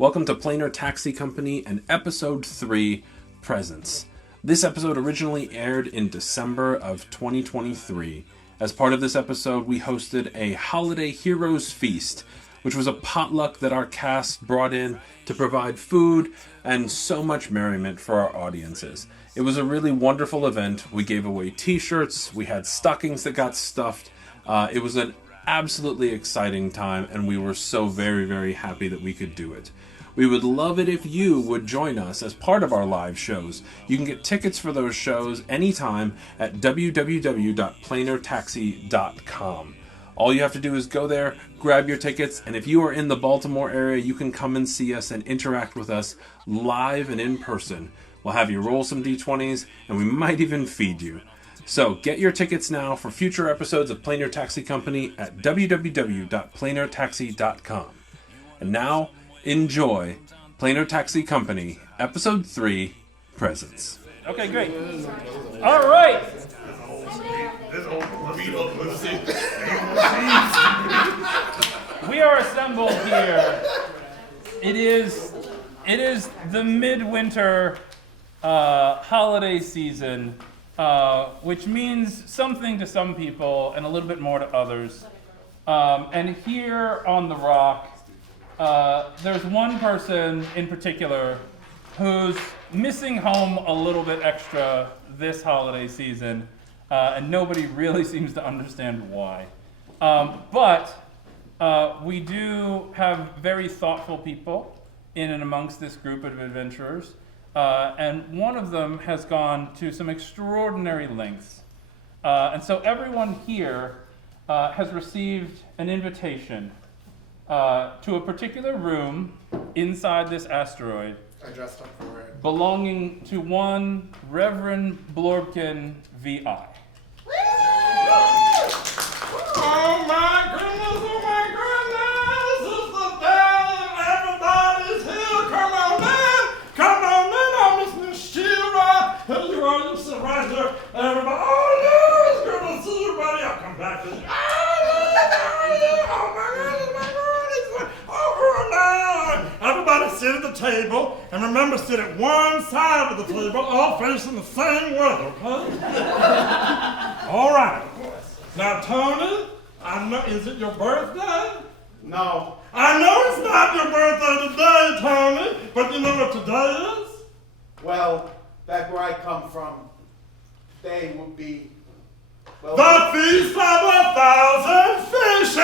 Welcome to Planar Taxi Company and Episode 3, Presents. This episode originally aired in December of 2023. As part of this episode, we hosted a Holiday Heroes Feast, which was a potluck that our cast brought in to provide food and so much merriment for our audiences. It was a really wonderful event. We gave away t-shirts, we had stockings that got stuffed. It was an absolutely exciting time, and we were so very, very happy that we could do it. We would love it if you would join us as part of our live shows. You can get tickets for those shows anytime at www.planartaxi.com. All you have to do is go there, grab your tickets, and if you are in the Baltimore area, you can come and see us and interact with us live and in person. We'll have you roll some D20s, and we might even feed you. So get your tickets now for future episodes of Planar Taxi Company at www.planartaxi.com. And now, enjoy Planar Taxi Company, Episode 3, Presents. Okay, great. All right. We are assembled here. It is the midwinter holiday season, which means something to some people and a little bit more to others. And here on the rock, there's one person in particular who's missing home a little bit extra this holiday season, and nobody really seems to understand why. But we do have very thoughtful people in and amongst this group of adventurers, and one of them has gone to some extraordinary lengths. And so everyone here has received an invitation to a particular room inside this asteroid. I dressed up for it. Belonging to one Reverend Blorbkin VI. Oh my goodness, it's the day everybody's here. Come on in, I'm Miss Sheila. Here you are, you sit right here. Everybody, oh yeah, it's good to see you, buddy. I'll come back to you. Oh my goodness, oh now. Everybody sit at the table, and remember, sit at one side of the table, all facing the same way, okay? All right. Now, Tony, I know, is it your birthday? No. I know it's not your birthday today, Tony, but you know what today is? Well, back where I come from, they would be, well, The Feast of 1,000 Fishes!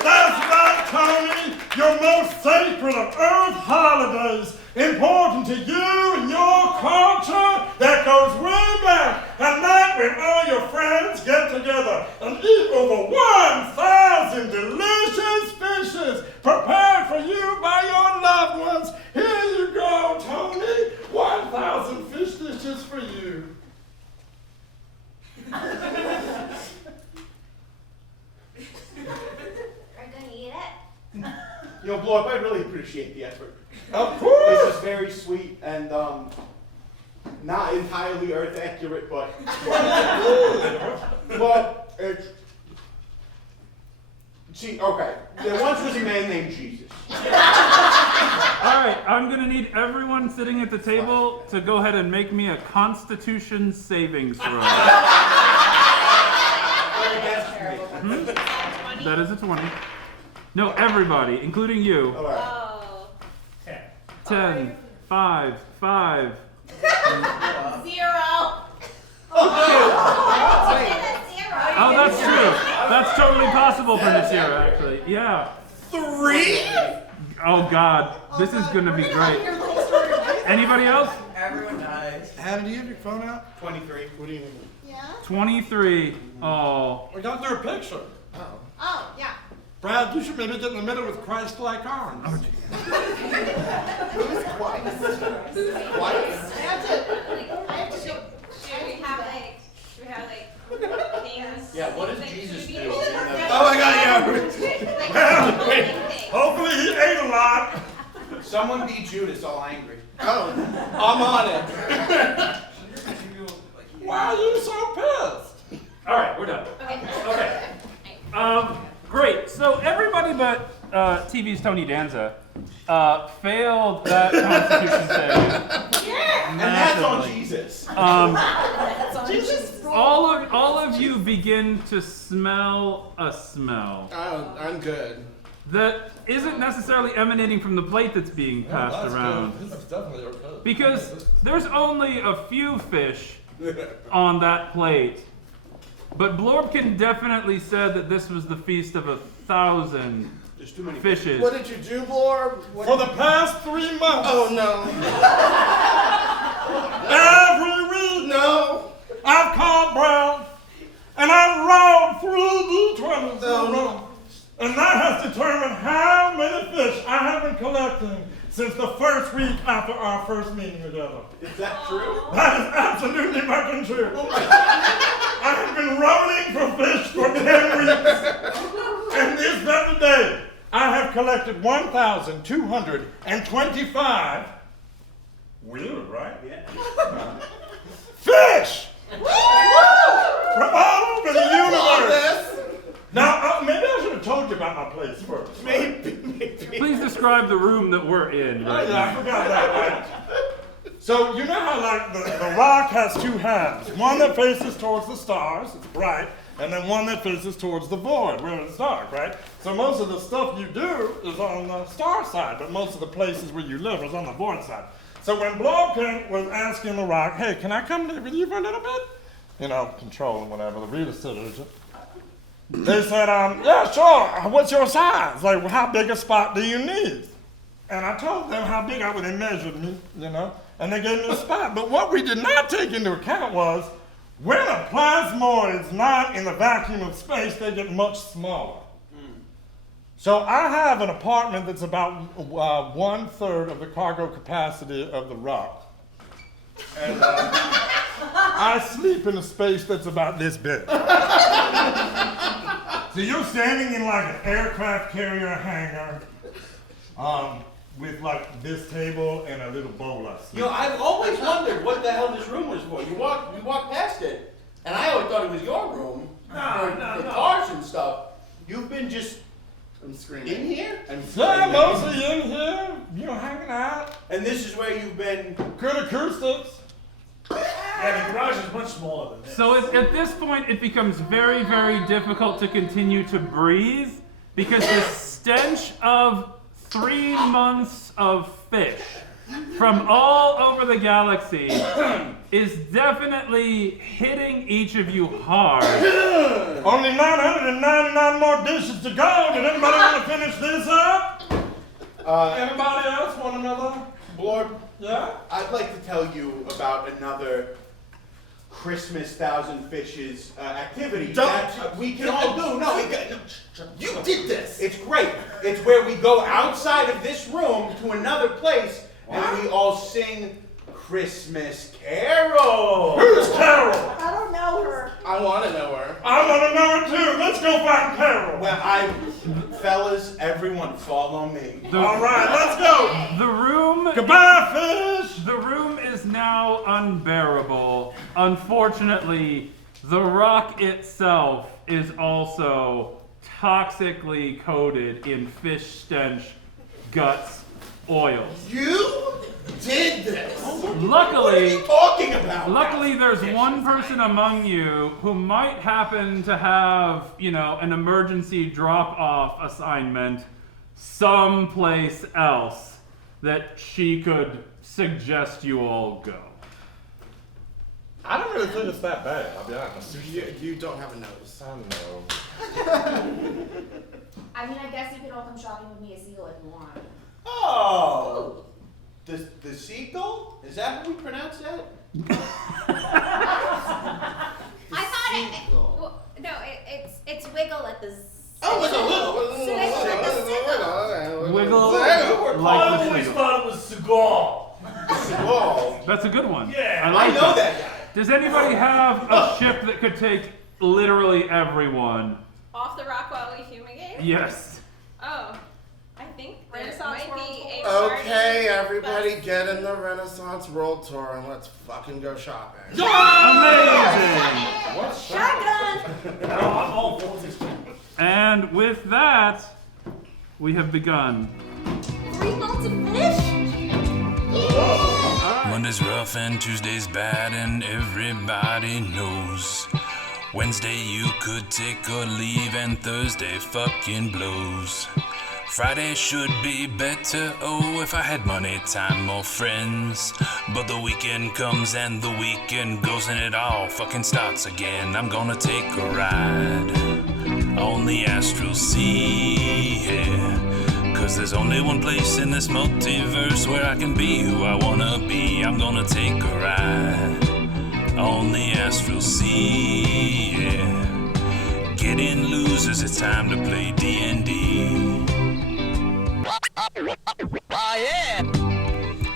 That's right, Tony, your most sacred of Earth holidays, important to you and your culture, that goes way back. A night when all your friends get together and eat over 1,000 delicious fishes prepared for you by your loved ones. Here you go, Tony. 1,000 fish dishes for you. Are you gonna eat it? you know, Blob, I really appreciate the effort. Of course. This is very sweet and, not entirely Earth accurate, but it's, see, okay, there once was a man named Jesus. All right, I'm going to need everyone sitting at the table to go ahead and make me a Constitution savings throw. That is a 20. No, everybody, including you. All right. Oh. 10, 5, 5. 0. Oh, that's true. That's totally possible for this year, actually. Yeah. 3? Oh, God. This is going to be great. Anybody else? Everyone dies. Adam, do you have your phone out? 23. What do you mean? Yeah? 23. Oh. We got their picture. Oh, yeah. Brad, you should maybe get in the middle with Christ-like arms. I have to show. Should we have like things? Yeah, what does Jesus do? Oh my God, yeah. Hopefully he ate a lot. Someone be Judas all angry. Oh, I'm on it. Why are you so pissed? All right, we're done. Okay. Okay. Great. So everybody but TV's Tony Danza failed that Constitution save. And that's on Jesus. All of you begin to smell a smell I'm good. that isn't necessarily emanating from the plate that's being passed around. Good. This is definitely okay. Because there's only a few fish on that plate. But Blorbkin definitely said that this was the feast of 1,000 There's too many fishes. What did you do, Blorb? For the past 3 months, Oh no. every week, No. I've called Brown, and I've rolled 3 D20s. Oh, no. And that has determined how many fish I have been collecting since the first week after our first meeting together. Is that true? That is absolutely fucking true. I have been rolling for fish for 10 weeks. And this very day, I have collected 1,225. Weird, right? Yeah. Fish! From all over the universe. This. Now, maybe I should have told you about my place first. Maybe. Please describe the room that we're in. Oh, Right yeah, I forgot that, right? So, you know how, like, the rock has 2 halves. One that faces towards the stars, it's bright, and then one that faces towards the void, where it's dark, right? So most of the stuff you do is on the star side, but most of the places where you live is on the void side. So when Blorbkin was asking the rock, hey, can I come live with you for a little bit? You know, control and whatever, the real estate agent. They said, yeah, sure, what's your size? Like, how big a spot do you need? And I told them how big they measured me, you know, and they gave me a spot. But what we did not take into account was, when a plasmoid's not in the vacuum of space, they get much smaller. So I have an apartment that's about 1/3 of the cargo capacity of the rock. And I sleep in a space that's about this big. So you're standing in like an aircraft carrier hangar with like this table and a little bowl of sleep. You know, I've always wondered what the hell this room was for. You walk past it, and I always thought it was your room for cars and stuff. You've been just I'm screaming. in here? Yeah, mostly in here, you know, hanging out. And this is where you've been. Good acoustics. Yeah, the garage is much smaller than this. So at this point, it becomes very, very difficult to continue to breathe because the stench of 3 months of fish from all over the galaxy is definitely hitting each of you hard. Only 999 more dishes to go. Did anybody want to finish this up? Anybody else want another? Blorb, Yeah? I'd like to tell you about another Christmas Thousand Fishes activity that we can all do. No, You did this. it's great. It's where we go outside of this room to another place and we all sing Christmas carols. Who's Carol? I don't know her. I want to know her. I want to know it too. Let's go find Carol. Well, fellas, everyone follow me. All right, let's go. The room Goodbye, fish. The room is now unbearable. Unfortunately, the rock itself is also toxically coated in fish stench, guts, oils. You did this. What are Luckily, you talking about? there's one person among you who might happen to have, you know, an emergency drop-off assignment someplace else that she could suggest you all go. I don't really think it's that bad, I'll be honest. You don't have a nose. I know. I mean, I guess you could all come shopping with me at Sigil if you want. Oh, the seagull? Is that how we pronounce that? I thought Sigil. it's wiggle at the. Oh, it's a Wiggle I like the always seagull. thought it was Seagal. Whoa. That's a good one. Yeah, I I like know that. that guy. Does anybody have a ship that could take literally everyone? Off the rock while we fumigate? Yes. Oh, I think there Renaissance might World be a Tour. party Okay, everybody bus. get in the Renaissance World Tour and let's fucking go shopping. Amazing. Shotgun! I'm all for this. And with that, we have begun. 3 months of fish? Monday's rough and Tuesday's bad and everybody knows. Wednesday you could take or leave and Thursday fucking blows. Friday should be better, oh, if I had money, time, or friends. But the weekend comes and the weekend goes and it all fucking starts again. I'm gonna take a ride on the astral sea, yeah. Cause there's only one place in this multiverse where I can be who I wanna be. I'm gonna take a ride on the astral sea, yeah. Get in, losers, it's time to play D&D.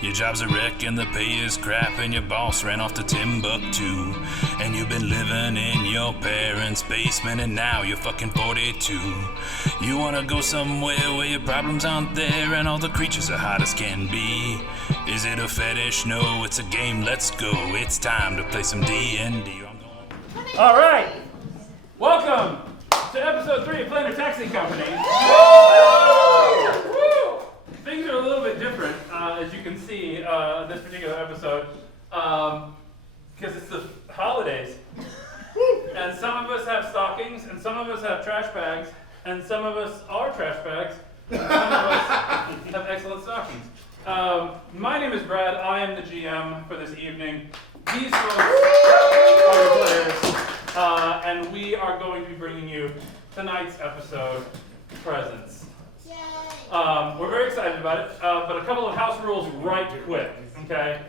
Your job's a wreck and the pay is crap and your boss ran off to Timbuktu. And you've been living in your parents' basement and now you're fucking 42. You wanna go somewhere where your problems aren't there and all the creatures are hot as can be. Is it a fetish? No, it's a game, let's go. It's time to play some D&D. All right, welcome to episode 3 of Planar Taxi Company. Woo! Things are a little bit different, as you can see, this particular episode, because it's the holidays. And some of us have stockings, and some of us have trash bags, and some of us are trash bags, and some of us have excellent stockings. My name is Brad. I am the GM for this evening. These folks are the players, and we are going to be bringing you tonight's episode, Presents. We're very excited about it, but a couple of house rules right quick, okay?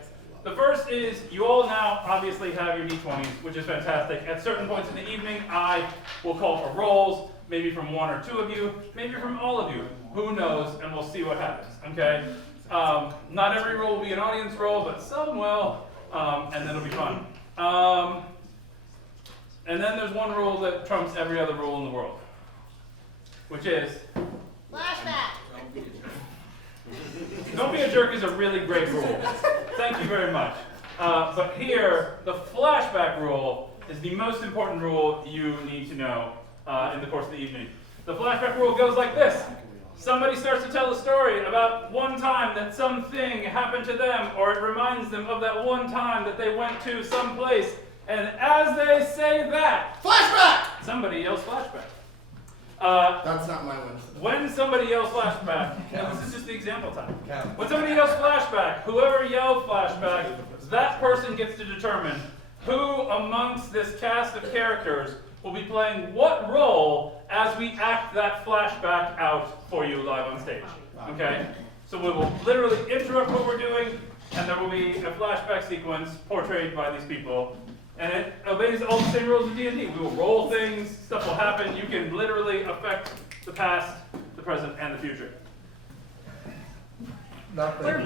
The first is you all now obviously have your D20s, which is fantastic. At certain points in the evening, I will call for rolls, maybe from 1 or 2 of you, maybe from all of you. Who knows, and we'll see what happens, okay? Not every roll will be an audience roll, but some will, and it'll be fun. And then there's one rule that trumps every other rule in the world, which is... Flashback. Don't be a jerk is a really great rule. Thank you very much. But here, the flashback rule is the most important rule you need to know in the course of the evening. The flashback rule goes like this. Somebody starts to tell a story about one time that something happened to them, or it reminds them of that one time that they went to some place, and as they say that, Flashback! somebody yells flashback. That's not my one. When somebody yells flashback, and this is just the example time. When somebody yells flashback, whoever yelled flashback, that person gets to determine who amongst this cast of characters will be playing what role as we act that flashback out for you live on stage. Okay? So we will literally interrupt what we're doing, and there will be a flashback sequence portrayed by these people. And it obeys all the same rules of D&D. We will roll things, stuff will happen. You can literally affect the past, the present, and the future. Nothing. We're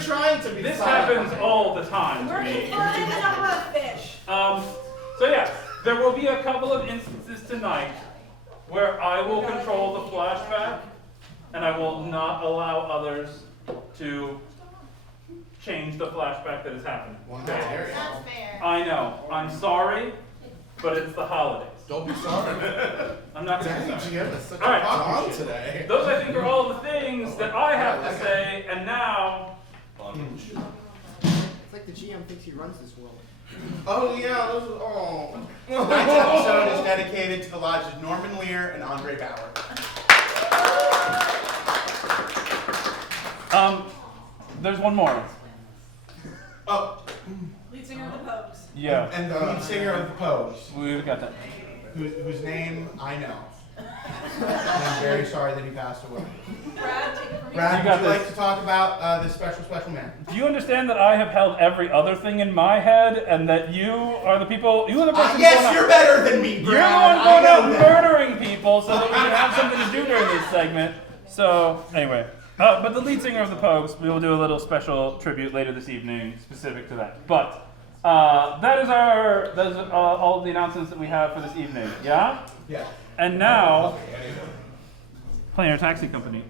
trying to be This fun. happens all the time to We're me. confirming the number of fish. So yeah, there will be a couple of instances tonight where I will control the flashback, and I will not allow others to change the flashback that is happening. Okay? That's fair. I know. I'm sorry, but it's the holidays. Don't be sorry. I'm not going to be Dang, sorry. GM is such All a right. on today. Those, I think, are all the things that I have to say, and now... It's like the GM thinks he runs this world. Oh yeah, those are all. Tonight's episode is dedicated to the lives of Norman Lear and Andre Bauer. There's one more. Oh, Lead singer of the Pogues. Yeah, and the lead singer of the Pogues, we've got that. whose name I know. And I'm very sorry that he passed away. Brad, take it from Brad, You got would you this. like to talk about this special man? Do you understand that I have held every other thing in my head, and that you are the people, you are the person Yes, going out, you're better than me, you're the Brad. one going I out know that. murdering people so that we can have something to do during this segment. So, anyway. But the lead singer of the Pogues, we will do a little special tribute later this evening specific to that. But that is all of the announcements that we have for this evening. Yeah? Yeah. And now, Planar Taxi Company.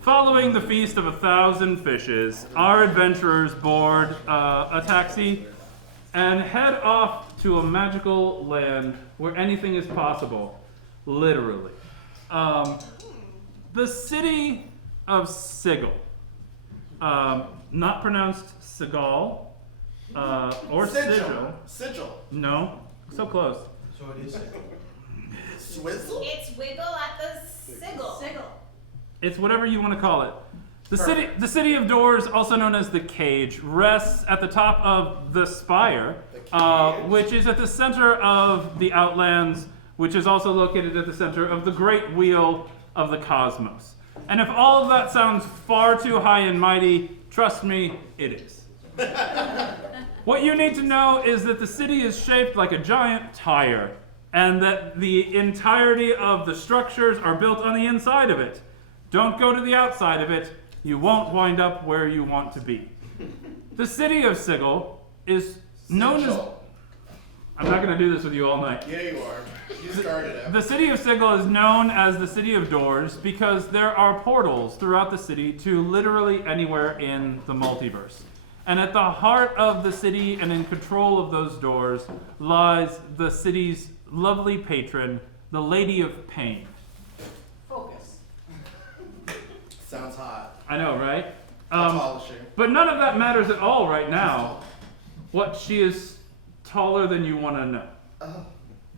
Following the Feast of 1,000 Fishes, our adventurers board a taxi and head off to a magical land where anything is possible, literally. The city of Sigil, not pronounced Sigil, or Sigil. Sigil. No, so close. So it is Sigil. Swizzle? It's wiggle at the sigil. It's whatever you want to call it. The city of doors, also known as the cage, rests at the top of the spire, which is at the center of the Outlands, which is also located at the center of the great wheel of the cosmos. And if all of that sounds far too high and mighty, trust me, it is. What you need to know is that the city is shaped like a giant tire, and that the entirety of the structures are built on the inside of it. Don't go to the outside of it. You won't wind up where you want to be. The city of Sigil is known as... I'm not going to do this with you all night. Yeah, you are. You started it. The city of Sigil is known as the City of Doors because there are portals throughout the city to literally anywhere in the multiverse. And at the heart of the city and in control of those doors lies the city's lovely patron, the Lady of Pain. Focus. Sounds hot. I know, right? Polishing. But none of that matters at all right now. What she is taller than you want to know.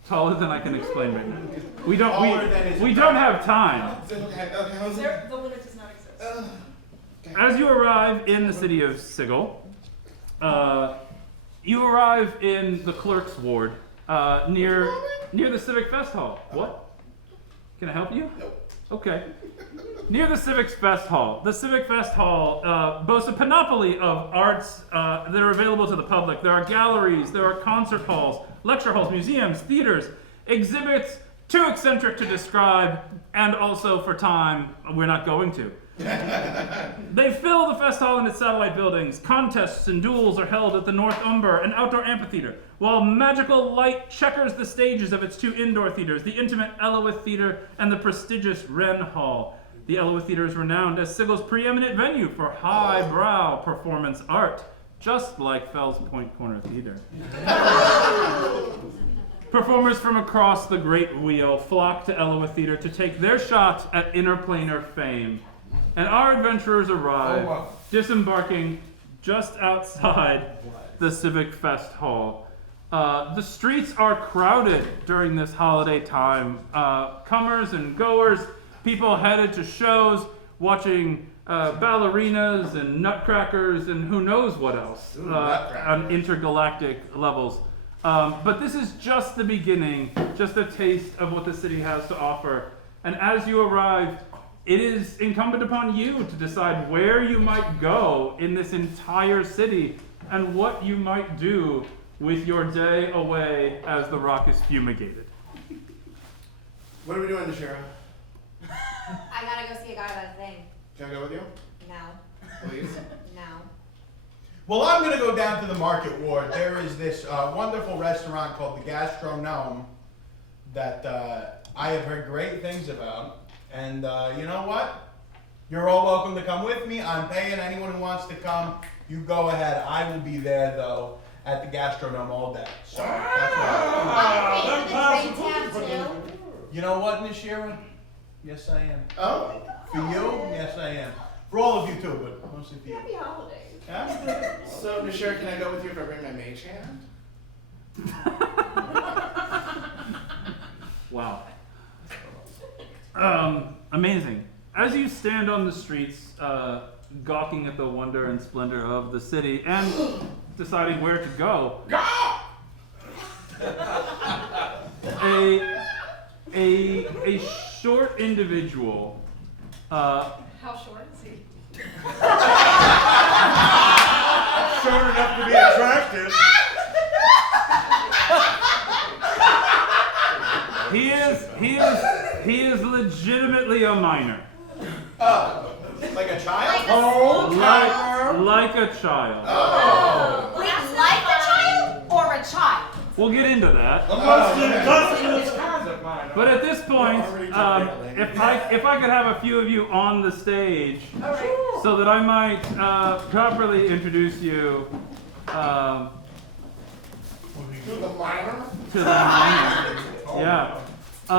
Taller than I can explain right now. We don't have time. The limit does not exist. As you arrive in the city of Sigil, you arrive in the clerk's ward near the Civic Fest Hall. What? Can I help you? Nope. Okay. Near the Civic Fest Hall. The Civic Fest Hall boasts a panoply of arts that are available to the public. There are galleries, there are concert halls, lecture halls, museums, theaters, exhibits too eccentric to describe, and also for time, we're not going to. They fill the fest hall and its satellite buildings. Contests and duels are held at the North Umber, an outdoor amphitheater, while magical light checkers the stages of its two indoor theaters, the intimate Eloith Theater and the prestigious Wren Hall. The Eloith Theater is renowned as Sigil's preeminent venue for highbrow performance art, just like Fells Point Corner Theater. Performers from across the Great Wheel flock to Eloith Theater to take their shot at interplanar fame. And our adventurers arrive, disembarking just outside the Civic Fest Hall. The streets are crowded during this holiday time. Comers and goers, people headed to shows, watching ballerinas and nutcrackers and who knows what else on intergalactic levels. But this is just the beginning, just a taste of what the city has to offer. And as you arrive, it is incumbent upon you to decide where you might go in this entire city and what you might do with your day away as the rock is fumigated. What are we doing, Nashira? I gotta go see a guy about a thing. Can I go with you? No. Please? No. Well, I'm going to go down to the market ward. There is this wonderful restaurant called the Gastronome that I have heard great things about. And you know what? You're all welcome to come with me. I'm paying anyone who wants to come. You go ahead. I will be there, though, at the Gastronome all day. So that's what You know what, Nashira? Yes, I am. Oh. For you? Yes, I am. For all of you, too, but mostly for you. Happy holidays. Yeah? So, Nashira, can I go with you if I bring my mage hand? Wow. Amazing. As you stand on the streets, gawking at the wonder and splendor of the city and deciding where to go, a short individual. How short is he? Short enough to be attractive. He is legitimately a minor. Like a child? Like a child. Oh. Wait, like a child or a child? We'll get into that. But at this point, if I could have a few of you on the stage, so that I might properly introduce you. What do we To the minor? To the minor. Yeah. Go!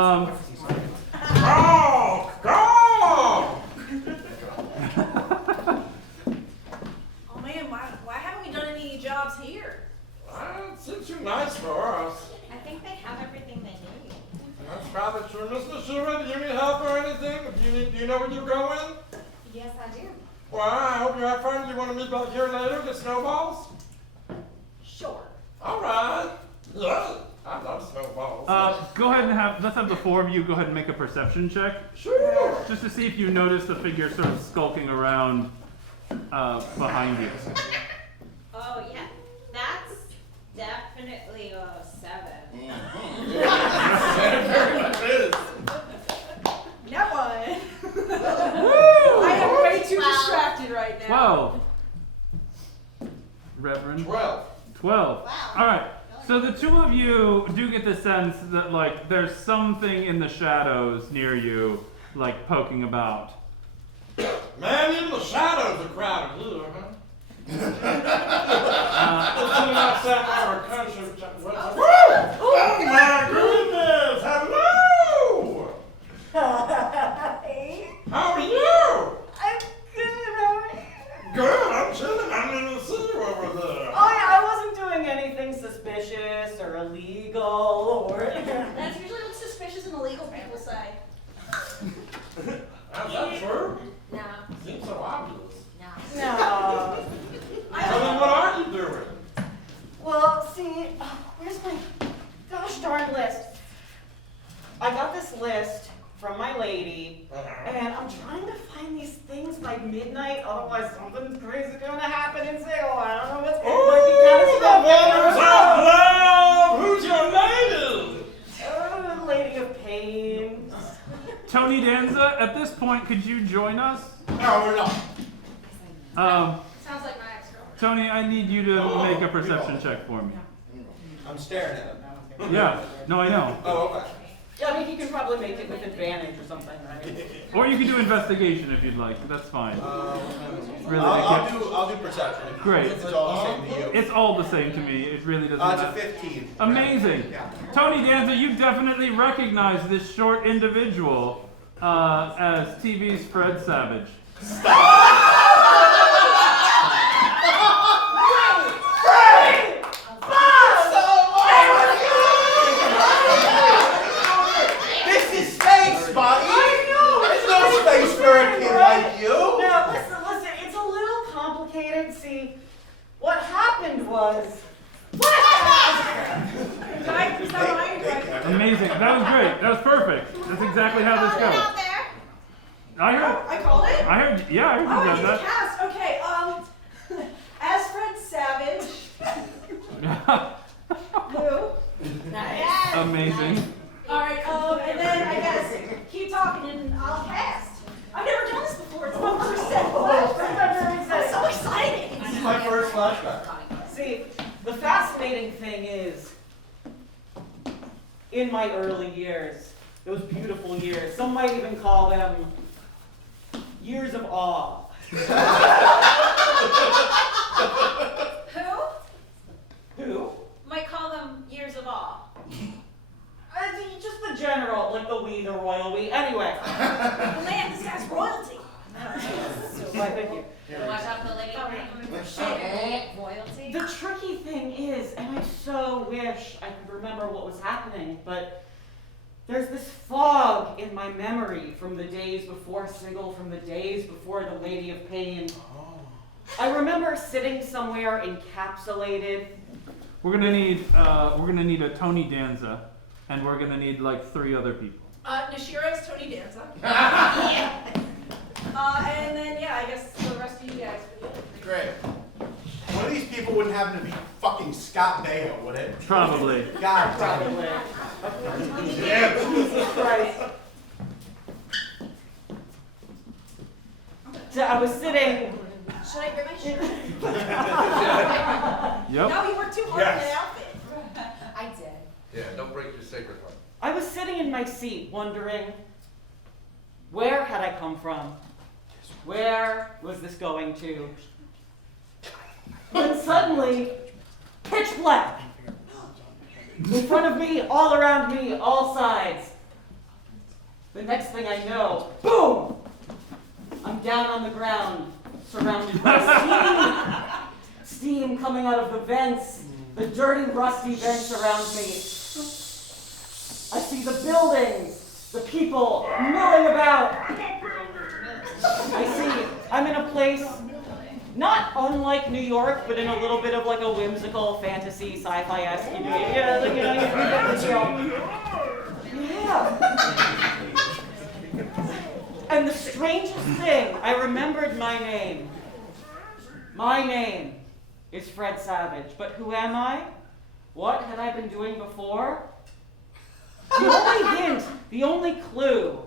Oh man, why haven't we done any jobs here? Well, since you're nice for us. I think they have everything they need. That's probably true. Mr. Shura, do you need help or anything? Do you know where you're going? Yes, I do. Well, I hope you have fun. Do you want to meet back here later, get snowballs? Sure. All right. Yeah, I love snowballs. Go ahead and let's have the four of you go ahead and make a perception check. Sure. Just to see if you notice the figure sort of skulking around behind you. Oh yeah, that's definitely a 7. Very much is. No one. Woo! I am way too distracted right now. 12. Reverend? 12. 12. Wow. All right. So the two of you do get the sense that, like, there's something in the shadows near you, like, poking about. Man, even the shadows are crowded here, huh? Let's see outside our country. Oh my goodness! Hello! How are you? I'm good, how are you? Good, I'm chilling. I'm in the city over there. Oh yeah, I wasn't doing anything suspicious or illegal or... That's usually what suspicious and illegal people say. Is that true? No. Seems so obvious. No. No. So then what are you doing? Well, see, where's my gosh darn list? I got this list from my lady, and I'm trying to find these things by midnight, otherwise something crazy is gonna happen in Sigil. I don't know what's The waters of love! Who's your lady? Lady of Pain. Tony Danza, at this point, could you join us? No, we're not. Sounds like my ex-girlfriend. Tony, I need you to make a perception check for me. I'm staring at him. Yeah. No, I know. Oh, okay. Yeah, I mean, you can probably make it with advantage or something, right? Or you can do investigation if you'd like. That's fine. Really, I'll do perception. Great. It's all the same to you. It's all the same to me. It really doesn't It's a matter. 15. Amazing. Yeah. Tony Danza, you definitely recognize this short individual as TV's Fred Savage. This is space, buddy! I know! There's no space for a kid like you! Now, listen, it's a little complicated. See, what happened was... Amazing. That was great. That was perfect. That's exactly how this goes. Out there. I heard. I called it? I heard. Yeah, I heard you Oh, got he's that. cast. Okay, as Fred Savage. Who? Nice. Amazing. Alright, and then I guess keep talking and I'll cast. I've never done this before. It's my first set. I'm so excited. This is my first flashback. See, the fascinating thing is, in my early years, those beautiful years, some might even call them years of awe. Who? Might call them years of awe. Just the general, like the we, the royal we. Anyway. Man, this guy's royalty. Why, thank you. Watch out for the lady. Royalty. The tricky thing is, and I so wish I could remember what was happening, but there's this fog in my memory from the days before Sigil, from the days before the Lady of Pain. I remember sitting somewhere encapsulated. We're gonna need a Tony Danza, and we're gonna need like 3 other people. Nashira's Tony Danza. And then, yeah, I guess the rest of you guys. Great. One of these people wouldn't happen to be fucking Scott Baio, would it? Probably. God damn Probably. it. Yeah. Jesus Christ. So I was sitting. Should I grab my shirt? Yep. No, you worked too hard on that outfit. I did. Yeah, don't break your sacred heart. I was sitting in my seat wondering, where had I come from? Where was this going to? Then suddenly, pitch black. In front of me, all around me, all sides. The next thing I know, boom! I'm down on the ground, surrounded by steam coming out of the vents, the dirty, rusty vents around me. I see the buildings, the people milling about. I see I'm in a place not unlike New York, but in a little bit of like a whimsical fantasy sci-fi-esque. You get the deal. Yeah. And the strangest thing, I remembered my name. My name is Fred Savage, but who am I? What had I been doing before? The only hint, the only clue,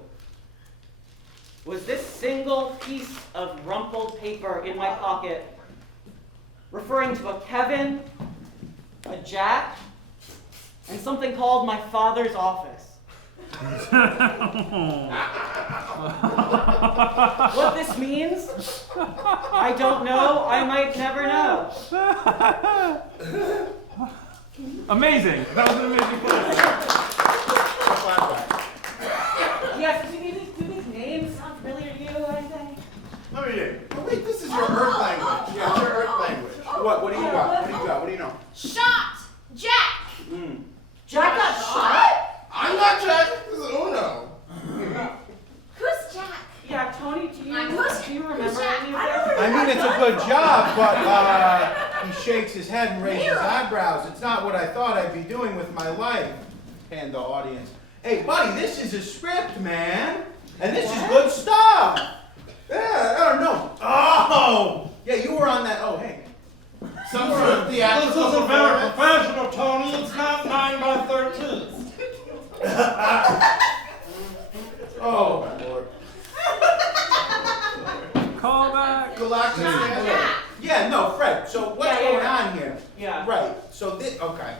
was this single piece of rumpled paper in my pocket, referring to a Kevin, a Jack, and something called my father's office. What this means, I don't know. I might never know. Amazing. That was an amazing play. Yes, do these names sound familiar to you, I think? Let me in. Oh, wait, this is your Earth language. Yeah, it's your Earth language. What do you got? What do you got? What do you know? Shot! Jack! Jack got shot? I'm not Jack. This is Uno. Who's Jack? Yeah, Tony, do you remember any of this? I mean, it's a good job, but he shakes his head and raises his eyebrows. It's not what I thought I'd be doing with my life. And the audience. Hey, buddy, this is a script, man. And this is good stuff. Yeah, I don't know. Oh! Yeah, you were on that. Oh, hey. Some sort of theatrical This is a very professional, Tony. It's not 9 by 13. Oh, my Lord. Call back. Galactic. Yeah, no, Fred. So what's going on here? Yeah. Right. So this. Okay.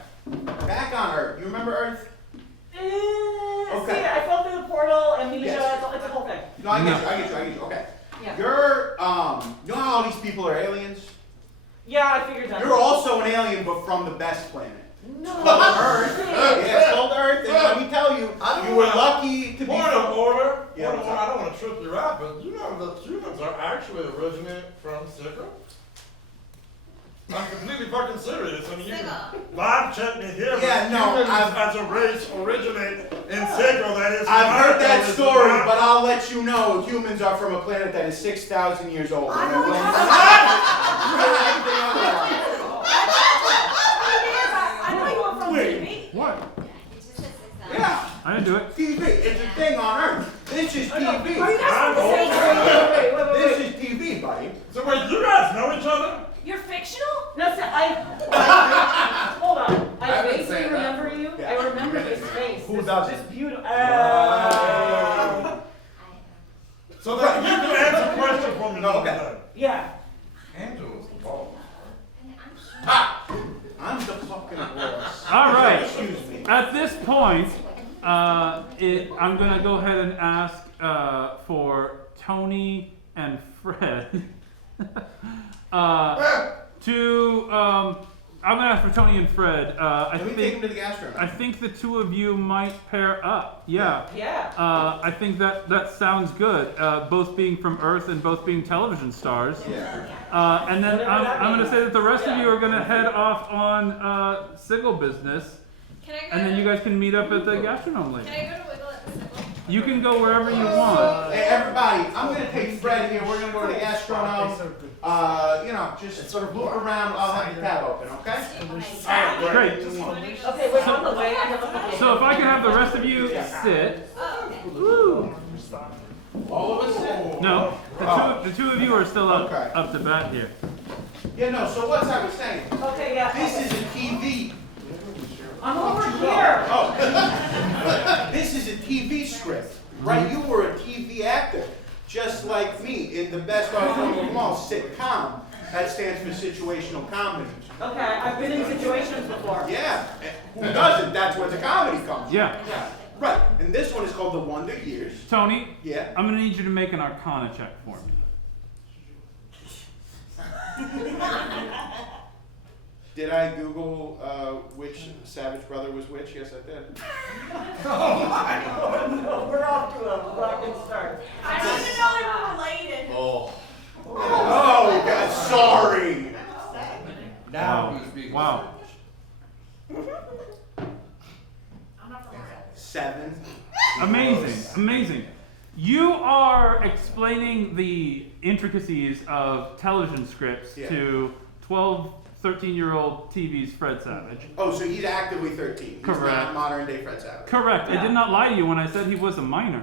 Back on Earth. You remember Earth? Okay. See, I fell through the portal, amnesia, Yes. it's a whole thing. No, I get you. Okay. Yeah. You're, you know how all these people are aliens? Yeah, I figured that. You're also an alien, but from the best planet. No. Earth. Yeah, it's called Earth, and let me tell you, you were lucky to be Point from... of order. Yeah, Point of order. I don't want to trip you out, but you know that humans are actually originated from Sigil. I'm completely fucking serious. I mean, you vibe check me here. Yeah, but no, humans as a race originate in Sigil. That is. I've heard that America, story, is not- but I'll let you know humans are from a planet that is 6,000 years old. And they're willing to- I know you were from TV. What? Yeah, I didn't do it. TV. It's a thing on Earth. This is TV. Are you guys from the same school? This is TV, buddy. So wait, you guys know each other? You're fictional? No, so hold on. I haven't vaguely said that. remember you. Yeah. I remember this face. Who doesn't? This beautiful. So that you can answer a question for me. No, okay. Yeah. Angel's the ball. I'm the fucking boss. All right. Excuse me. At this point, I'm gonna go ahead and ask for Tony and Fred I'm gonna ask for Tony and Fred. Can we take him to the gastro? I think the two of you might pair up. Yeah. Yeah. I think that sounds good. Both being from Earth and both being television stars. Yeah. And then I'm going to say that the rest of you are going to head off on Sigil business. Can I go And then you guys can meet up at the gastronome later. Can I go to Wiggle at the Sigil? You can go wherever you want. Hey, everybody, I'm going to take Fred here. We're going to go to the gastronome. Just sort of loop around. I'll have the tab open, okay? Great. Okay, wait, on the way. I have a couple. So if I can have the rest of you sit. Woo. All of us? No, the two of you are still up to bat here. Yeah, no, so what's I was saying? Okay, yeah. This is a TV. I'm over here. Oh. This is a TV script, right? You were a TV actor, just like me, in the best art form of them all, sitcom. That stands for situational comedy. Okay, I've been in situations before. Yeah. Who doesn't? That's where the comedy comes from. Yeah. Right. And this one is called The Wonder Years. Tony, Yeah. I'm going to need you to make an Arcana check for me. Did I Google which Savage brother was which? Yes, I did. No, we're off to a rocking start. I didn't even know they were related. Oh, God, sorry. Now he's being Wow. I'm not from Florida. 7. Amazing. You are explaining the intricacies of television scripts to 12, 13-year-old TV's Fred Savage. Oh, so he's actively 13. He's Correct. not modern day Fred Savage. Correct. I did not lie to you when I said he was a minor.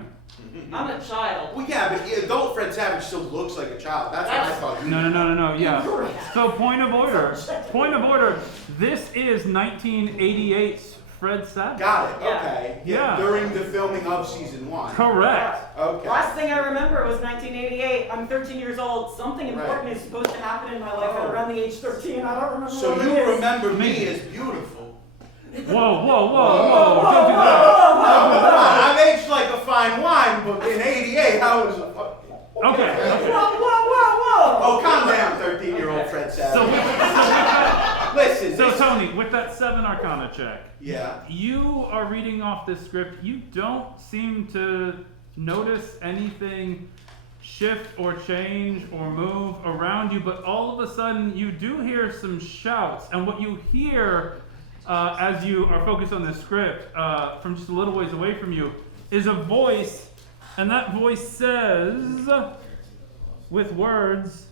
I'm a child. Well, yeah, but adult Fred Savage still looks like a child. That's what I thought. No. Yeah. So point of order. This is 1988's Fred Savage. Got it. Yeah. Okay. Yeah. During the filming of season 1. Correct. Okay. Last thing I remember was 1988. I'm 13 years old. Something important is supposed to happen in my life at around the age 13. I don't remember So what you it is. remember me as beautiful. Whoa. Don't do that. I've aged like a fine wine, but in 88, I was a fucking... Okay. Whoa. Oh, calm down, 13-year-old Fred Savage. Listen. So Tony, with that 7 Arcana check, Yeah. you are reading off this script. You don't seem to notice anything shift or change or move around you, but all of a sudden you do hear some shouts, and what you hear as you are focused on this script from just a little ways away from you is a voice, and that voice says, with words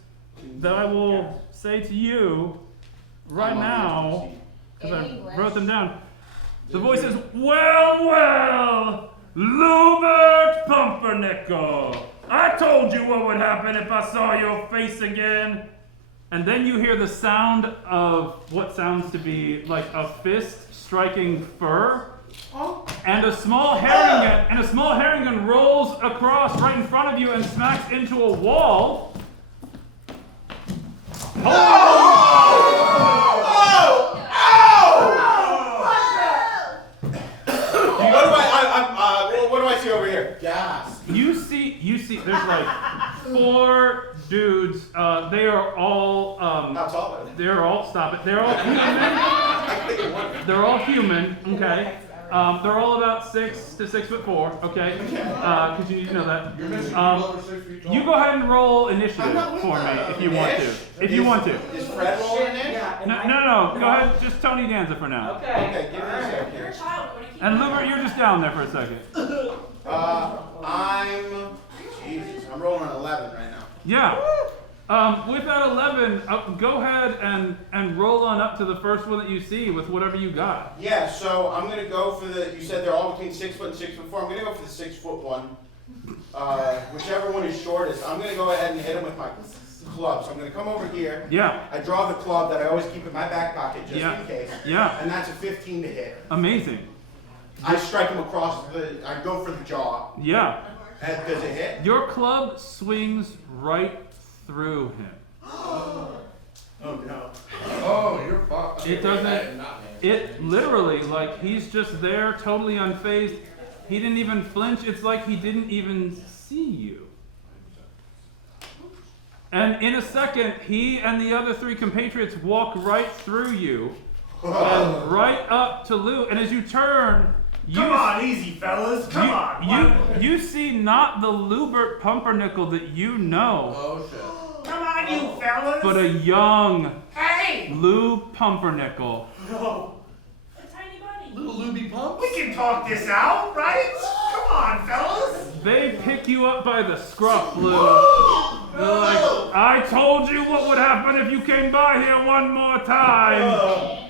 that I will say to you right now, because I wrote them down. The voice says, well, Lubert Pumpernickel, I told you what would happen if I saw your face again. And then you hear the sound of what sounds to be like a fist striking fur, and a small herringon rolls across right in front of you and smacks into a wall. What do I see over here? Gas. You see, there's like 4 dudes. They are all. How tall are they? They're all. Stop it. They're all human. They're all human. Okay. They're all about 6 to 6'4". Okay. Because you need to know that. You go ahead and roll initiative for me if you want to. If you want to. Is Fred rolling in? Yeah. No. Go ahead. Just Tony Danza for now. Okay, give me a second. You're a child. What do you keep And Lubert, you're just down there for a second. I'm rolling an 11 right now. Yeah. With that 11, go ahead and roll on up to the first one that you see with whatever you got. Yeah, so I'm gonna go for you said they're all between 6 foot and 6'4". I'm gonna go for the 6 foot one. Whichever one is shortest. I'm gonna go ahead and hit him with my club. So I'm gonna come over here. Yeah. I draw the club that I always keep in my back pocket just in case. Yeah. And that's a 15 to hit. Amazing. I strike him across I go for the jaw. Yeah. And does it hit? Your club swings right through him. Oh no. Oh, you're fucked. It doesn't. It literally, like, he's just there, totally unfazed. He didn't even flinch. It's like he didn't even see you. And in a second, he and the other 3 compatriots walk right through you and right up to Lou. And as you turn, Come on, easy fellas. Come on. You see not the Lubert Pumpernickel that you know. Oh shit. Come on, you fellas. But a young Hey. Lou Pumpernickel. No. A tiny bunny. Little Luby Pump? We can talk this out, right? Come on, fellas. They pick you up by the scruff, Lou. They're like, I told you what would happen if you came by here one more time.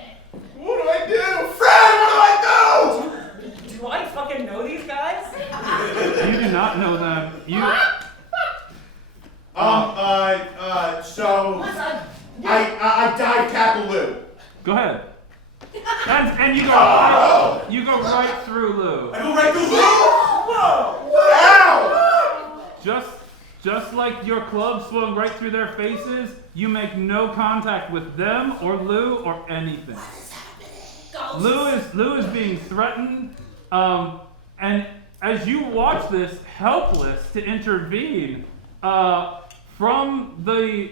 What do I do? Fred, what do I do? Do I fucking know these guys? You do not know them. So I dive tackle Lou. Go ahead. And you go right through Lou. I go right through Lou. Whoa! Ow! Just like your club swung right through their faces, you make no contact with them or Lou or anything. Lou is being threatened, and as you watch this, helpless to intervene, from the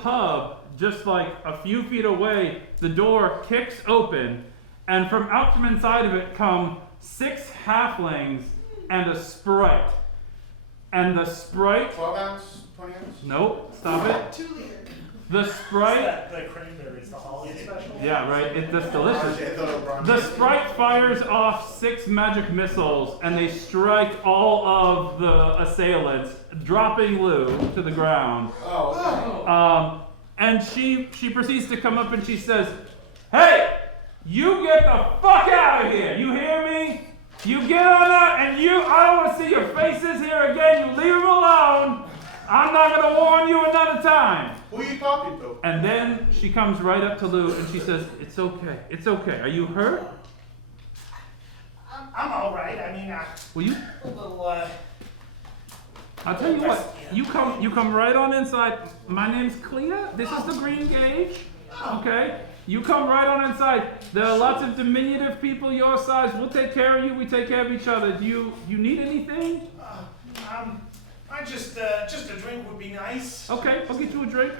pub just like a few feet away, the door kicks open, and from out from inside of it come 6 halflings and a sprite. And the sprite... 12 ounce, 20 ounce? Nope, stop it. 2 liter. The sprite... The cranberries, the holiday special. Yeah, right, that's delicious. The sprite fires off 6 magic missiles, and they strike all of the assailants, dropping Lou to the ground. And she proceeds to come up and she says, "Hey, you get the fuck out of here! You hear me? You get on that, and I don't want to see your faces here again. You leave them alone. I'm not going to warn you another time." Who are you talking to? And then she comes right up to Lou and she says, "It's okay. It's okay. Are you hurt?" I'm all right. I mean, Will you? a little, I'll tell you what. You come right on inside. My name's Clea. This is the green gauge. Okay. You come right on inside. There are lots of diminutive people your size. We'll take care of you. We take care of each other. Do you need anything? I just a drink would be nice. Okay, I'll get you a drink.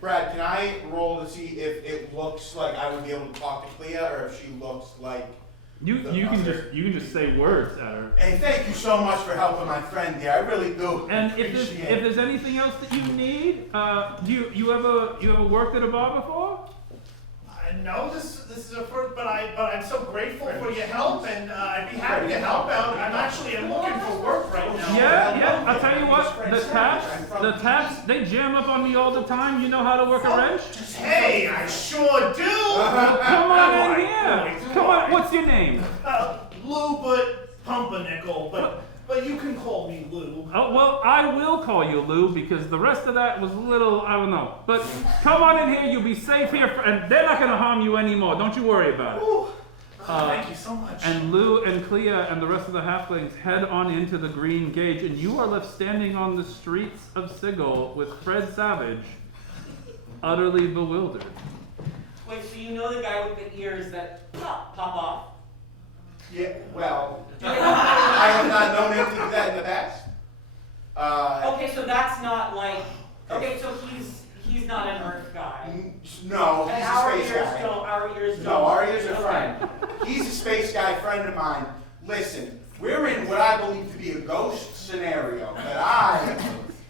Brad, can I roll to see if it looks like I would be able to talk to Clea, or if she looks like you can just say words at her. Hey, thank you so much for helping my friend here. I really do. And if there's anything else that you need, you ever worked at a bar before? No, this is a first, but I'm so grateful for your help, and I'd be happy to help out. I'm looking for work right now. Yeah. I'll tell you what, the taps, they jam up on me all the time. You know how to work a wrench? Hey, I sure do. Come on in here. Come on. What's your name? Lou, but Pumpernickel, but you can call me Lou. Oh, well, I will call you Lou because the rest of that was a little, I don't know. But come on in here, you'll be safe here, and they're not going to harm you anymore. Don't you worry about it. Thank you so much. And Lou and Clea and the rest of the halflings head on into the green gauge, and you are left standing on the streets of Sigil with Fred Savage, utterly bewildered. Wait, so you know the guy with the ears that pop off? Yeah, well, I have not known him to do that in the past. Okay, so that's not like. Okay, so he's not an Earth guy. No, And he's our a space ears guy. don't. Our ears don't. No, our ears are Okay. friend. He's a space guy, friend of mine. Listen, we're in what I believe to be a ghost scenario that I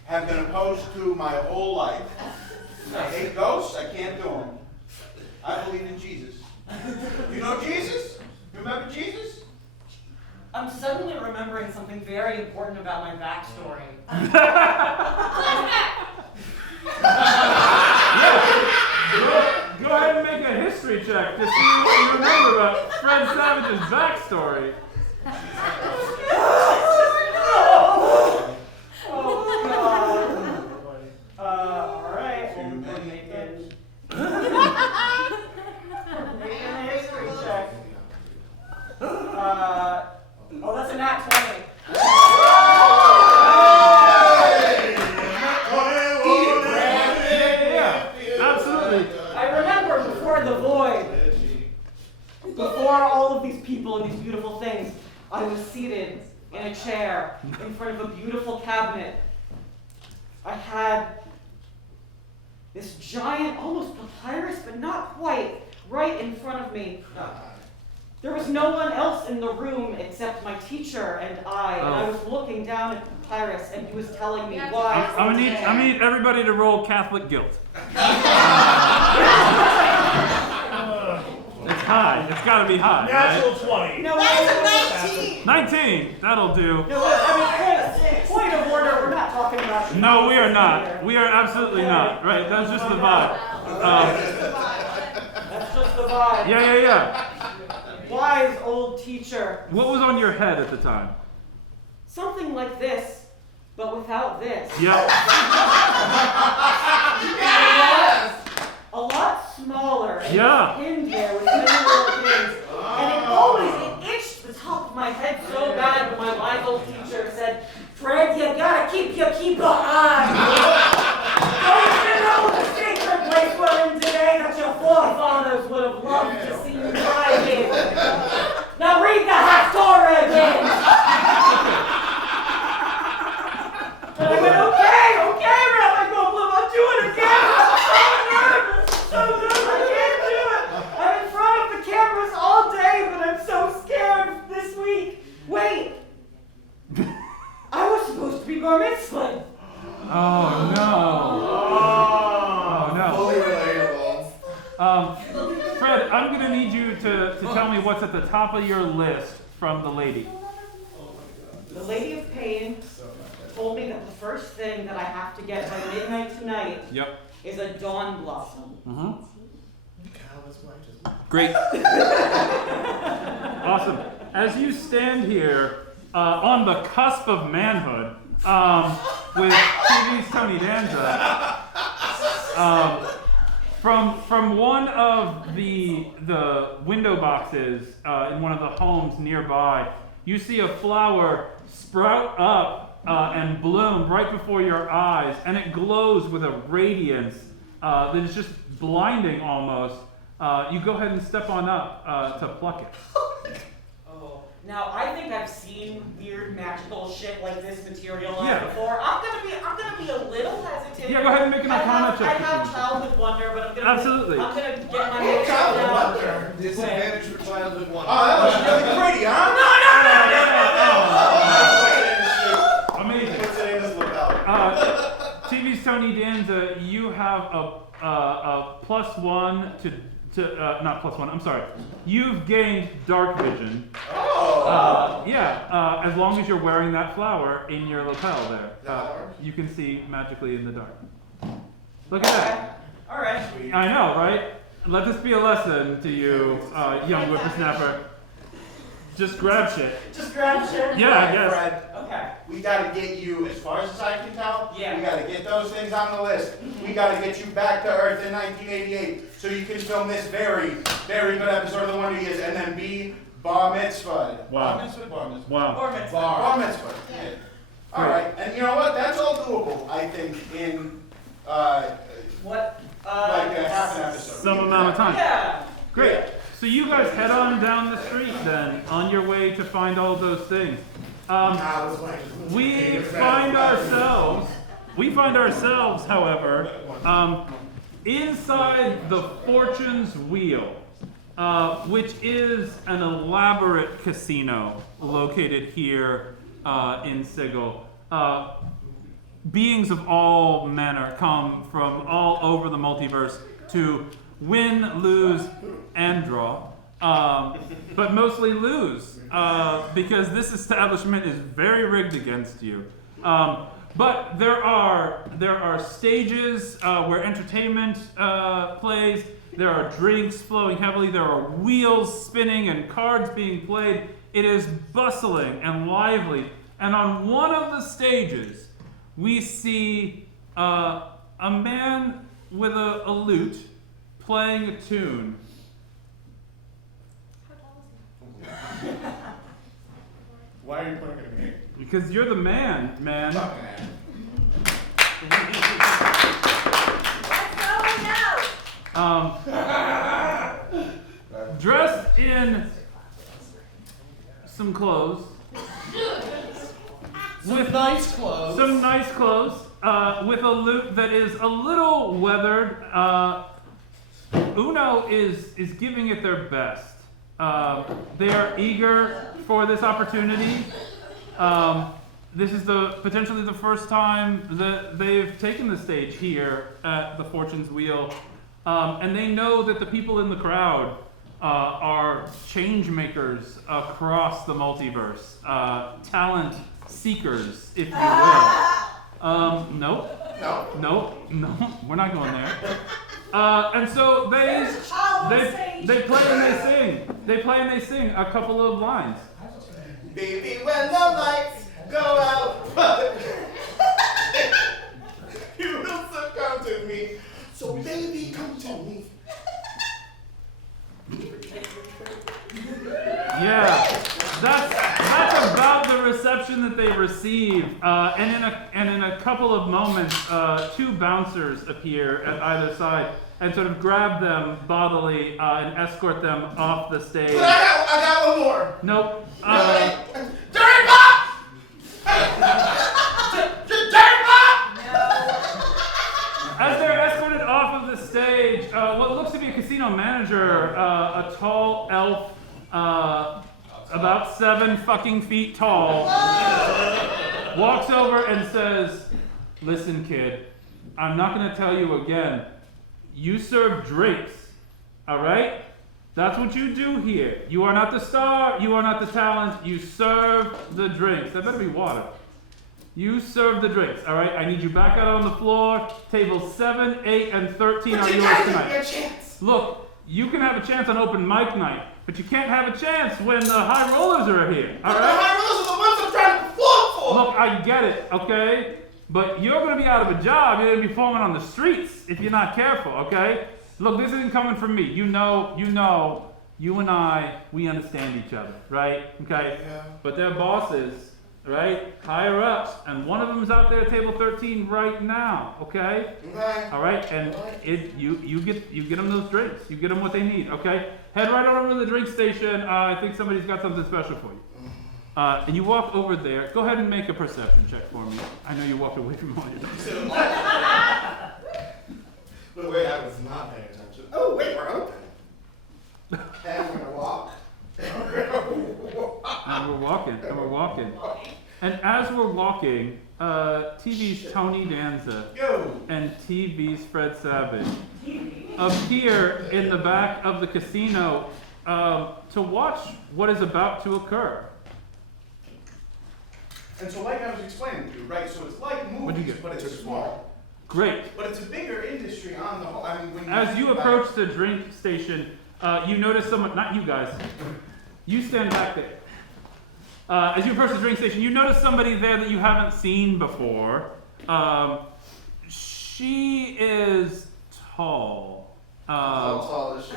have been opposed to my whole life. I hate ghosts, I can't do them. I believe in Jesus. You know Jesus? You remember Jesus? I'm suddenly remembering something very important about my backstory. Go ahead and make a history check to see what you remember about Fred Savage's backstory. Alright, we're making a history check. That's a nat 20. Absolutely. I remember before the void, before all of these people and these beautiful things, I was seated in a chair in front of a beautiful cabinet. I had this giant, almost papyrus, but not quite, right in front of me. There was no one else in the room except my teacher and I was looking down at the papyrus, and he was telling me why. I'm gonna need everybody to roll Catholic guilt. It's high. It's got to be high. Natural right? 20. No, that's a 19. 19. That'll do. No, I mean, point of order. We're not talking about. No, we are not. We are absolutely not. Right? That's just the vibe. That's just the vibe. Yeah. Wise old teacher. What was on your head at the time? Something like this, but without this. Yep. A lot smaller. And Yeah. pinned there with many little things. And it itched the top of my head so bad when my wise old teacher said, "Fred, you gotta keep your keeper on. Don't you know the sacred place we're in today that your forefathers would have loved to see you thrive in? Now read the Haftorah again." And I went, okay, Rabbi Goldblum, I'll do it again. I'm so be bar mitzvah. Oh no. Oh no. Fully relatable. Fred, I'm gonna need you to tell me what's at the top of your list from the lady. The Lady of Pain told me that the first thing that I have to get by midnight tonight is a dawn blossom. Mm-hmm. Great. Awesome. As you stand here on the cusp of manhood with TV's Tony Danza, from one of the window boxes in one of the homes nearby, you see a flower sprout up and bloom right before your eyes, and it glows with a radiance that is just blinding almost. You go ahead and step on up to pluck it. Oh, now I think I've seen weird magical shit like this materialize Yeah. before. I'm gonna be a little hesitant. Yeah, go ahead and make an Arcana check. I have childhood wonder, but I'm gonna Absolutely. I'm gonna get my makeup down. Wonder. Disadvantage for childhood wonder. Oh, that was really pretty, huh? Amazing. What's the name of this locale? TV's Tony Danza, you have a +1 to not +1. I'm sorry. You've gained dark vision. Oh. As long as you're wearing that flower in your lapel there, you can see magically in the dark. Look at that. All right. I know, right? Let this be a lesson to you, young whippersnapper. Just grab shit. Just grab shit. Yeah, I guess. Fred, Okay. we gotta get you, as far as I can tell, Yeah. we gotta get those things on the list. We gotta get you back to Earth in 1988 so you can film this very, very good episode of The Wonder Years and then be bar mitzvah. Wow. Bar mitzvah, bar mitzvah. Wow. Bar mitzvah. Bar mitzvah. Yeah. All right, and you know what? That's all doable, I think, in What? like a half an episode. Some amount of time. Yeah. Great. So you guys head on down the street then, on your way to find all those things. We find ourselves, however, inside the Fortune's Wheel, which is an elaborate casino located here in Sigil. Beings of all manner come from all over the multiverse to win, lose, and draw, but mostly lose, because this establishment is very rigged against you. But there are stages where entertainment plays. There are drinks flowing heavily. There are wheels spinning and cards being played. It is bustling and lively. And on one of the stages, we see a man with a lute playing a tune. Why are you pointing at me? Because you're the man. Let's go now. Dressed in some clothes. With nice clothes. Some nice clothes. With a lute that is a little weathered. Uno is giving it their best. They are eager for this opportunity. This is potentially the first time that they've taken the stage here at the Fortune's Wheel. And they know that the people in the crowd are change makers across the multiverse. Talent seekers, if you will. Nope. No, we're not going there. And so they play and they sing. They play and they sing a couple of lines. Baby, when the lights go out, you will succumb to me. So baby, come to me. Yeah, that's about the reception that they receive. And in a couple of moments, two bouncers appear at either side and sort of grab them bodily and escort them off the stage. But I got one more. Nope. Dirty Pop! Dirty Pop! As they're escorted off of the stage, what looks to be a casino manager, a tall elf, about 7 fucking feet tall, walks over and says, "Listen, kid, I'm not going to tell you again. You serve drinks, all right? That's what you do here. You are not the star. You are not the talent. You serve the drinks. That better be water. You serve the drinks, all right? I need you back out on the floor. Tables 7, 8, and 13 are yours tonight. Look, you can have a chance on open mic night, but you can't have a chance when the high rollers are here, all right? The high rollers are the ones I'm trying to perform for. Look, I get it, okay? But you're going to be out of a job. You're going to be performing on the streets if you're not careful, okay? Look, this isn't coming from me. You know, you and I, we understand each other, right? Okay? Yeah. But they're bosses, right? Higher ups. And one of them is out there at table 13 right now, okay? Okay. All right? And you get them those drinks. You get them what they need, okay? Head right on over to the drink station. I think somebody's got something special for you. And you walk over there. Go ahead and make a perception check for me. I know you walked away from all your drinks. Wait, I was not paying attention. Oh, wait, we're open. And I'm gonna walk. And we're walking. And as we're walking, TV's Tony Danza and TV's Fred Savage appear in the back of the casino to watch what is about to occur. And so like I was explaining to you, right, so it's like What'd you movies, get? but it's small. Great. But it's a bigger industry on the whole. I mean, when As you approach the drink station, you notice someone, not you guys, you stand back there. As you approach the drink station, you notice somebody there that you haven't seen before. She is tall. How tall is she?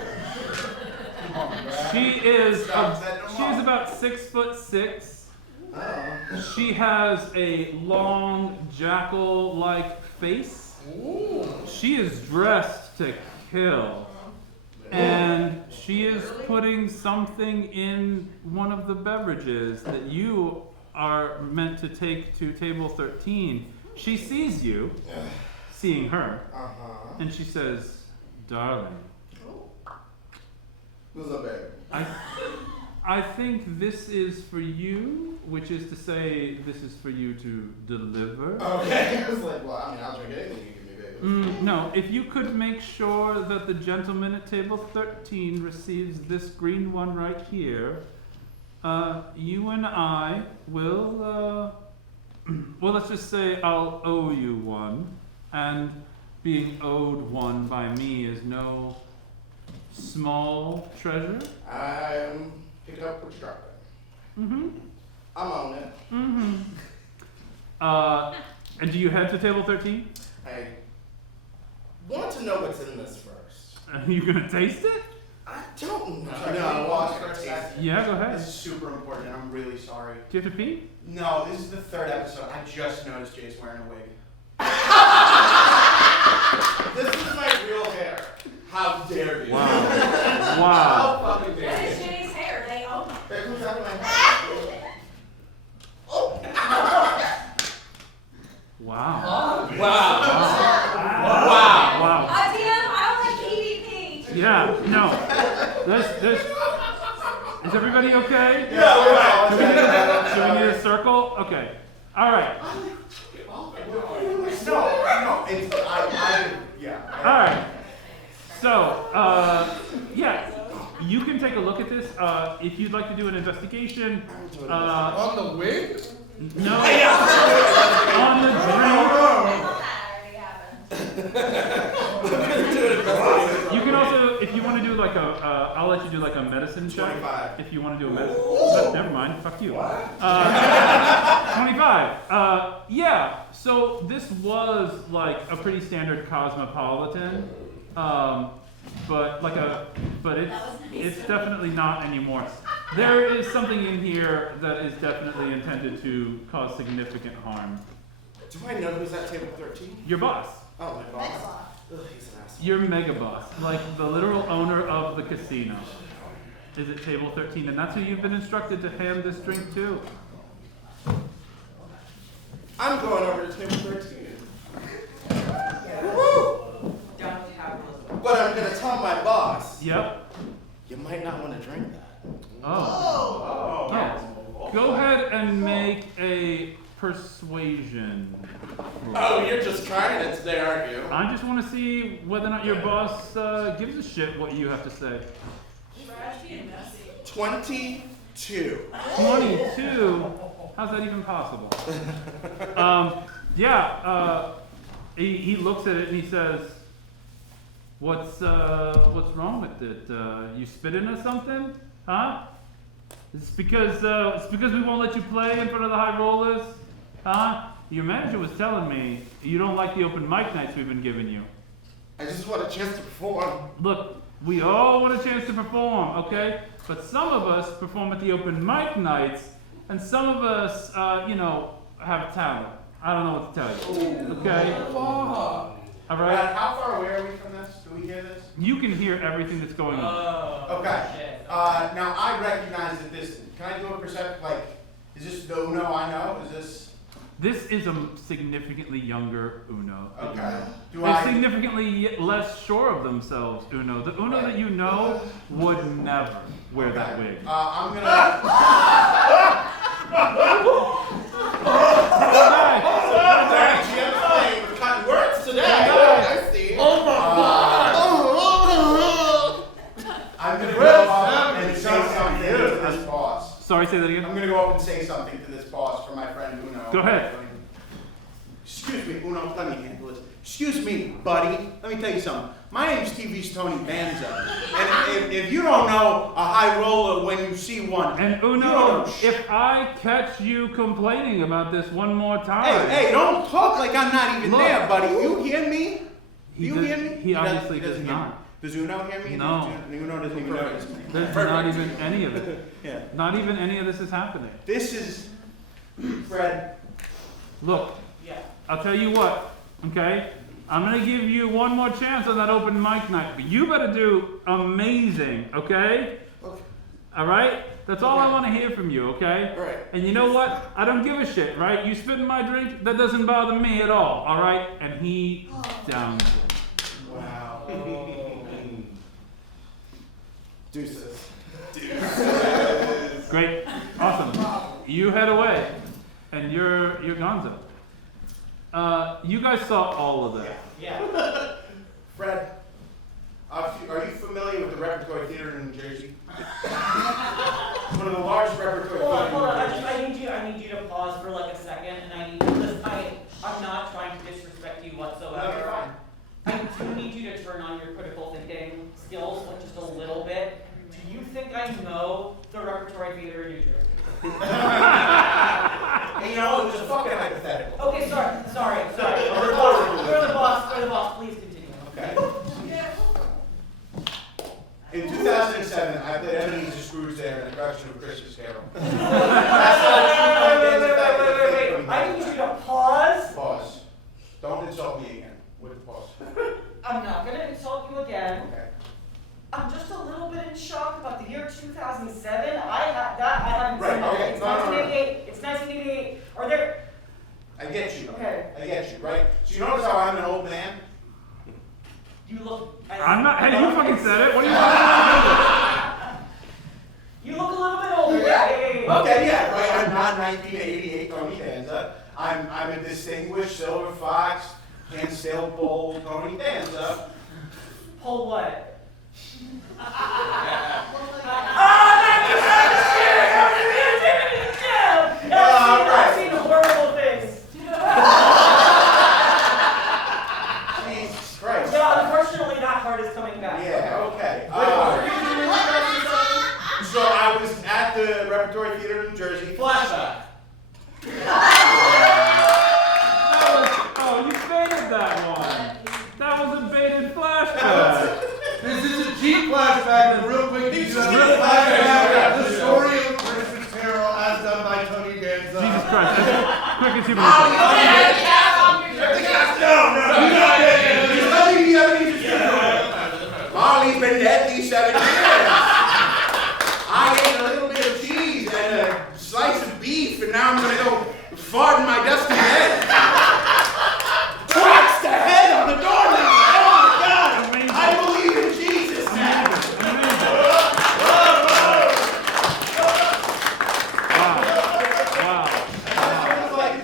She is about 6'6". Oh. She has a long jackal-like face. Ooh. She is dressed to kill. And she is putting something in one of the beverages that you are meant to take to table 13. She sees you, seeing her, and she says, "Darling, Who's up there? I think this is for you," which is to say, this is for you to deliver. Okay. I was like, well, I mean, I'll drink anything you give me, baby. No, if you could make sure that the gentleman at table 13 receives this green one right here, you and I will, well, let's just say I'll owe you one, and being owed one by me is no small treasure. I'm picking up what you're dropping. I'm on it. And do you head to table 13? I want to know what's in this first. Are you gonna taste it? I don't know. No, watch for a second. Yeah, go ahead. This is super important, and I'm really sorry. Do you have to pee? No, this is the 3rd episode. I just noticed Jay's wearing a wig. This is my real hair. How dare you? Wow. How fucking dare That you? is Jay's hair. They own it. Hey, who's having my hair? Oh. Wow. Wow. Wow. DM, I don't like PvP. Yeah, no. There's, is everybody okay? Yeah, we're right. Should we need a circle? Okay. All right. No, it's, yeah. All right. So, yeah, you can take a look at this. If you'd like to do an investigation. On the wig? No. On the drink. You can also, if you want to do like a, I'll let you do like a medicine check. 25. If you want to do a medicine. But never mind. Fuck you. 25. Yeah. So this was like a pretty standard cosmopolitan. But it's definitely not anymore. There is something in here that is definitely intended to cause significant harm. Do I know who's at table 13? Your boss. Oh, my boss. Ugh, he's an asshole. Your mega boss, like the literal owner of the casino, is at table 13, and that's who you've been instructed to hand this drink to. I'm going over to table 13. But I'm going to tell my boss. Yep. You might not want to drink that. Oh. Yeah. Go ahead and make a persuasion. Oh, you're just trying it today, aren't you? I just want to see whether or not your boss gives a shit what you have to say. 22. 22? How's that even possible? He looks at it and he says, what's wrong with it? You spitting or something? Huh? It's because we won't let you play in front of the high rollers? Huh? Your manager was telling me you don't like the open mic nights we've been giving you. I just want a chance to perform. Look, we all want a chance to perform, okay? But some of us perform at the open mic nights, and some of us, have talent. I don't know what to tell you, okay? All right? How far away are we from this? Do we hear this? You can hear everything that's going on. Okay. Now I recognize that this. Can I do a perception? Like, is this the Uno I know? Is this? This is a significantly younger Uno. Okay. They're significantly less sure of themselves, Uno. The Uno that you know would never wear that wig. I'm gonna. We're cutting words today. I see. Oh my God. I'm gonna go up and say something to this boss. Sorry, say that again. I'm gonna go up and say something to this boss for my friend Uno. Go ahead. Excuse me, Uno, let me handle this. Excuse me, buddy. Let me tell you something. My name's TV's Tony Danza. And if you don't know a high roller when you see one, and Uno, you don't know if I catch you complaining about this one more time. Hey, don't talk like I'm not even Look. there, buddy. You hear me? He doesn't doesn't not. hear me. Does Uno hear me? No. Uno doesn't even notice me. There's not even any of it. Yeah. Not even any of this is happening. This is Fred. Look, I'll tell you what, okay? I'm gonna give you one more chance on that open mic night, but you better do amazing, okay? Okay. All right? That's all I want to hear from you, okay? All right. And you know what? I don't give a shit, right? You spit in my drink, that doesn't bother me at all, all right? And he downs it. Wow. Deuces. Great, awesome. You head away, and you're Gonzo. You guys saw all of that. Yeah. Fred, are you familiar with the Repertory Theater in New Jersey? One of the largest repertory Hold theaters. on. I need you to pause for like a second, and I'm not trying to disrespect you whatsoever. I do need you to turn on your critical thinking skills, like just a little bit. Do you think I know the Repertory Theater in New Jersey? Hey, it was a fucking hypothetical. Okay, sorry. For the boss, please continue. Okay. In 2007, I played Ebenezer Scrooge there in the production of Christmas Carol. Wait. I need you to pause. Pause. Don't insult me again with the pause. I'm not going to insult you again. Okay. I'm just a little bit in shock about the year 2007. I haven't Right, seen that. okay. It's No. 1988. It's 1988. Are there? I get you. Okay. I get you, right? So you notice how I'm an old man? You look. I'm not. Hey, you fucking said it. What do you want You look a little bit older. Yeah. Okay, yeah, right. I'm not 1988 Tony Danza. I'm a distinguished silver fox, hand sail bull Tony Danza. Pull what? I've seen horrible things. Jesus Christ. Yeah, unfortunately, that part is coming back. Yeah, okay. So I was at the Repertory Theater in New Jersey. Flashback. Oh, you baited that one. That was a baited flashback. This is a cheap flashback, and real quick, this is a real flashback. The story of Christmas Carol as done by Tony Danza. Jesus Christ. As quick as human. Marley's been dead these 7 years. I ate a little bit of cheese and a slice of beef, and now I'm gonna go fart in my dusty head. What's the head on the doorknob? Oh my God! I believe in Jesus now. Wow. It's like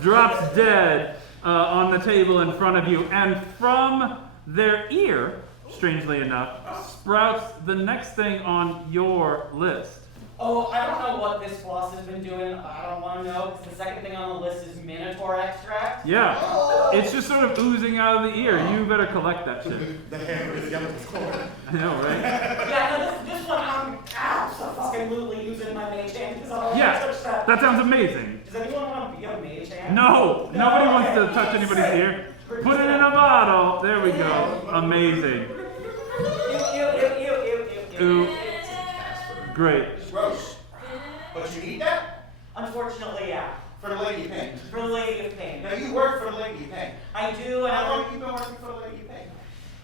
drops dead on the table in front of you, and from their ear, strangely enough, sprouts the next thing on your list. Oh, I don't know what this boss has been doing. I don't want to know, because the second thing on the list is Minotaur extract. Yeah, it's just sort of oozing out of the ear. You better collect that shit. The hammer is yellow corner. I know, right? Yeah, no, this one I'm absolutely using my mage hand, because I don't want to touch that. That sounds amazing. Does anyone want to be a mage hand? No, nobody wants to touch anybody's ear. Put it in a bottle. There we go. Amazing. Ew. Great. Gross. But you eat that? Unfortunately, yeah. For the Lady of Pain. For the Lady of Pain. Now you work for the Lady of Pain. I do, and How long have you been working for the Lady of Pain?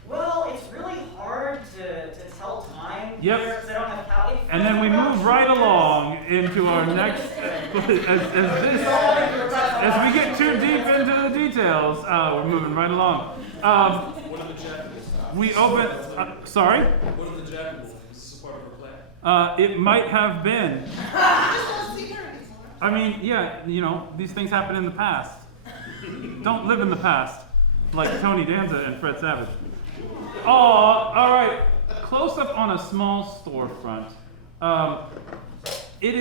well, it's really hard to tell time Yep. here, because I don't have calendar. And then we move right along into our next. As we get too deep into the details, we're moving right along. What are the Japanese? We open. Sorry. What are the Japanese? Is this a part of our plan? It might have been. I mean, yeah, you know, these things happen in the past. Don't live in the past, like Tony Danza and Fred Savage. Oh, all right. Close up on a small storefront. It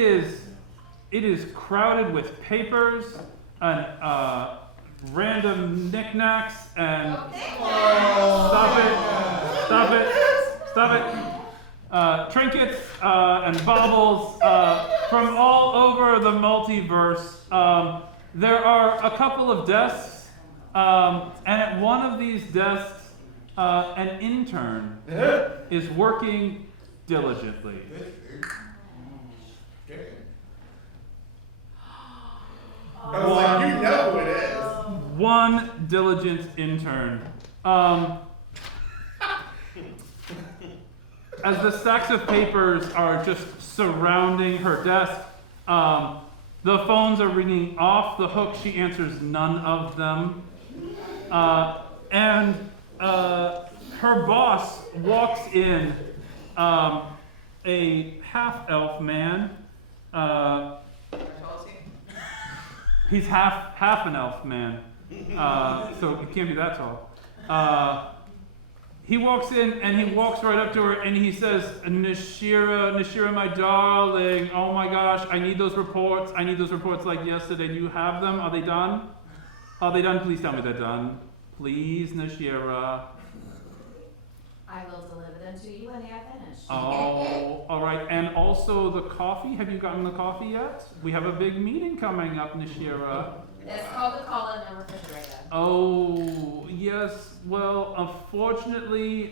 is crowded with papers and random knickknacks and trinkets and baubles from all over the multiverse. There are a couple of desks, and at one of these desks, an intern is working diligently. I was like, you know who it is. One diligent intern. As the stacks of papers are just surrounding her desk, the phones are ringing off the hook. She answers none of them. And her boss walks in, a half-elf man. He's half an elf man, so he can't be that tall. He walks in and he walks right up to her and he says, Nashira, my darling, oh my gosh, I need those reports. I need those reports like yesterday. Do you have them? Are they done? Are they done? Please tell me they're done. Please, Nashira. I will deliver them to you when they are finished. Oh, all right. And also the coffee. Have you gotten the coffee yet? We have a big meeting coming up, Nashira. There's Coca-Cola in the refrigerator. Oh, yes. Well, unfortunately,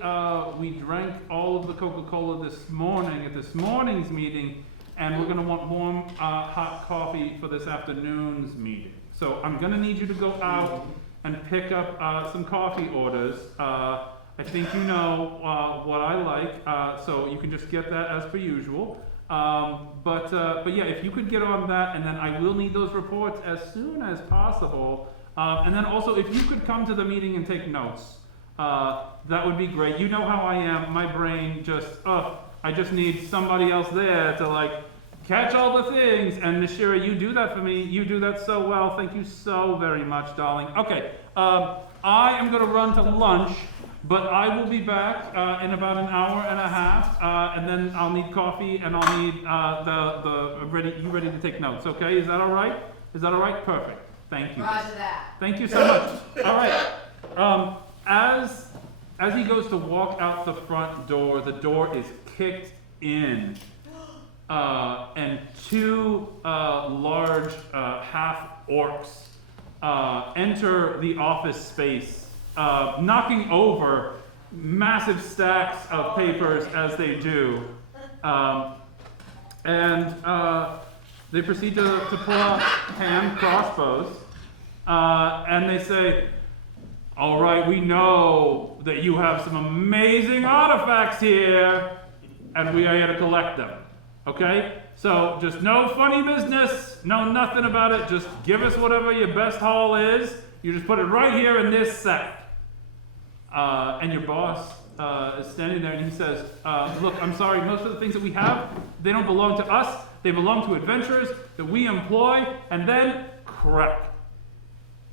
we drank all of the Coca-Cola this morning at this morning's meeting, and we're going to want warm, hot coffee for this afternoon's meeting. So I'm going to need you to go out and pick up some coffee orders. I think you know what I like, so you can just get that as per usual. But yeah, if you could get on that, and then I will need those reports as soon as possible. And then also, if you could come to the meeting and take notes, that would be great. You know how I am. My brain just, I just need somebody else there to like catch all the things. And Nashira, you do that for me. You do that so well. Thank you so very much, darling. Okay, I am going to run to lunch. But I will be back in about an hour and a half, and then I'll need coffee and I'll need you ready to take notes, okay? Is that all right? Is that all right? Perfect. Thank you. Roger that. Thank you so much. All right. As he goes to walk out the front door, the door is kicked in, and two large half orcs enter the office space. Knocking over massive stacks of papers as they do. And they proceed to pull out hand crossbows. And they say, all right, we know that you have some amazing artifacts here, and we are here to collect them. Okay? So just no funny business, no nothing about it. Just give us whatever your best haul is. You just put it right here in this sack. And your boss is standing there and he says, look, I'm sorry, most of the things that we have, they don't belong to us. They belong to adventurers that we employ and then crack.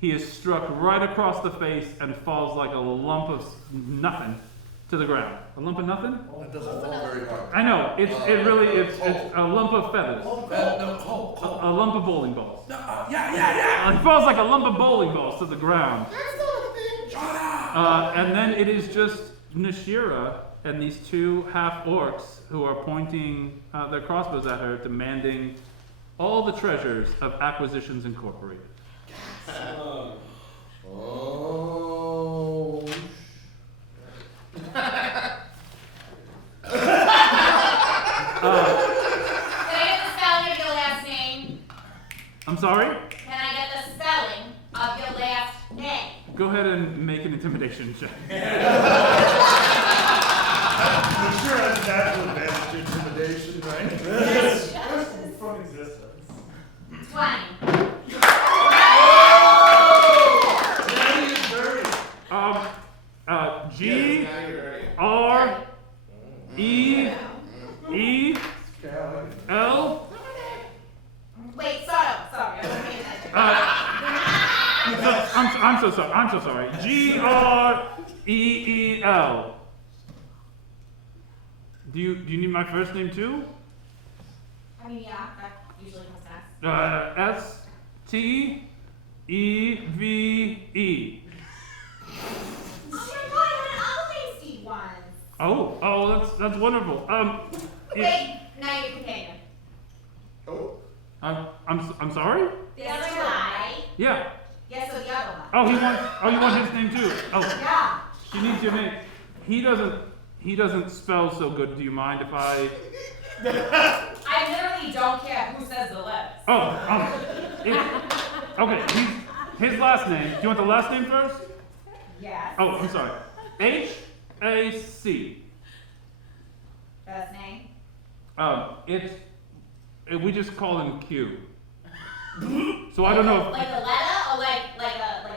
he is struck right across the face and falls like a lump of nothing to the ground. A lump of nothing? That doesn't fall very hard. I know. It's a lump of feathers. A lump of bowling balls. Yeah. He falls like a lump of bowling balls to the ground. And then it is just Nashira and these two half-orcs who are pointing their crossbows at her, demanding all the treasures of Acquisitions Incorporated. Oh. Can I get the spelling of your last name? I'm sorry? Can I get the spelling of your last name? Go ahead and make an intimidation check. I'm sure has a natural advantage to intimidation, right? Yes. From existence. 20. G R E E L. Wait, sorry. I wasn't paying attention. I'm so sorry. G R E E L. Do you need my first name too? I mean, yeah, that usually comes next. S T E V E. Oh my god, I had always see ones. Oh, that's wonderful. Wait, now you're companion. Oh. I'm sorry? The other guy. Yeah. Yes, so the other one. Oh, you want his name too? Oh. Yeah. She needs your name. He doesn't spell so good. Do you mind if I? I literally don't care who says the letters. Okay. His last name. Do you want the last name first? Yes. Oh, I'm sorry. H-A-C. First name? We just call him Q. So I don't know if like a letter or like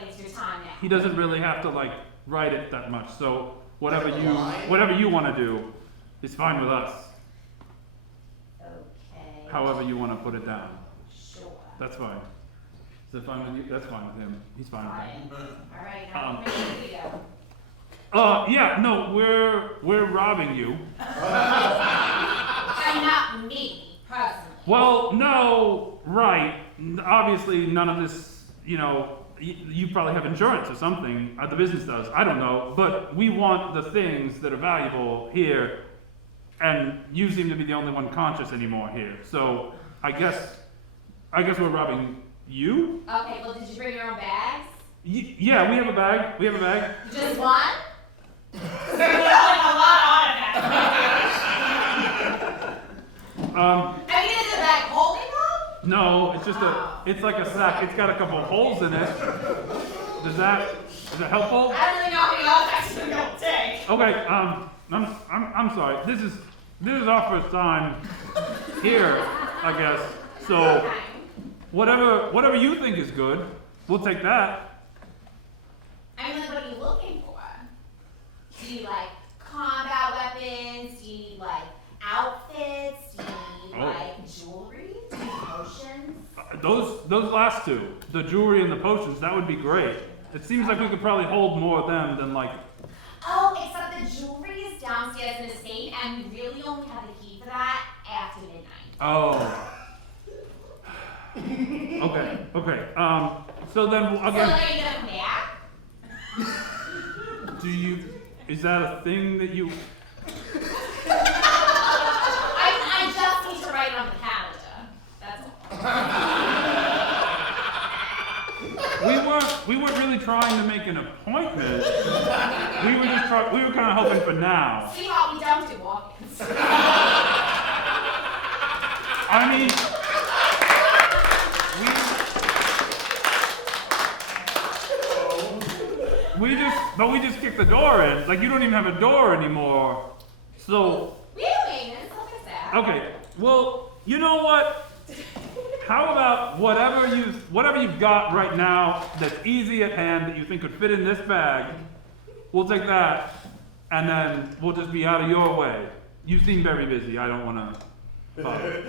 it's your time now. he doesn't really have to like write it that much. So whatever you want to do is fine with us. Okay. However you want to put it down. Sure. That's fine. Is that fine with you? That's fine with him. He's fine with him. Alright, now make a video. Yeah, no, we're robbing you. And not me, personally. Well, no, right. Obviously, none of this, you probably have insurance or something. The business does. I don't know. But we want the things that are valuable here, and you seem to be the only one conscious anymore here. So I guess we're robbing you? Okay, well, did you bring your own bags? Yeah, we have a bag. Just one? There's like a lot on it. I mean, is it a bag holding them? No, it's like a sack. It's got a couple of holes in it. Is that helpful? I don't really know how many else actually gonna take. Okay, I'm sorry. This is our first time here, I guess. So whatever you think is good, we'll take that. I mean, like, what are you looking for? Do you like combat weapons? Do you need like outfits? Do you need like jewelry? Do you need potions? Those last two, the jewelry and the potions, that would be great. It seems like we could probably hold more of them than like. Oh, except the jewelry is downstairs in the safe, and we really only have the key for that after midnight. Oh. Okay. So then again. So are you gonna come back? Is that a thing that you? I just need to write it on the calendar. That's all. We weren't really trying to make an appointment. We were kind of hoping for now. See how we don't do walk-ins. I mean, we just kicked the door in. Like, you don't even have a door anymore. So. Really? It's not like that. Okay. Well, you know what? How about whatever you've got right now that's easy at hand that you think could fit in this bag? We'll take that, and then we'll just be out of your way. You seem very busy. I don't want to bother.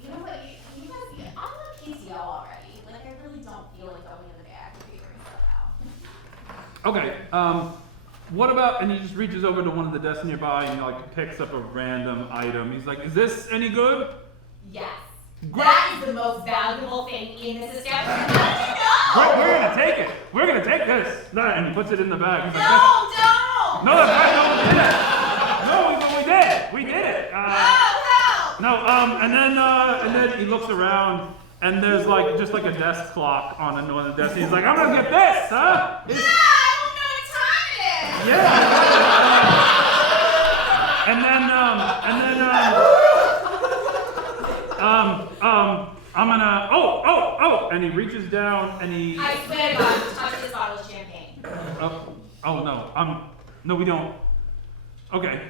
You know what? You guys, I'm on PCO already. Like, I really don't feel like Okay. What about? And he just reaches over to one of the desks nearby and like picks up a random item. He's like, "Is this any good?" Yes. Great. That is the most valuable thing in this establishment. How did you know? We're gonna take it. We're gonna take this. And he puts it in the bag. He's like, don't! No, that's right. No, we did it. No, but we did. We did it. No, and then he looks around, and there's like just like a desk clock on one of the desks. He's like, "I'm gonna get this, huh?" Yeah, I don't know what time it is. Yeah. I'm gonna. Oh! And he reaches down and he. I swear to God, touch this bottle of champagne. Oh no. No, we don't. Okay.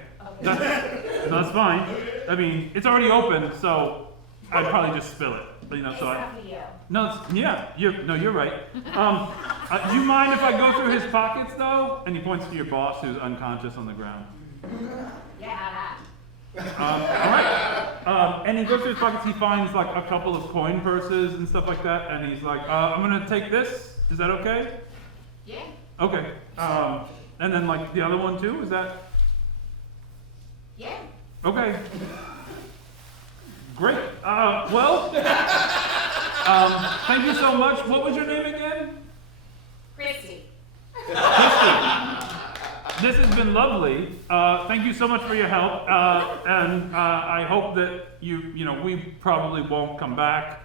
That's fine. I mean, it's already open, so I'd probably just spill it. But, so No, you're right. Do you mind if I go through his pockets though? And he points to your boss who's unconscious on the ground. Yeah. All right. And he goes through his pockets. He finds like a couple of coin purses and stuff like that. And he's like, "I'm gonna take this. Is that okay?" Yeah. Okay. And then like the other one too. Is that? Yeah. Okay. Great. Well. Thank you so much. What was your name again? Christy. This has been lovely. Thank you so much for your help, and I hope that we probably won't come back.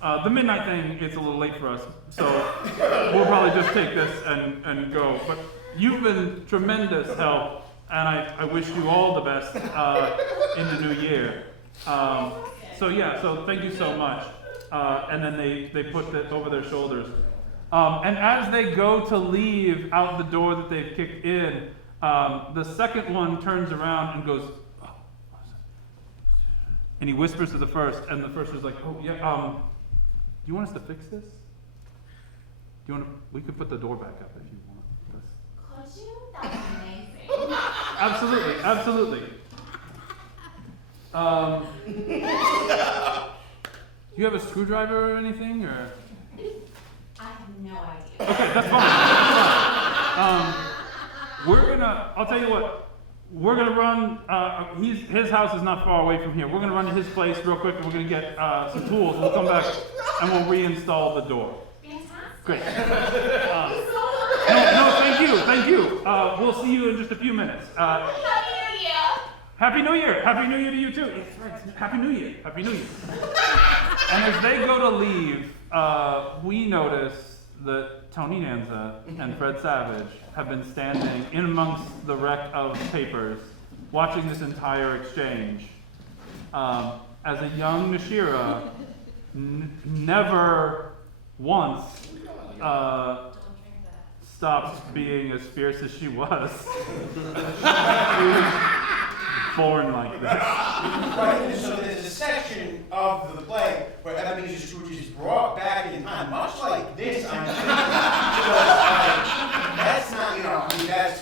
The midnight thing, it's a little late for us, so we'll probably just take this and go. But you've been tremendous help, and I wish you all the best in the new year. So thank you so much. And then they put it over their shoulders. And as they go to leave out the door that they've kicked in, the second one turns around and goes, "Oh, what is that?" And he whispers to the first, and the first is like, "Oh yeah, do you want us to fix this? Do you want to? We could put the door back up if you want." Could you? That would be amazing. Absolutely. Do you have a screwdriver or anything, or? I have no idea. Okay, that's fine. I'll tell you what, we're gonna run, his house is not far away from here. We're gonna run to his place real quick and we're gonna get some tools. We'll come back and we'll reinstall the door. Fantastic. Great. No, thank you. We'll see you in just a few minutes. Happy New Year. Happy New Year. Happy New Year to you too. That's right. Happy New Year. And as they go to leave, we notice that Tony Danza and Fred Savage have been standing in amongst the wreck of papers, watching this entire exchange. As a young Nashira, never once stopped being as fierce as she was. She was born like this. Right, so there's a section of the play where Ebenezer Scrooge is brought back in time, much like this, I'm thinking. That's not,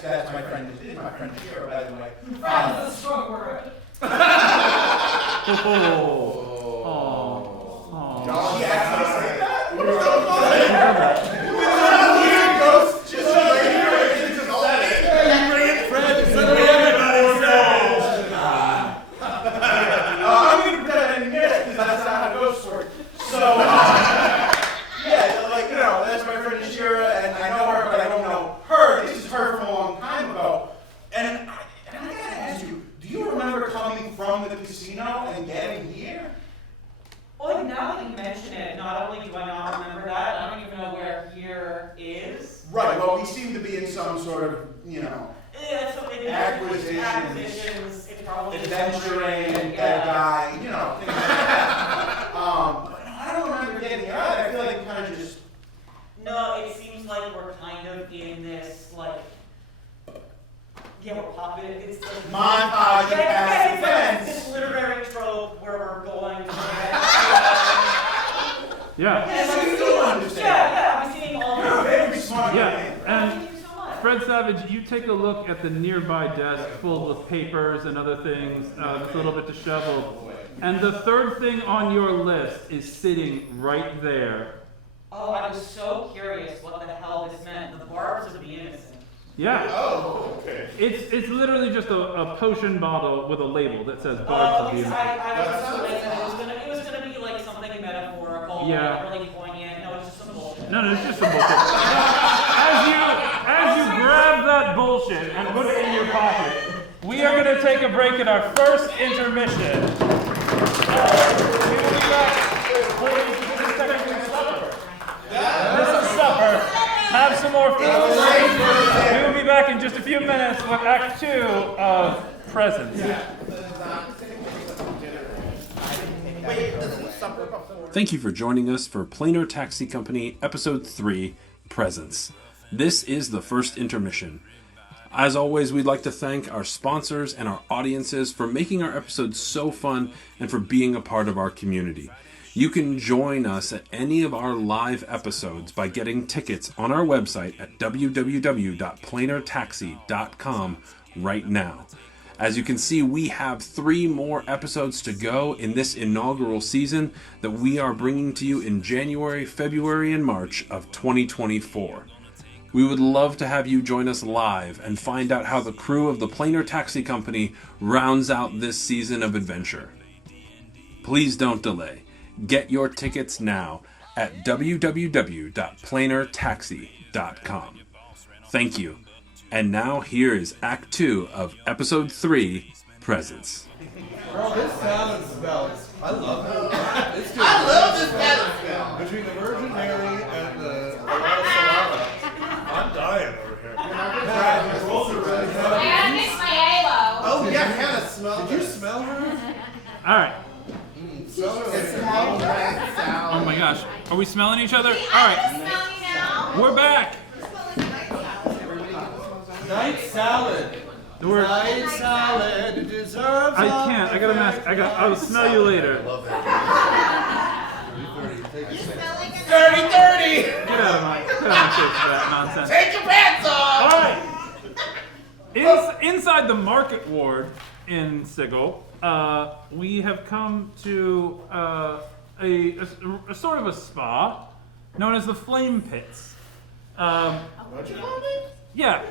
that's my friend. This is my friend Shira, by the way. Friend is a strong word. She actually said that? You're so funny. Weird ghost just right here into the setting. You bring in Fred, suddenly everybody's I'm going to pretend I didn't get it because that's not how ghosts work. So, that's my friend Shira, and I know her, but I don't know her. This is her from a long time ago. And I gotta ask you, do you remember coming from the casino and getting here? Well, now that you mention it, not only do I not remember that, I don't even know where here is. Right, well, we seem to be in some sort of, Yeah, so it is acquisitions, it's probably adventuring, things like that. But I don't remember getting here either. I feel like we kind of just... No, it seems like we're kind of in this, we're popping. It's like montage of past events. This literary trope where we're going to Yeah. So you do understand. Yeah, I'm seeing all You're very smart. Yeah, and Fred Savage, you take a look at the nearby desk full with papers and other things, it's a little bit disheveled. And the third thing on your list is sitting right there Oh, I was so curious what the hell this meant. The barbs of the innocent. Yeah. Oh, okay. It's literally just a potion bottle with a label that says Barbs of the Innocent. I was assuming it was gonna be like something metaphorical, Yeah. like really poignant. No, it's just some bullshit. No, it's just some bullshit. As you grab that bullshit and put it in your pocket, we are going to take a break at our first intermission. We will be back for this is technically supper. This is supper. Have some more food. We will be back in just a few minutes with Act 2 of Presents. Thank you for joining us for Planar Taxi Company Episode 3, Presents. This is the first intermission. As always, we'd like to thank our sponsors and our audiences for making our episodes so fun and for being a part of our community. You can join us at any of our live episodes by getting tickets on our website at www.planartaxi.com right now. As you can see, we have 3 more episodes to go in this inaugural season that we are bringing to you in January, February, and March of 2024. We would love to have you join us live and find out how the crew of the Planar Taxi Company rounds out this season of adventure. Please don't delay. Get your tickets now at www.planartaxi.com. Thank you. And now here is Act 2 of Episode 3, Presents. Girl, this salad smell. I love it. It's good. I love this salad smell. Between the Virgin Mary and the salada. I'm dying over here. And it's my halo. Oh, yeah, I kind of smell Did you smell her? All right. It smells like salad. Oh my gosh. Are we smelling each other? All right. Smell me now. We're back. Night salad. We're, Night salad deserves. I can't. I got a mask. I'll smell you later. You smell like a 30-30! Get out of my face for that nonsense. Take your pants off! All right. Inside the market ward in Sigil, we have come to a sort of a spa known as the Flame Pits. What'd you call me? Yeah.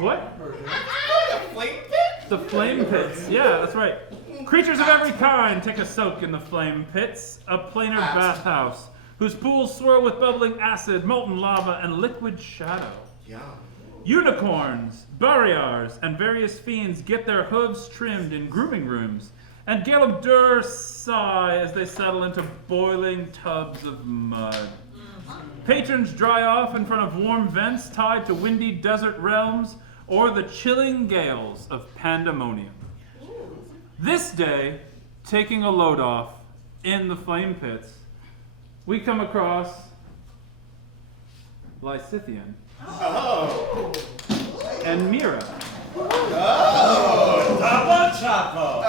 What? A flame pit? The Flame Pits. Yeah, that's right. Creatures of every kind take a soak in the Flame Pits, a planar bathhouse whose pools swirl with bubbling acid, molten lava, and liquid shadow. Yeah. Unicorns, Bariars, and various fiends get their hooves trimmed in grooming rooms, and Galabdur sigh as they settle into boiling tubs of mud. Patrons dry off in front of warm vents tied to windy desert realms or the chilling gales of pandemonium. This day, taking a load off in the Flame Pits, we come across Lysithian and Mira. Chapa Chapa.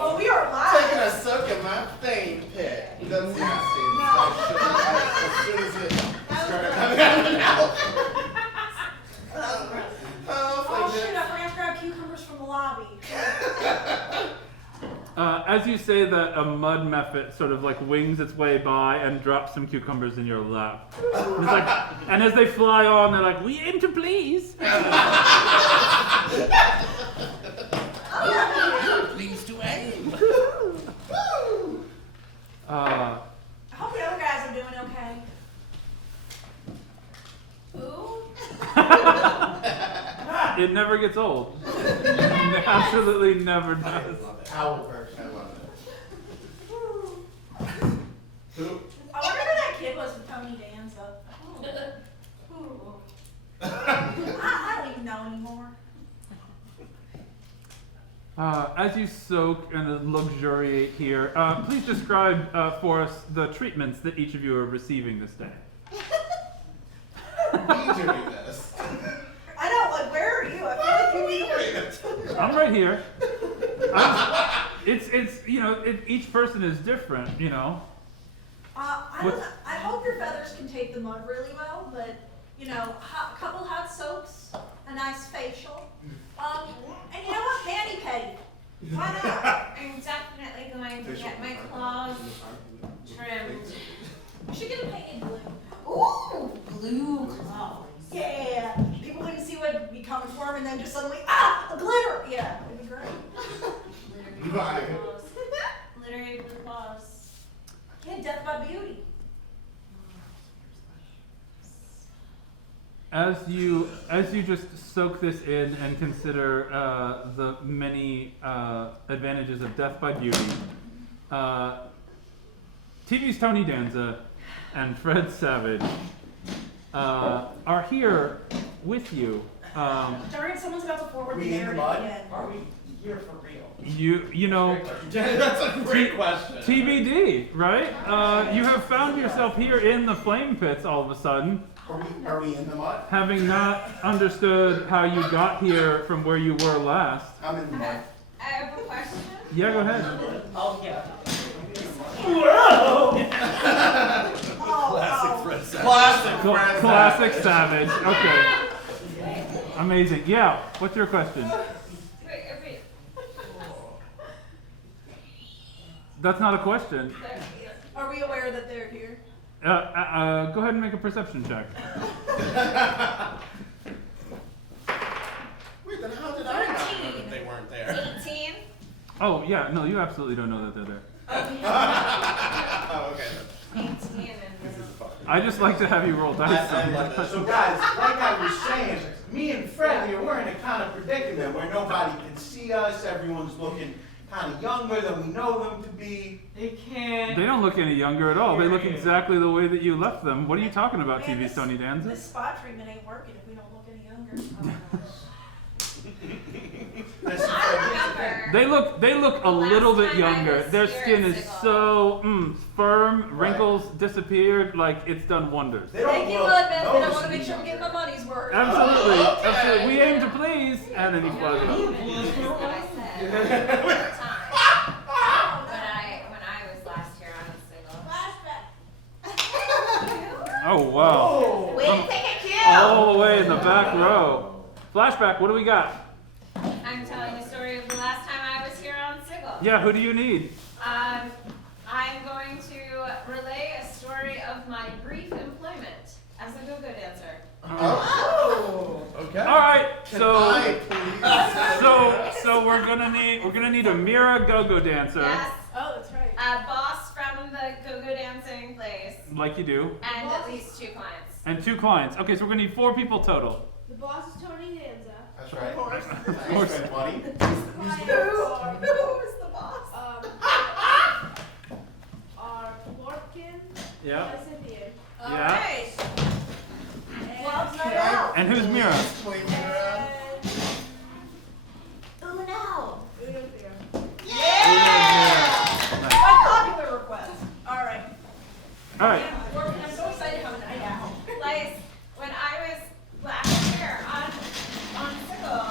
Oh, we are live. Taking a soak in my flame pit. That's nasty. As soon as it started coming out of the mouth. Oh shit, I forgot to grab cucumbers from the lobby. As you say that, a mud mephit sort of like wings its way by and drops some cucumbers in your lap. And, it's like, and as they fly on, they're like, "We aim to please." Please to aim. I hope the other guys are doing okay. Ooh. It never gets old. It absolutely never does. Albert, I love it. Who? I wonder who that kid was with Tony Danza. Ooh. I don't even know anymore. As you soak and luxuriate here, please describe for us the treatments that each of you are receiving this day. We doing this. I know, like, where are you? I feel like you I'm right here. It's you know, each person is different, you know. I hope your feathers can take the mud really well, but, you know, a couple hot soaks, a nice facial, and you know what, mani-pedi. Why not? I'm definitely going to get my claws trimmed. We should get them painted blue. Ooh, blue clothes. Yeah. People wouldn't see what would be coming for them, and then just suddenly, a glitter. Yeah, it'd be great. Glittery blue clothes. Glittery blue clothes. Yeah, death by beauty. As you just soak this in and consider the many advantages of death by beauty, TV's Tony Danza and Fred Savage are here with you. Darn, someone's about to forward the We in the narrative mud? again. Are we here for real? You know, That's a great question. TBD, right? You have found yourself here in the flame pits all of a sudden, Are we in the mud? having not understood how you got here from where you were last. I'm in the mud. I have a question. Yeah, go ahead. Oh, yeah. Classic Fred Savage. Classic Fred Classic Savage. Okay. Amazing. Yeah. What's your question? Wait. That's not a question. Are we aware that they're here? Go ahead and make a perception check. Wait, then how did I not know that they weren't there? 18. Oh yeah, no, you absolutely don't know that they're there. Oh, okay. 18 and I just like to have you roll dice. So guys, like I was saying, me and Freddie, we're in a kind of predicament where nobody can see us. Everyone's looking kind of younger than we know them to be. They can't. They don't look any younger at all. They look exactly the way that you left them. What are you talking about, Man, TV's Tony Danza? This spot treatment ain't working if we don't look any younger. They look a little bit younger. Their skin is so firm. Wrinkles disappeared. Like it's done wonders. Thank you, Mudman, but I want to make sure we get my money's worth. Absolutely, Okay. absolutely. We aim to please, and then he flies it up. When I was last here on Sigil. Oh wow! Way to take a cue! All the way in the back row. Flashback. What do we got? I'm telling the story of the last time I was here on Sigil. Yeah. Who do you need? I'm going to relay a story of my brief employment as a go-go dancer. Oh, okay. All right. So please? so we're gonna need a Mira go-go dancer. Yes. Oh, that's right. A boss from the go-go dancing place. Like you do. And at least 2 clients. And 2 clients. Okay, so we're gonna need 4 people total. The boss is Tony Danza. That's right. Of course. Of course. Buddy. Who is the boss? Blorbkin Yeah. VI. Yeah. Alright. Well, And who's Mira? Uno. My popular request. Alright. All right. I'm so excited to have a night out. Like, when I was last year on Sigil,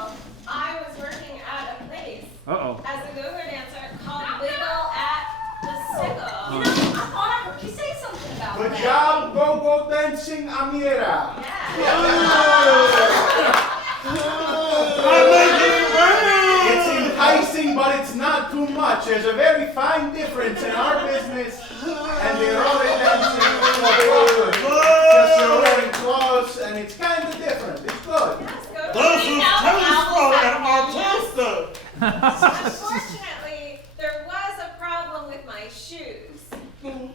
I was working at a place Uh-oh. as a go-go dancer called Wiggle at the Sigil. I thought I heard you say something about Good that. job, go-go dancing, Amira. It's enticing, but it's not too much. There's a very fine difference in our business and the other dancing. Just you're wearing clothes, and it's kind of different. It's good. This is tasteful and artistic. Unfortunately, there was a problem with my shoes. And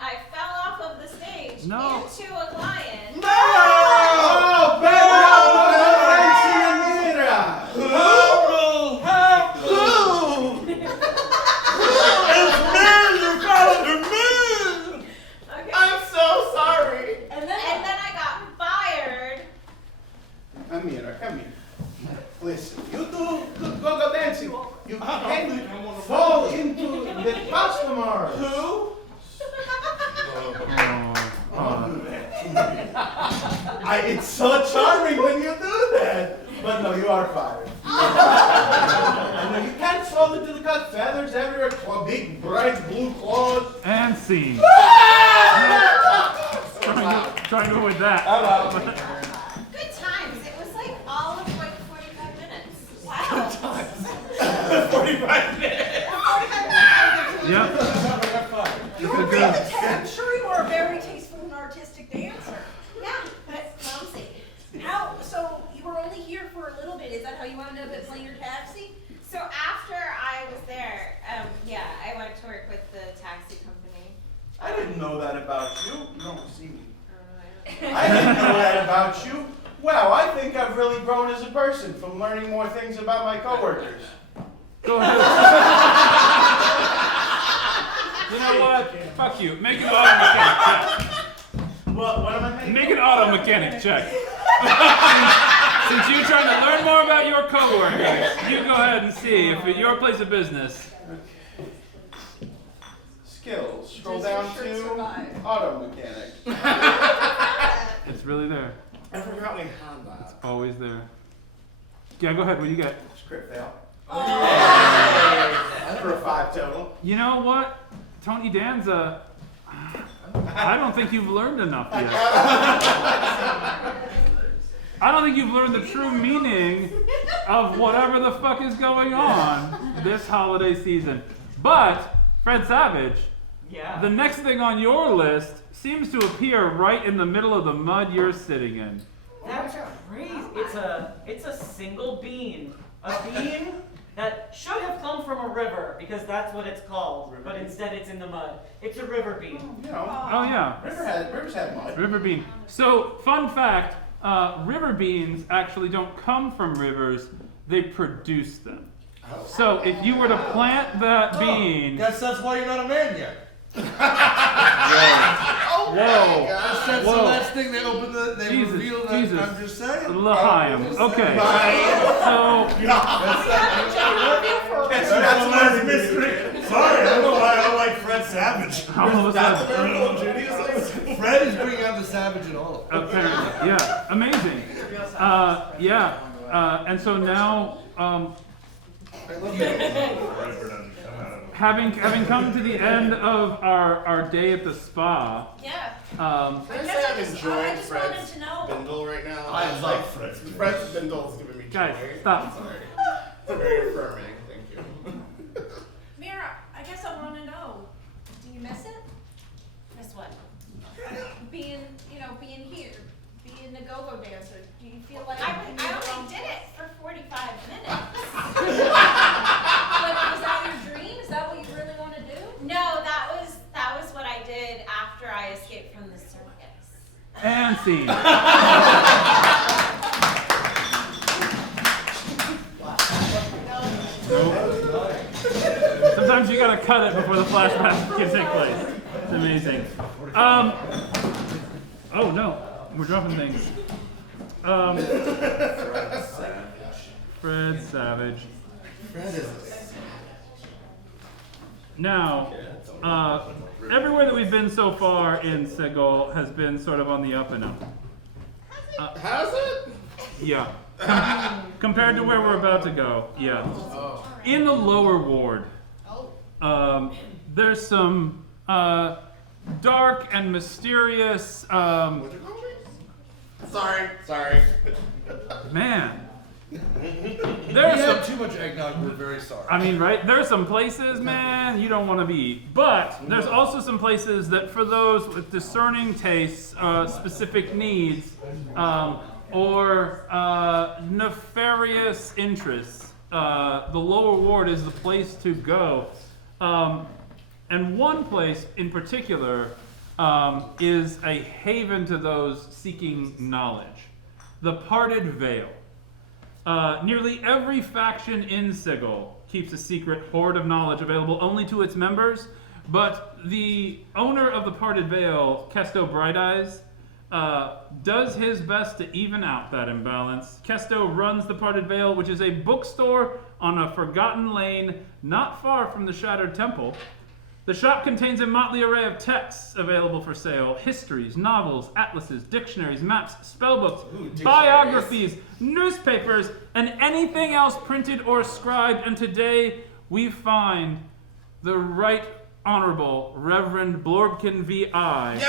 I fell off of the stage into a client. Oh, dancing, Amira. I'm so sorry. And then I got fired. Amira, come here. Listen, you do go-go dancing. You can fall into the customer. Who? It's so charming when you do that. But no, you are fired. And no, you can't fall into the cut. Feathers everywhere, big bright blue claws. And scene. Trying to avoid that. Good times. It was like all of like 45 minutes. Wow. 45 minutes. Yep. You were really the 10. I'm sure you were a for a little bit. Is that how you wound up at Planar Taxi? So after I was there, yeah, I went to work with the taxi company. I didn't know that about you. You don't see me. I didn't know that about you. Wow, I think I've really grown as a person from learning more things about my coworkers. Go ahead. You know what? Fuck you. Make an auto mechanic check. What am I making? Make an auto mechanic check. Since you're trying to learn more about your coworkers, you go ahead and see if at your place of business. Skills. Scroll down to auto mechanic. It's really there. I forgot we had that. Always there. Yeah, go ahead. What do you get? Script fail. That's for a 5 total. You know what, Tony Danza? I don't think you've learned enough yet. I don't think you've learned the true meaning of whatever the fuck is going on this holiday season. But, Fred Savage, Yeah. the next thing on your list seems to appear right in the middle of the mud you're sitting in. That's crazy. It's a single bean. A bean that should have come from a river, because that's what it's called, but instead it's in the mud. It's a river bean. You know, Oh yeah, rivers have mud. river bean. So, fun fact, river beans actually don't come from rivers, they produce them. So if you were to plant that bean... Guess that's why you're not a man yet. Oh Whoa. That's the Whoa. last thing they opened. They Jesus, revealed that. Jesus. I'm just saying. L'chaim. Okay. So... That's the last mystery. Sorry, I don't know why I don't like Fred Savage. All of a sudden, Fred is bringing out the savage in all of us. apparently, yeah, amazing. And so now, having come to the end of our day at the spa, Yeah. Can I say I'm I enjoying just wanted Fred's to know. bindle right now? I love Fred. Fred's bindle is giving me joy. guys, stop. Sorry. Very affirming. Thank you. Mira, I guess I want to know, do you miss it? Miss what? Being here, being the go-go dancer. Do you feel like I only did it for 45 minutes. But was that your dream? Is that what you really want to do? No, that was what I did after I escaped from the circus. And scene. Sometimes you gotta cut it before the flashback can take place. It's amazing. Oh no, we're dropping things. Fred Savage. Fred is Now, everywhere that we've been so far in Sigil has been sort of on the up and up. Has it? Yeah. Compared to where we're about to go, yeah. In the lower ward, there's some dark and mysterious, What'd you call me? Sorry. man. We There's had some, too much eggnog. We're very sorry. I mean, right? There's some places, man, you don't want to be. But there's also some places that for those with discerning tastes, specific needs, or nefarious interests, the lower ward is the place to go. And one place in particular is a haven to those seeking knowledge. The Parted Veil. Nearly every faction in Sigil keeps a secret hoard of knowledge available only to its members, but the owner of the Parted Veil, Kesto Bright Eyes, does his best to even out that imbalance. Kesto runs the Parted Veil, which is a bookstore on a forgotten lane not far from the Shattered Temple. The shop contains a motley array of texts available for sale: histories, novels, atlases, dictionaries, maps, spellbooks, biographies, newspapers, and anything else printed or scribed. And today we find the Right Honorable Reverend Blorbkin VI.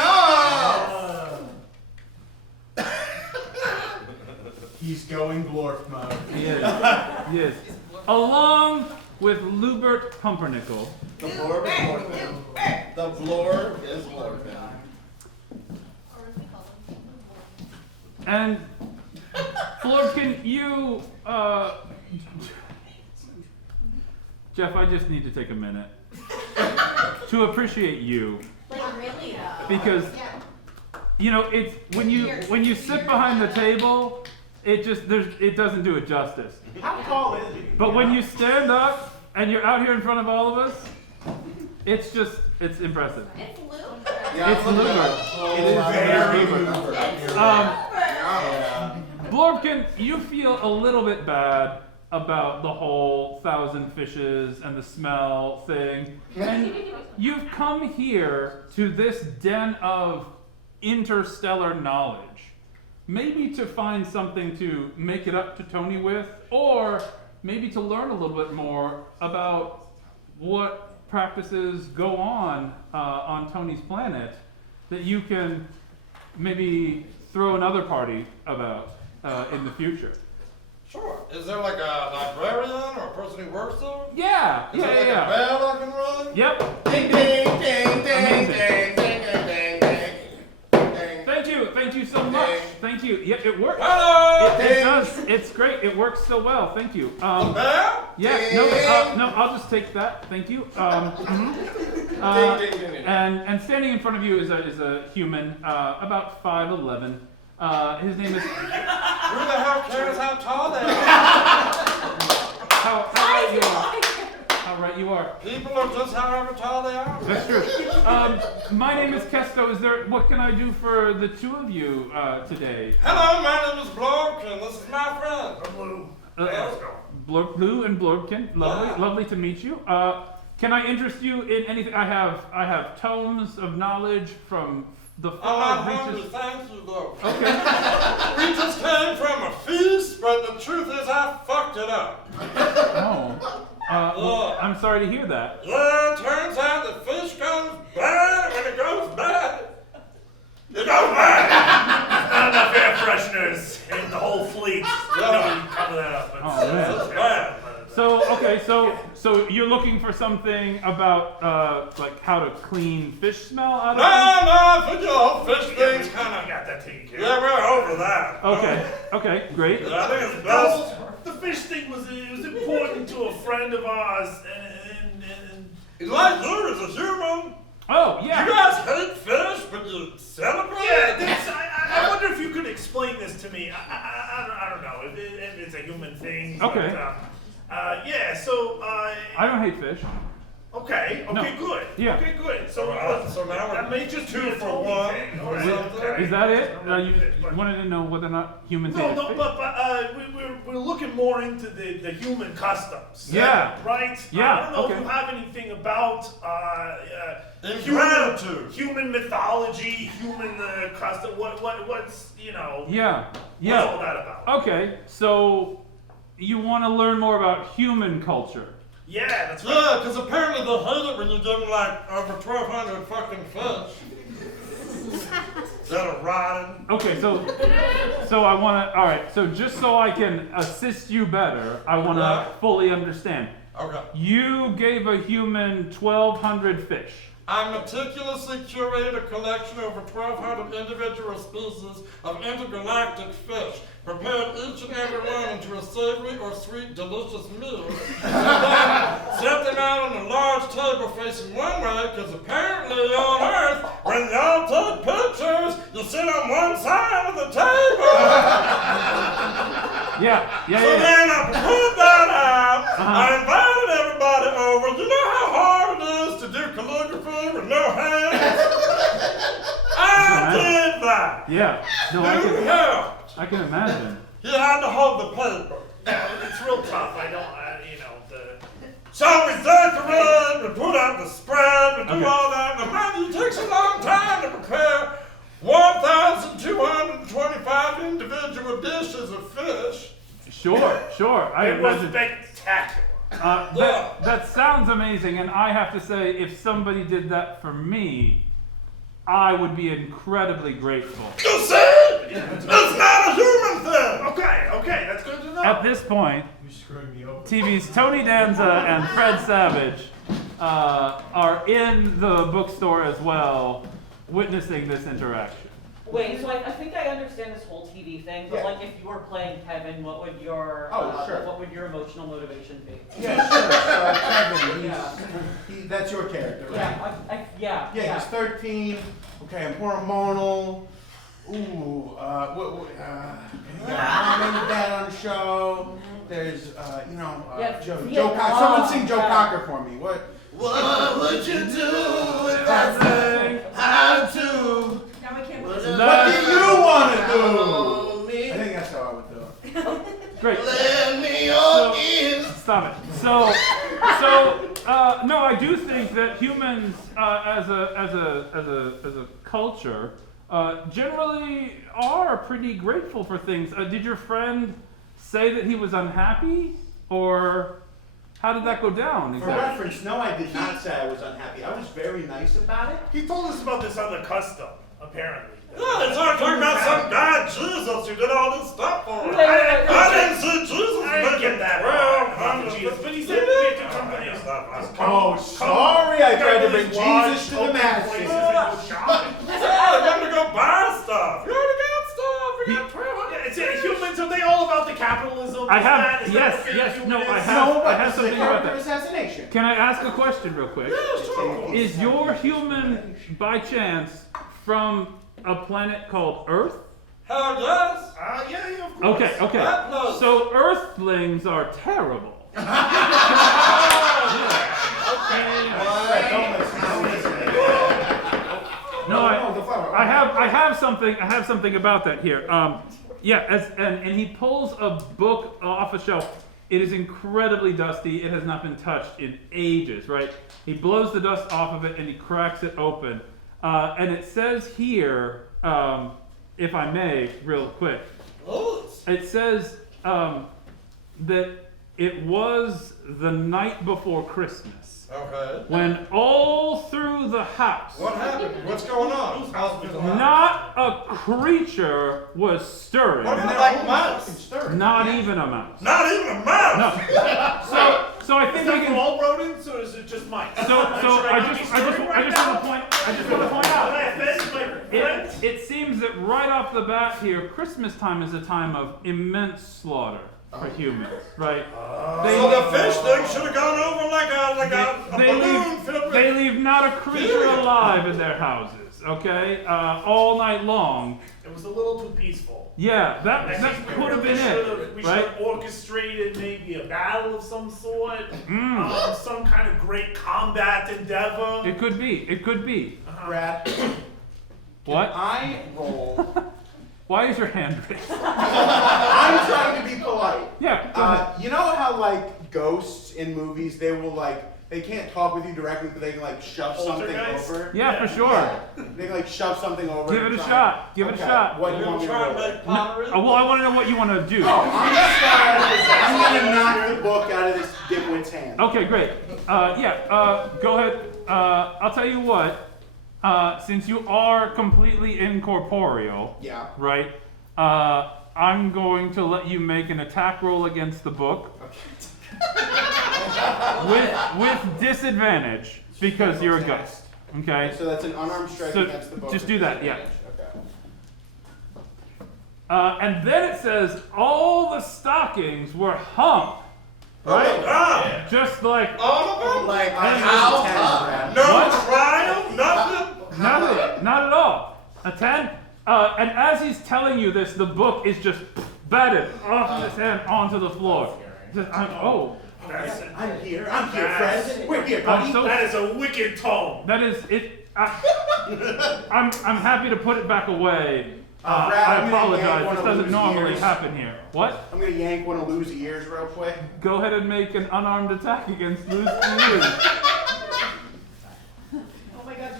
He's going Blorf mode. He is. He is. Along with Lubert Pumpernickel. The Blorb is Blorfin. The Blorb is Blorfin. And Blorbkin, you, Jeff, I just need to take a minute to appreciate you. Like really though. Because, you know, it's when you sit behind the table, it doesn't do it justice. How tall is he? But when you stand up and you're out here in front of all of us, it's impressive. It's Luke. It's Luger. It is very Blorbkin, you feel a little bit bad about the whole 1,000 fishes and the smell thing. And you've come here to this den of interstellar knowledge. Maybe to find something to make it up to Tony with, or maybe to learn a little bit more about what practices go on Tony's planet that you can maybe throw another party about in the future. Sure. Is there like a librarian or a person who works there? Yeah. Is there like a bell I can run? Yep. Ding, ding, ding, ding, ding, ding, ding, ding. Thank you so much. Thank you. Yep, it works. Hello. It does. It's great. It works so well. Thank you. The bell? Yeah. No. I'll just take that. Thank you. And standing in front of you is a human, about 5'11". His name is. Who the hell cares how tall they are? How right you are. How right you are. People are just however tall they are. That's true. My name is Kesto. What can I do for the two of you today? Hello, my name is Blorbkin. This is my friend. Blue. Blue and Blorbkin. Lovely to meet you. Can I interest you in anything? I have tomes of knowledge from the I'm far not hungry, reaches. thank you, though. Okay. We just came from a feast, but the truth is I fucked it up. Oh. Well, I'm sorry to hear that. Yeah, it turns out the fish goes bad, and when it goes bad, it goes bad. Not enough air fresheners in the whole fleet. Cover that up. Oh, man. So you're looking for something about like how to clean fish smell out of No, forget all fish things kind of. Got that taken care of. Yeah, we're over that. Okay, great. Yeah, I think it's best. The fish thing was important to a friend of ours, and It's like you as a human. Oh, yeah. You guys hate fish, but you celebrate? Yeah, I wonder if you could explain this to me. I don't know. If it's a human thing. Okay. But, I don't hate fish. Okay, No. good. Yeah. Okay, good. So now that may just two be a for Tony one. thing. All right. Is that it? You wanted to know whether or not humans hate No, fish? but we're looking more into the human customs. Yeah. Right? Yeah, I don't know okay. if you have anything about Gratitude. human mythology, human custom. What's Yeah. What's all that about? Okay, so you want to learn more about human culture? Yeah, that's right. Yeah, because apparently they hate it when you give them like over 1,200 fucking fish. That are rotting. Okay, so I want to. All right, so just so I can assist you better, I want to fully understand. Okay. You gave a human 1,200 fish. I meticulously curated a collection of over 1,200 individual species of intergalactic fish, prepared each and every one into a savory or sweet, delicious meal, and then set them out on a large table facing one way, because apparently on Earth, when y'all take pictures, you sit on one side of the table. Yeah. So then I put that out, I invited everybody over. You know how hard it is to do calligraphy with no hands? I did that. Yeah. No, Who helped? I can imagine. He had to hold the paper. It's real tough. I don't. So we decorate, we put out the spread, we do all that. Now, mind you, it takes a long time to prepare 1,225 individual dishes of fish. Sure. It was spectacular. That sounds amazing, and I have to say, if somebody did that for me, I would be incredibly grateful. You see? It's not a human thing! Okay, that's good to know. At this point, TV's Tony Danza and Fred Savage are in the bookstore as well, witnessing this interaction. Wait, so I think I understand this whole TV thing, but Yeah. like if you were playing Kevin, what would your Sure. what would your emotional motivation be? Yeah, sure. So Kevin, Yeah. that's your character, right? Yeah, Yeah, he's 13. Okay, I'm hormonal. Ooh, you got mom and dad on the show. There's, Joe Cocker. Someone sing Joe Cocker for me. What would you do if I sang how to? Now we can't. What do you want to do? I think that's how I would do it. Great. Let me on in. Stop it. No, I do think that humans, as a culture, generally are pretty grateful for things. Did your friend say that he was unhappy, or how did that go down? For reference, no, I did not say I was unhappy. I was very nice about it. He told us about this other custom, apparently. Yeah, they started talking about some guy, Jesus, who did all this stuff for us. Wait, I didn't see Jesus. I didn't get that. Well, Jesus, but he said we had to come to his Oh, sorry, I tried to bring Jesus to the masses. Oh, you to go buy stuff. You already got stuff. We got 1,200. Humans, are they all about the capitalism? I have, I have something about that. Assassination. Can I ask a question real quick? Is your human, by chance, from a planet called Earth? Hell yes. Yeah, of course. Okay. So Earthlings are terrible. No, I have something about that here. And he pulls a book off a shelf. It is incredibly dusty. It has not been touched in ages, right? He blows the dust off of it and he cracks it open. And it says here, if I may, real quick, it says that it was the night before Christmas. Okay. When all through the house, What happened? What's going on? not a creature was stirring. What about like mouse? Not even a mouse. Not even a mouse. No. So I think Is we that can. for all rodents, or is it just mice? So I just want to point out. It seems that right off the bat here, Christmas time is a time of immense slaughter for humans, right? So the fish thing should have gone over like a balloon filled with. They leave not a creature alive in their houses, okay? All night long. It was a little too peaceful. Yeah, that could have been it, We right? should have orchestrated maybe a battle of some sort, some kind of great combat endeavor. It could be. Brad. What? I roll. Why is your hand raised? I'm trying to be polite. Yeah, go ahead. You know how like ghosts in movies, they can't talk with you directly, but they can shove something over? Yeah, for sure. They can shove something over. Give it a shot. Give it a shot. What do you want me to roll? Well, I want to know what you want to do. I'm gonna knock the book out of this dimwit's hand. Okay, great. Go ahead. I'll tell you what. Since you are completely incorporeal, right? I'm going to let you make an attack roll against the book. with disadvantage because you're a ghost. Okay. So that's an unarmed strike against the book. Just do that, yeah. Okay. And then it says all the stockings were hung. Right? Yeah. Just like all of them? Like how? No trial? Nothing? Not at all. A 10? And as he's telling you this, the book is just batted off his hand onto the floor. I'm here, friends. We're here, buddy. That is a wicked tone. That is it. I'm happy to put it back away. Brad, I apologize. This doesn't normally happen here. What? I'm gonna yank one of Lou's ears real quick. Go ahead and make an unarmed attack against Lou's ears. Oh my God!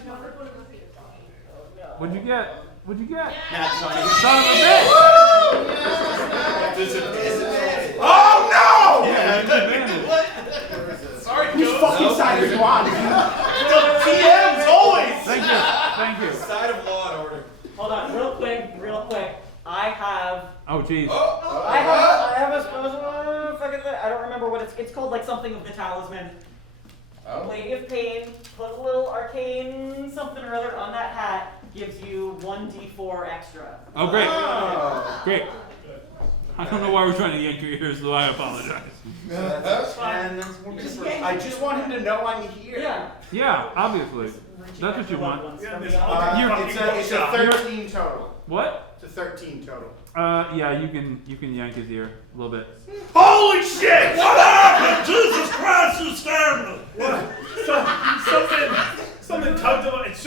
What'd you get? Son of a bitch! Oh no! Sorry, whose fucking side are you on? The TM's always. Thank you. Side of law and order. Hold on, real quick. I have. Oh jeez. I have a fucking thing. I don't remember what it's called, like something of the talisman. Lady of Pain. Put a little arcane something or other on that hat. gives you 1d4 extra. Oh, great. Oh. Great. I don't know why we're trying to yank your ears, though. I apologize. That's fine. I just want him to know I'm here. Yeah. Yeah, obviously. That's what you want. It's a 13 total. What? It's a 13 total. Yeah, you can yank his ear a little bit. Holy shit! What happened? Jesus Christ, you scared me! Something tugged on it.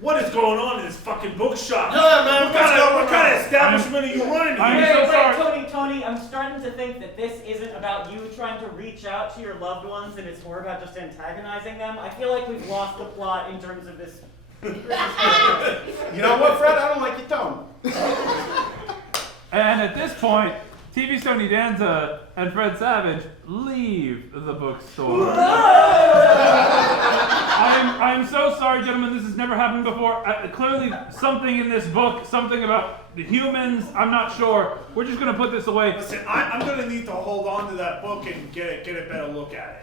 What is going on in this fucking bookshop? Yeah, man, What kind of establishment are you running? Wait, Tony, I'm starting to think that this isn't about you trying to reach out to your loved ones and it's more about just antagonizing them. I feel like we've lost the plot in terms of this. You know what, Fred? I don't like your tone. And at this point, TV Sony Danza and Fred Savage leave the bookstore. I'm so sorry, gentlemen. This has never happened before. Clearly, something in this book, something about the humans. I'm not sure. We're just gonna put this away. Listen, I'm gonna need to hold on to that book and get a better look at it.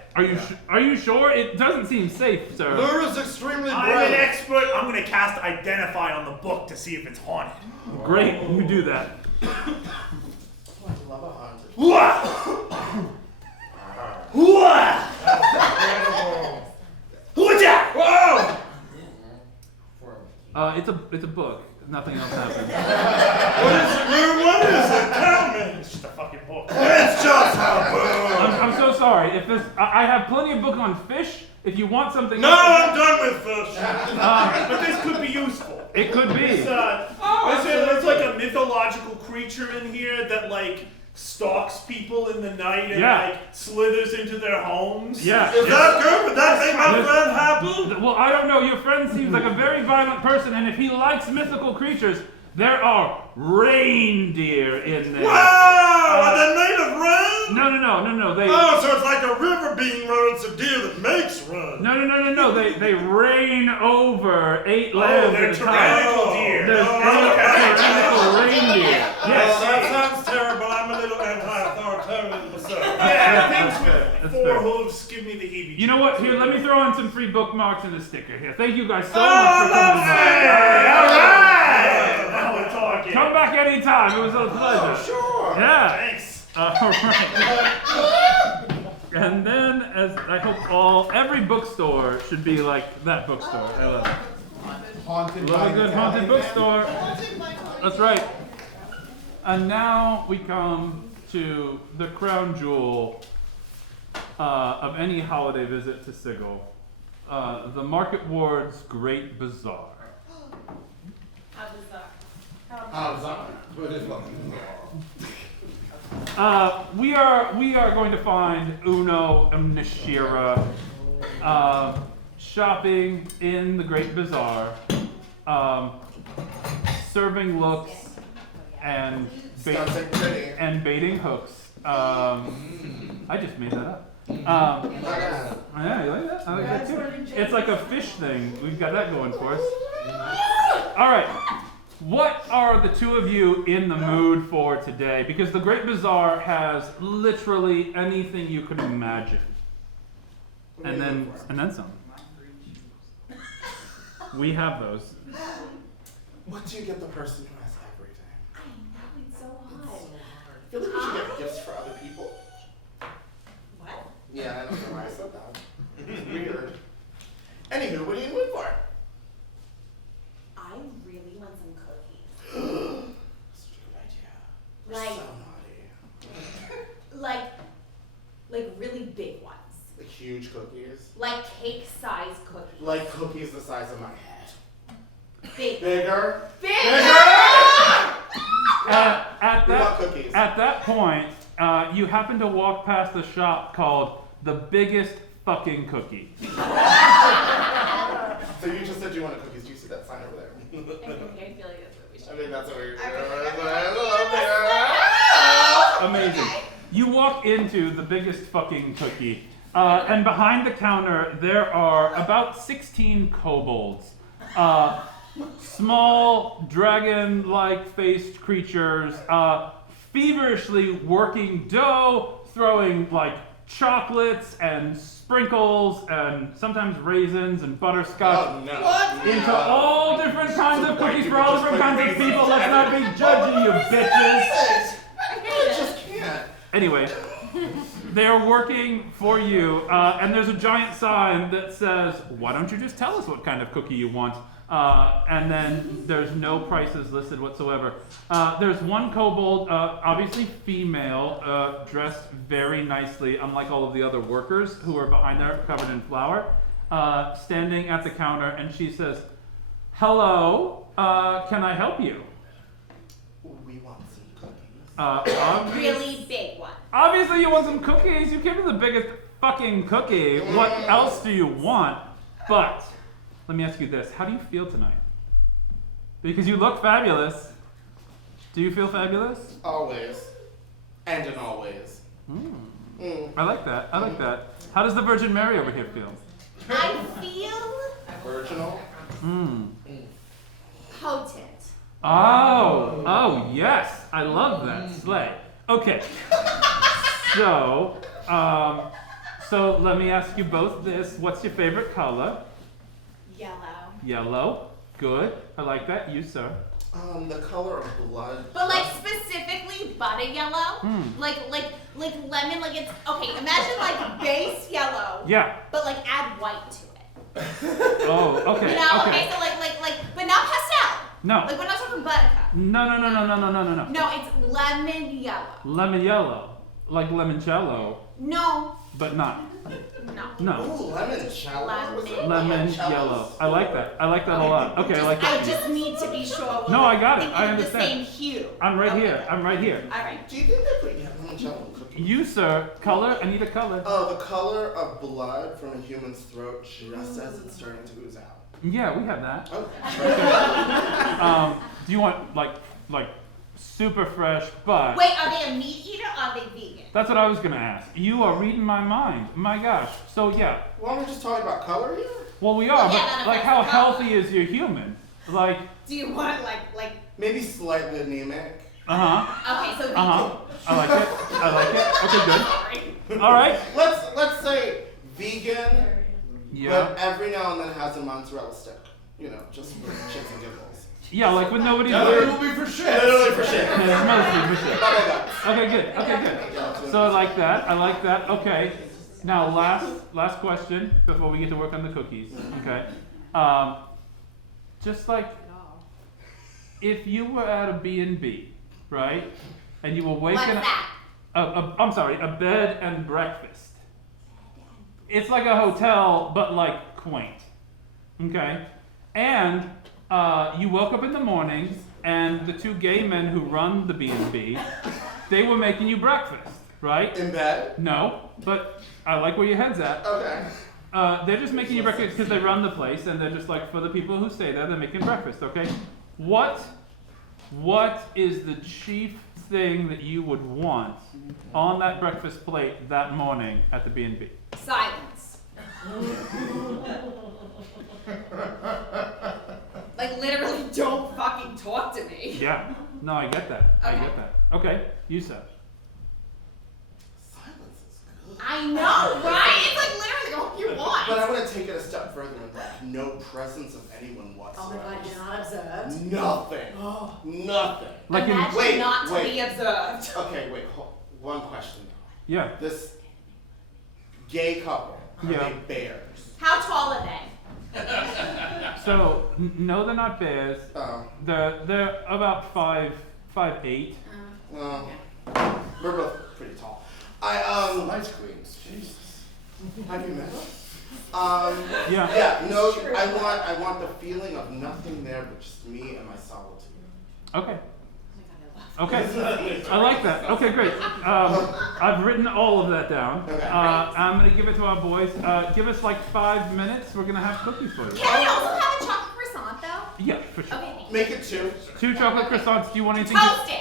Are you sure? It doesn't seem safe, sir. Lure is extremely I'm bright. an expert. I'm gonna cast Identify on the book to see if it's haunted. Great, you do that. I love a haunted. Who's that? Whoa! It's a book. Nothing else happens. What is it, Lure? What is it? Tell me. It's just a fucking book. It's just a book. I'm so sorry. If this, I have plenty of book on fish. If you want something. No, I'm done with fish. But this could be useful. It could be. There's like a mythological creature in here that like stalks people in the night and like slithers into their homes. Yeah. Is that good? Would that make my friend happy? Well, I don't know. Your friend seems like a very violent person, and if he likes mythical creatures, there are reindeer in there. Wow! Are they made of rain? No. They. Oh, so it's like a river being run. It's a deer that makes run. No. They reign over 8 lambs they're at a tyrannical time. deer. There's 8 tyrannical reindeer. Yes. That sounds terrible. I'm a little anti-authoritarian myself. Yeah, things with That's 4 fair. hooves give me the heebie-jeebies. You know what? Here, let me throw in some free bookmarks and a sticker here. Thank you guys so much for Oh, coming by. All right! Now we're talking. Come back anytime. It was a pleasure. Sure. Yeah. Thanks. All right. And then, as I hope every bookstore should be like that bookstore. I love it. Haunted Love a by good the haunted Italian bookstore. That's right. And now we come to the crown jewel of any holiday visit to Sigil, the Market Ward's Great Bazaar. How's that? Good as well. We are going to find Uno and Nishira shopping in the Great Bazaar, serving looks and baiting hooks. I just made that up. Yeah, you like that? I like that too. It's like a fish thing. We've got that going for us. All right. What are the two of you in the mood for today? Because the Great Bazaar has literally anything you could imagine. And then some. We have those. What do you get the person who has everything? I know, it's so hard. I feel like we should get gifts for other people. What? Yeah, I don't know why I said that. It's weird. Anywho, what are you in the mood for? I really want some cookies. Such a good idea. Like- So naughty. Like really big ones. Like huge cookies. Like cake-size cookies. Like cookies the size of my head. Big. Bigger. At We want cookies. that point, you happen to walk past a shop called The Biggest Fucking Cookie. So you just said you wanted cookies. Do you see that sign over there? I feel like that's what we should I think that's what we're doing. Amazing. You walk into The Biggest Fucking Cookie, and behind the counter there are about 16 kobolds. Small, dragon-like faced creatures, feverishly working dough, throwing like chocolates and sprinkles and sometimes raisins and butterscotch into all different kinds of cookies for all different kinds of people. Let's not be judgy, you bitches. I just can't. Anyway, they're working for you, and there's a giant sign that says, "Why don't you just tell us what kind of cookie you want?" And then there's no prices listed whatsoever. There's one kobold, obviously female, dressed very nicely, unlike all of the other workers who are behind there covered in flour, standing at the counter, and she says, "Hello, can I help you?" We want some cookies. Really big one. Obviously you want some cookies. You came to the biggest fucking cookie. What else do you want? But let me ask you this. How do you feel tonight? Because you look fabulous. Do you feel fabulous? Always. And in all ways. I like that. I like that. How does the Virgin Mary over here feel? I feel Virginal. potent. Oh, yes. I love that. Slay. Okay. So let me ask you both this. What's your favorite color? Yellow. Yellow. Good. I like that. You, sir. The color of blood. But like specifically butter yellow, like lemon, like it's okay. Imagine like base yellow, Yeah. but like add white to it. Oh, okay. You know, Okay. okay, so but not pastel. No. Like we're not talking buttercup. No. No, it's lemon yellow. Lemon yellow. Like limoncello, No, but not. No. Ooh, limoncello. Lemon yellow. I like that. I like that a lot. Okay, I like I that. just need to be sure. No, I got it. Thinking I of understand. the same hue. I'm right here. I'm right here. All right. Do you think they put limoncello in cookies? You, sir. Color? I need a color. Oh, the color of blood from a human's throat just as it's starting to ooze out. Yeah, we have that. Okay. Do you want like super fresh, but Wait, are they a meat eater or are they vegan? that's what I was gonna ask. You are reading my mind. My gosh. So yeah. Well, we're just talking about color here? Well, we are, Well, yeah, but that like affects how the color. healthy is your human? Like. Do you want like? Maybe slightly anemic. Uh-huh. Okay, so Uh-huh. I like it. I like it. Okay, good. All right. Let's say vegan, Yeah. but every now and then has a mozzarella stick. You know, just for shits and giggles. Yeah, like when nobody's It'll be for shit. Literally for shit. Yeah, it's mostly for shit. Bubblegum. Okay, good. Okay, good. So I like that. I like that. Okay. Now, last question before we get to work on the cookies. Okay. Just like if you were at a B&B, right, and you were waking What's up. that? I'm sorry, a bed and breakfast. It's like a hotel, but like quaint. Okay? And you woke up in the morning, and the two gay men who run the B&B, they were making you breakfast, right? In bed? No, but I like where your head's at. Okay. They're just making you breakfast because they run the place, and they're just like, for the people who stay there, they're making breakfast, okay? What is the chief thing that you would want on that breakfast plate that morning at the B&B? Silence. Like literally, don't fucking talk to me. Yeah. No, I get that. I Okay. get that. Okay, you said. Silence is good. I know, right? It's like literally all you want. But I want to take it a step further and like no presence of anyone Oh whatsoever. my god, you're not observed. Nothing. Nothing. Like in, Imagine wait, not to wait. be observed. Okay, wait. One question though. yeah. This gay couple, are Yeah. they bears? How tall are they? So no, they're not bears. Oh. They're about 5'8". Well, we're both pretty tall. Ice creams. Jesus. Have you met us? Yeah. Yeah, no, I want the feeling of nothing there but just me and my solitude. Okay. Okay. I like that. Okay, great. I've written all of that down. Okay. I'm gonna give it to our boys. Give us like 5 minutes. We're gonna have cookies for you. Can we also have a chocolate croissant though? Yeah, for sure. Okay, thank you. Make it 2. 2 chocolate croissants. Do you want anything? Toasted.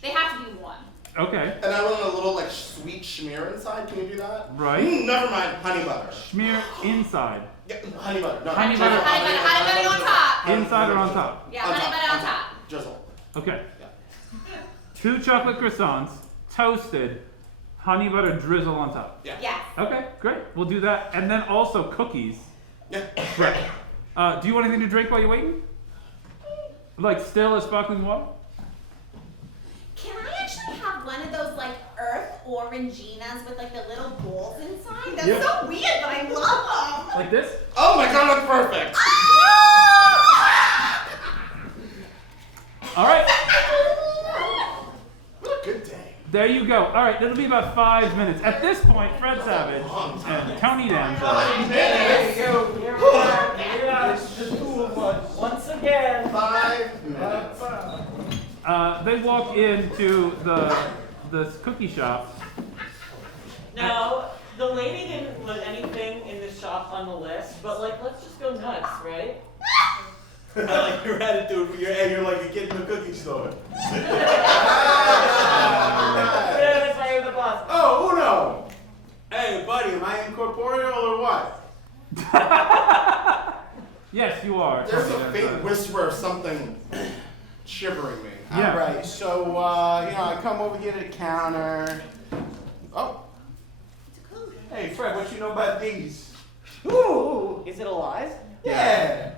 They have to be one. Okay. And I want a little like sweet schmear inside. Can you do that? Right. Never mind. Honey butter. Smear inside. Yeah, honey butter. No, Honey drizzle. butter. Honey butter on top. Inside or on top? Yeah, honey butter on top. Drizzle. Okay. Yeah. 2 chocolate croissants, toasted, honey butter drizzle on top. Yeah. Yes. Okay, great. We'll do that. And then also cookies. Yeah. Right. Do you want anything to drink while you're waiting? Like still as sparkling water? Can I actually have one of those like earth oranginas with like the little bowls inside? That's so weird, but I love them. Like this? Oh my god, that's perfect! All right. What a good day. There you go. All right, it'll be about 5 minutes. At this point, Fred Savage and Tony Danza. There you go. Here we are. It's the two of us. Once again. 5 minutes. They walk into the cookie shop. Now, the lady didn't put anything in the shop on the list, but like, let's just go nuts, right? I like your attitude. You're like a kid in a cookie store. Yes, I am the boss. Oh, Uno! Hey, buddy, am I incorporeal or what? Yes, you are. There's Tony a Danza. faint whisper of something shivering me. Yeah. All right, so, I come over here to the counter. Oh. Hey, Fred, what you know about these? Ooh, is it alive? Yeah.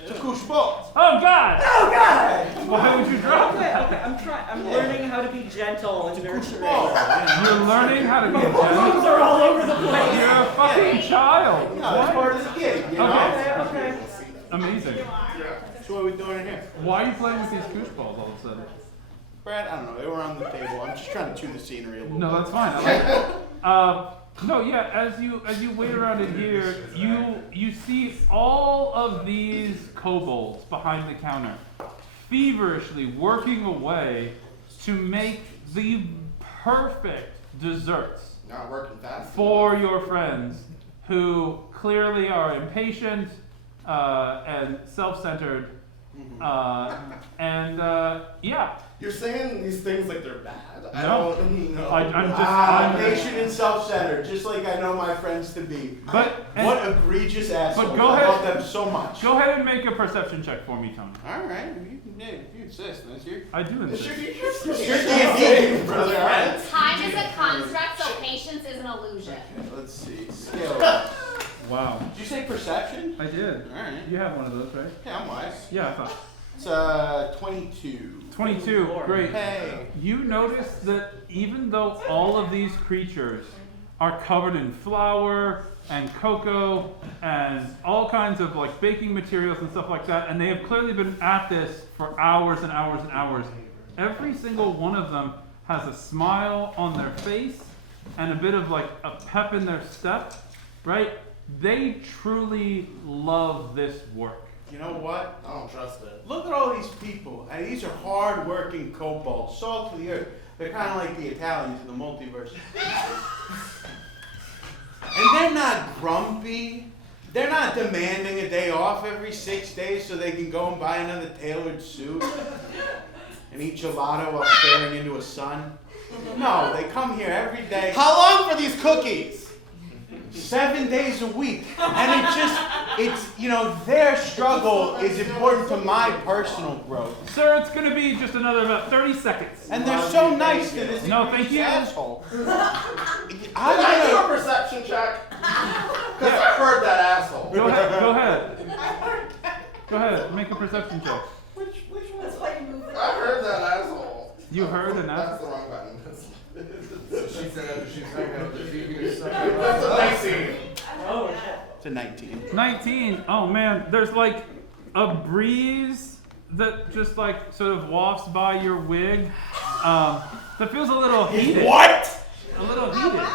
It's a koosh ball. Oh God! Oh God! Why would you drop it? Okay, I'm learning how to be gentle and nurturing. You're learning how to be a Arms gentle. are all over the place. You're a fucking child. No, it's part of the gig, you know? Okay. Amazing. So what are we doing in here? Why are you playing with these koosh balls all of a sudden? Brad, I don't know. They were on the table. I'm just trying to tune the scenery a little No, bit. that's fine. I like it. No, yeah. As you wait around in here, you see all of these kobolds behind the counter, feverishly working away to make the perfect desserts Not working fast. for your friends who clearly are impatient and self-centered. Yeah. You're saying these things like they're bad. I No. don't know. I'm patient and self-centered, just like I know my friends to be. But What egregious assholes. go I ahead. love them so much. Go ahead and make a perception check for me, Tony. All right, if you insist. That's your... I do insist. You're D&D, brother. All right. Time is a construct, so patience is an illusion. Let's see. Skill. Wow. Did you say perception? I did. All right. You have one of those, right? Yeah, I'm wise. Yeah, I thought. It's 22. 22. Great. Hey. You notice that even though all of these creatures are covered in flour and cocoa and all kinds of like baking materials and stuff like that, and they have clearly been at this for hours and hours and hours, every single one of them has a smile on their face and a bit of like a pep in their step, right? They truly love this work. You know what? I don't trust it. Look at all these people. And these are hard-working kobolds, salt of the earth. They're kind of like the Italians in the multiverse. And they're not grumpy. They're not demanding a day off every 6 days so they can go and buy another tailored suit and eat gelato while staring into a sun. No, they come here every day. How long for these cookies? 7 days a week. And their struggle is important to my personal growth. Sir, it's going to be just another about 30 seconds. And they're so nice to this No, thank you. asshole. Can I do a perception check? Because I heard that asshole. Go ahead. Go ahead. Make a perception check. Which one? I heard that asshole. You heard an That's asshole? the wrong button. She said after she's hanging out with the TV or That's a 19. Oh, shit. It's a 19. 19. Oh man, there's like a breeze that just like sort of wafts by your wig. That feels a little heated. What? A little heated.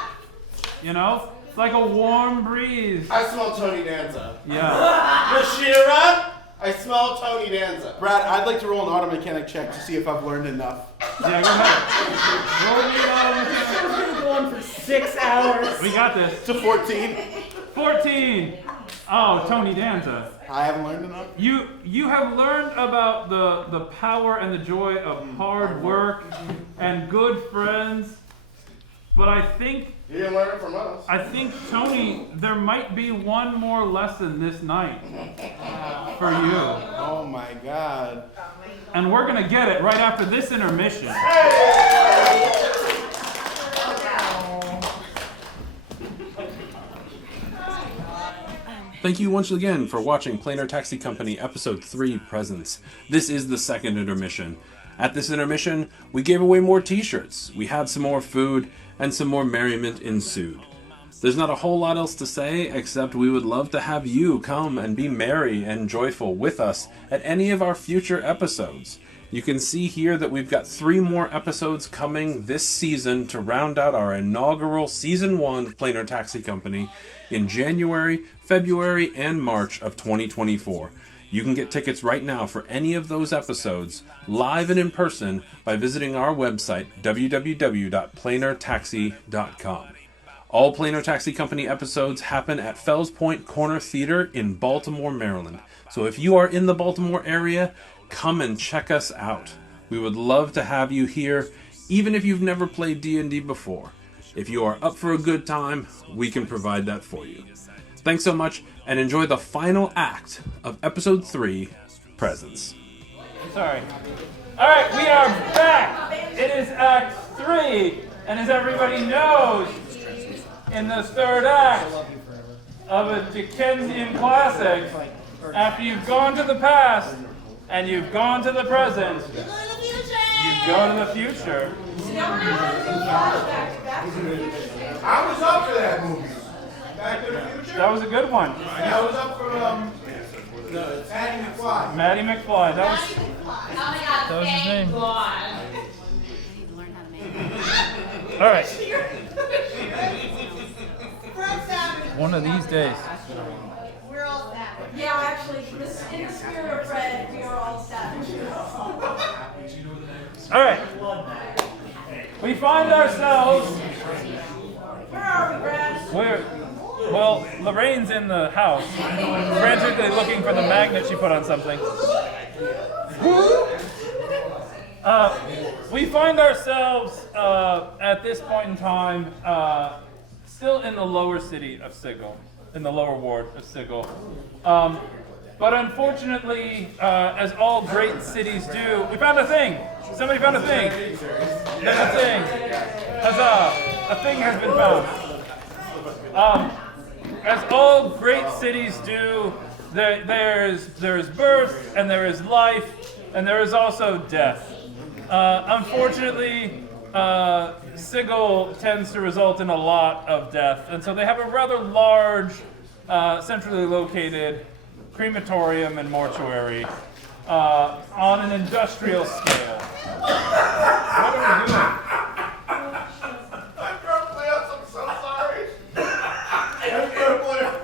You know? It's like a warm breeze. I smell Tony Danza. Yeah. Bashira, I smell Tony Danza. Brad, I'd like to roll an auto mechanic check to see if I've learned enough. Yeah, go ahead. Roll me an auto mechanic. This is gonna go on for 6 hours. We got this. It's a 14. 14. Oh, Tony Danza. I haven't learned enough. You have learned about the power and the joy of hard work and good friends, but I think You didn't learn it from us. Tony, there might be one more lesson this night for you, Oh my god. and we're gonna get it right after this intermission. Thank you once again for watching Planar Taxi Company Episode 3 Presents. This is the second intermission. At this intermission, we gave away more t-shirts, we had some more food, and some more merriment ensued. There's not a whole lot else to say, except we would love to have you come and be merry and joyful with us at any of our future episodes. You can see here that we've got 3 more episodes coming this season to round out our inaugural Season 1 Planar Taxi Company in January, February, and March of 2024. You can get tickets right now for any of those episodes, live and in person, by visiting our website, www.planartaxi.com. All Planar Taxi Company episodes happen at Fells Point Corner Theater in Baltimore, Maryland. So if you are in the Baltimore area, come and check us out. We would love to have you here, even if you've never played D&D before. If you are up for a good time, we can provide that for you. Thanks so much, and enjoy the final act of Episode 3, Presents. Sorry. Alright, we are back! It is Act 3, and as everybody knows, in the third act of a Dickensian classic, after you've gone to the past, and you've gone to the present, you go to the future. I was up for that movie. Back to the Future? That was a good one. I was up for Maddie McFly. Maddie McFly. That was his name. Alright. One of these days. We're all savage. Yeah, actually, in the spirit of Fred, we are all savage. Alright. We find ourselves. Where are we, Brad? Well, Lorraine's in the house, frantically looking for the magnet she put on something. We find ourselves, at this point in time, still in the lower city of Sigil, in the lower ward of Sigil. But unfortunately, as all great cities do, we found a thing! Somebody found a thing! There's a thing! Huzzah! A thing has been found. As all great cities do, there's birth, and there is life, and there is also death. Unfortunately, Sigil tends to result in a lot of death, and so they have a rather large, centrally located crematorium and mortuary on an industrial scale. What are we doing? I'm probably up, I'm so sorry. I'm probably up.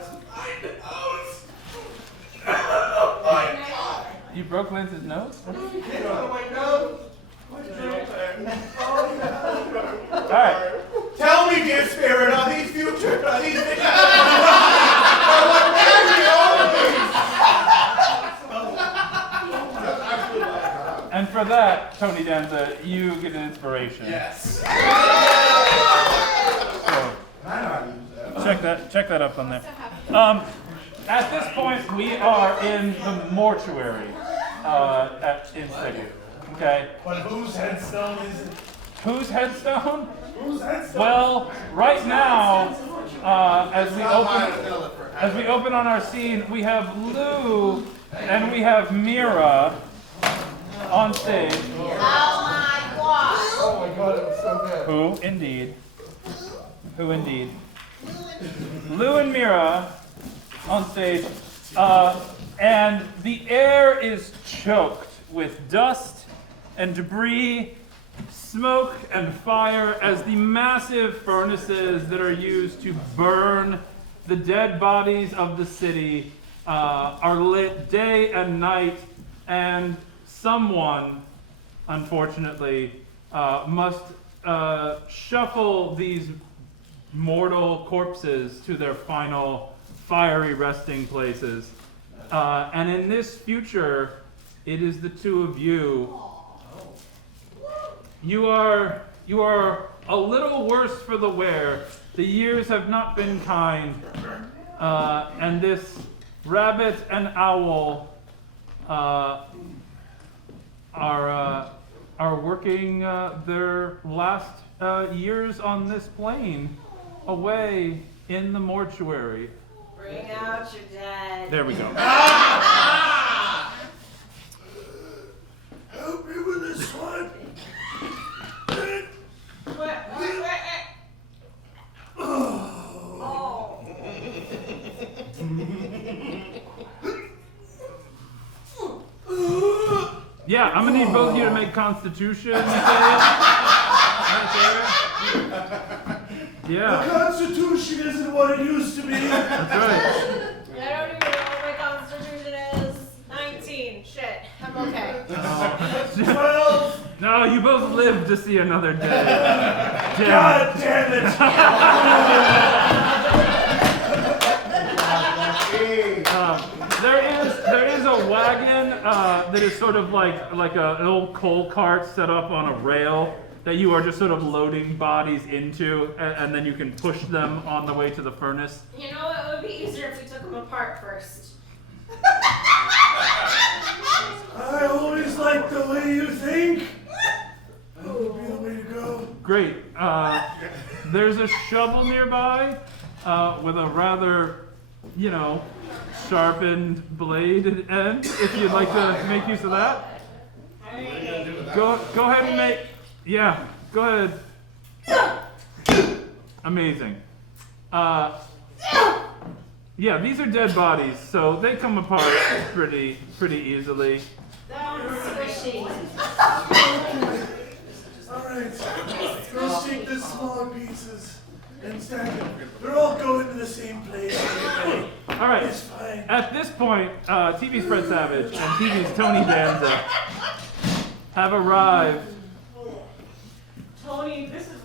Oh my God. You broke Lance's nose? Oh my nose. Alright. Tell me, dear spirit, are these future? Are these things? And for that, Tony Danza, you get an inspiration. Yes. So, check that up on there. At this point, we are in the mortuary in Sigil. Okay. But whose headstone is it? Whose headstone? Whose headstone? Well, right now, as we open on our scene, we have Lou and we have Mira on stage. Oh my God! Oh my God, it was so good. Who indeed? Who indeed? Lou and Mira on stage, and the air is choked with dust and debris, smoke and fire as the massive furnaces that are used to burn the dead bodies of the city are lit day and night, and someone, unfortunately, must shuffle these mortal corpses to their final fiery resting places. And in this future, it is the two of you. You are a little worse for the wear. The years have not been kind, and this rabbit and owl are working their last years on this plane away in the mortuary. Bring out your dead. There we go. Help me with this one. Oh. Yeah, I'm gonna need both of you to make Constitution saves. Right there. Yeah. The Constitution isn't what it used to be. That's right. I don't even know what my constitution is. 19. Shit. I'm okay. 12. No, you both live to see another day. God damn it. There is a wagon that is sort of like an old coal cart set up on a rail that you are just sort of loading bodies into, and then you can push them on the way to the furnace. You know, it would be easier if we took them apart first. I always like the way you think. That would be the way to go. Great. There's a shovel nearby with a rather, sharpened blade end. If you'd like to make use of that, go ahead and make. Yeah, go ahead. Amazing. Yeah, these are dead bodies, so they come apart pretty easily. That's squishy. Alright, let's take the smaller pieces and stack them. They're all going to the same place. All right. It's fine. At this point, TV's Fred Savage and TV's Tony Danza have arrived. Tony, this is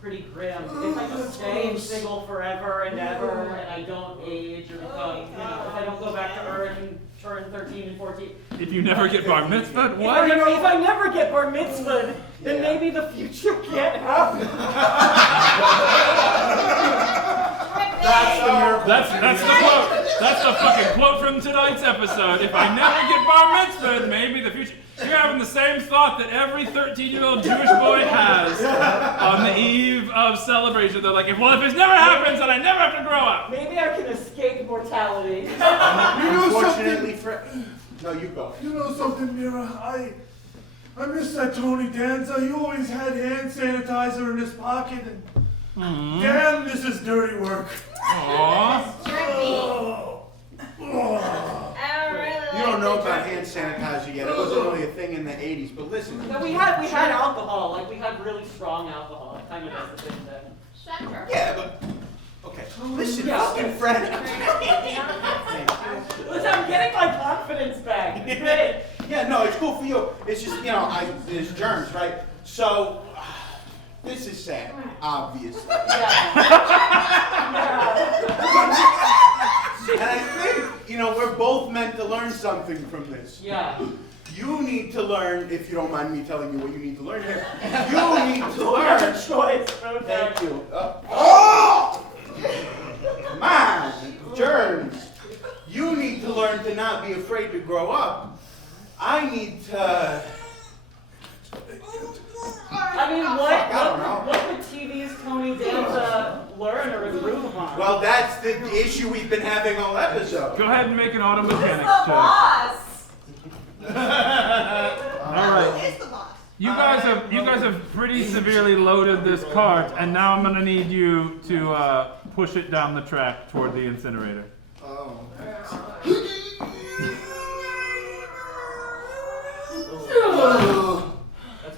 pretty grim. If I just stay in Sigil forever and ever, and I don't age or become, if I don't go back to Earth and turn 13 and 14. If you never get bar mitzvahed, what? If I never get bar mitzvahed, then maybe the future can't happen. That's the quote. That's the fucking quote from tonight's episode. If I never get bar mitzvahed, maybe the future. You're having the same thought that every 13-year-old Jewish boy has on the eve of celebration. They're like, if it never happens, then I never have to grow up. Maybe I can escape mortality. Unfortunately, no, you go. You know something, Mira? I miss that Tony Danza. He always had hand sanitizer in his pocket, and damn, this is dirty work. Aww. You don't know about hand sanitizer yet. It wasn't really a thing in the 80s, but listen. No, we had alcohol. Like, we had really strong alcohol. It kind of does the same thing. Sure. Yeah, but okay. Listen, fucking Fred. Listen, I'm getting my confidence back. Great. Yeah, no, it's cool for you. It's just, there's germs, right? So, this is sad, obviously. And I think, we're both meant to learn something from this. Yeah. You need to learn, if you don't mind me telling you what you need to learn here. You need to learn. Thank you. Come on, germs. You need to learn to not be afraid to grow up. I need to. What would TV's Tony Danza learn or improve upon? Well, that's the issue we've been having all episode. Go ahead and make an auto mechanics check. All right. You guys have pretty severely loaded this cart, and now I'm gonna need you to push it down the track toward the incinerator. Oh.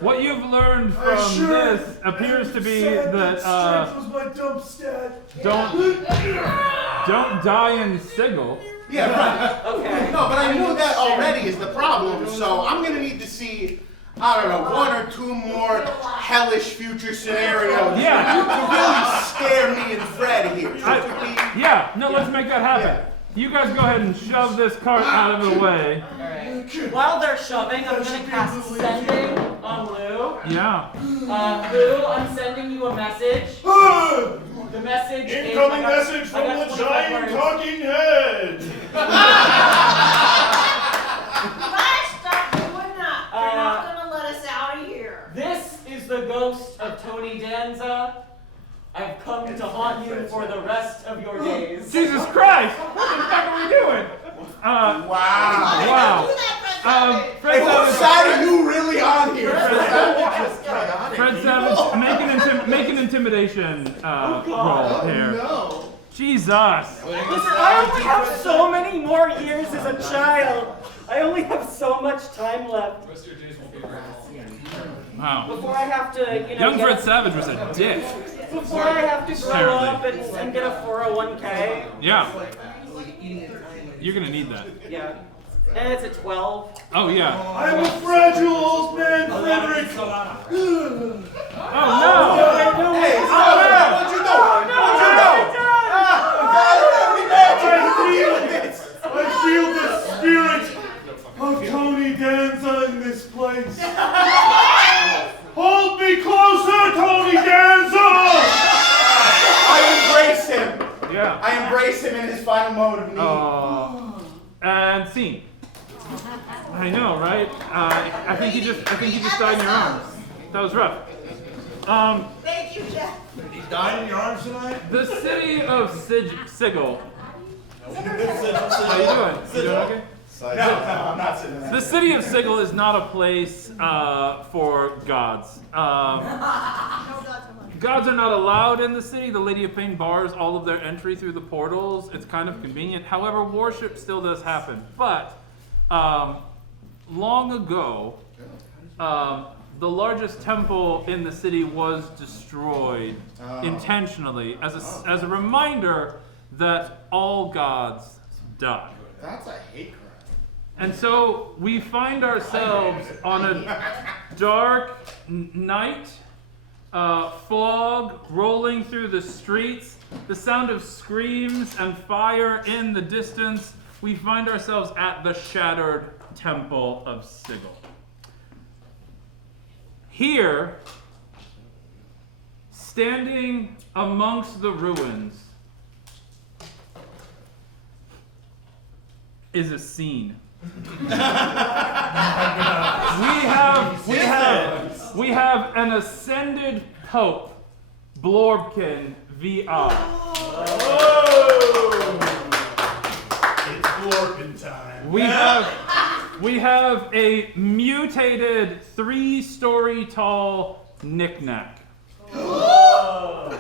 What you've learned from this appears to be that don't die in Sigil. Yeah, right. Okay. No, but I knew that already is the problem, so I'm gonna need to see, I don't know, one or two more hellish future scenarios to really scare me and Fred here. Let's make that happen. Yeah. You guys go ahead and shove this cart out of the way. Alright. While they're shoving, I'm gonna cast Sending on Lou. Yeah. Lou, I'm sending you a message. The message Incoming message from the giant talking head. You're not gonna let us out of here. This is the ghost of Tony Danza. I've come to haunt you for the rest of your days. Jesus Christ! What the fuck are we doing? Wow. Fred Hey, what side are you really on here? Fred Savage, make an intimidation roll here. No. Jesus. Listen, I only have so many more years as a child. I only have so much time left. Wow. Before I have to, Young Fred Savage was a dick. Before I have to grow up and get a 401k. Yeah. You're gonna need that. Yeah. And it's a 12. Oh yeah. I'm a fragile old man, Frederick. Oh no! Hey, what'd you do? I feel the spirit of Tony Danza in this place. Hold me closer, Tony Danza! I embrace him. Yeah. I embrace him in his final moment of need. And scene. I know, right? I think you just died in your arms. That was rough. Thank you, Jeff. He died in your arms tonight? The city of Sigil. How you doing? You doing okay? No, I'm not sitting there. The city of Sigil is not a place for gods. Gods are not allowed in the city. The Lady of Pain bars all of their entry through the portals. It's kind of convenient. However, worship still does happen. But long ago, the largest temple in the city was destroyed intentionally as a reminder that all gods die. That's a hate crime. And so we find ourselves on a dark night, fog rolling through the streets, the sound of screams and fire in the distance. We find ourselves at the shattered temple of Sigil. Here, standing amongst the ruins, is a scene. We have an ascended Pope, Blorbkin VI. It's Blorbkin time. We have a mutated 3-story tall knick-knack. Yeah!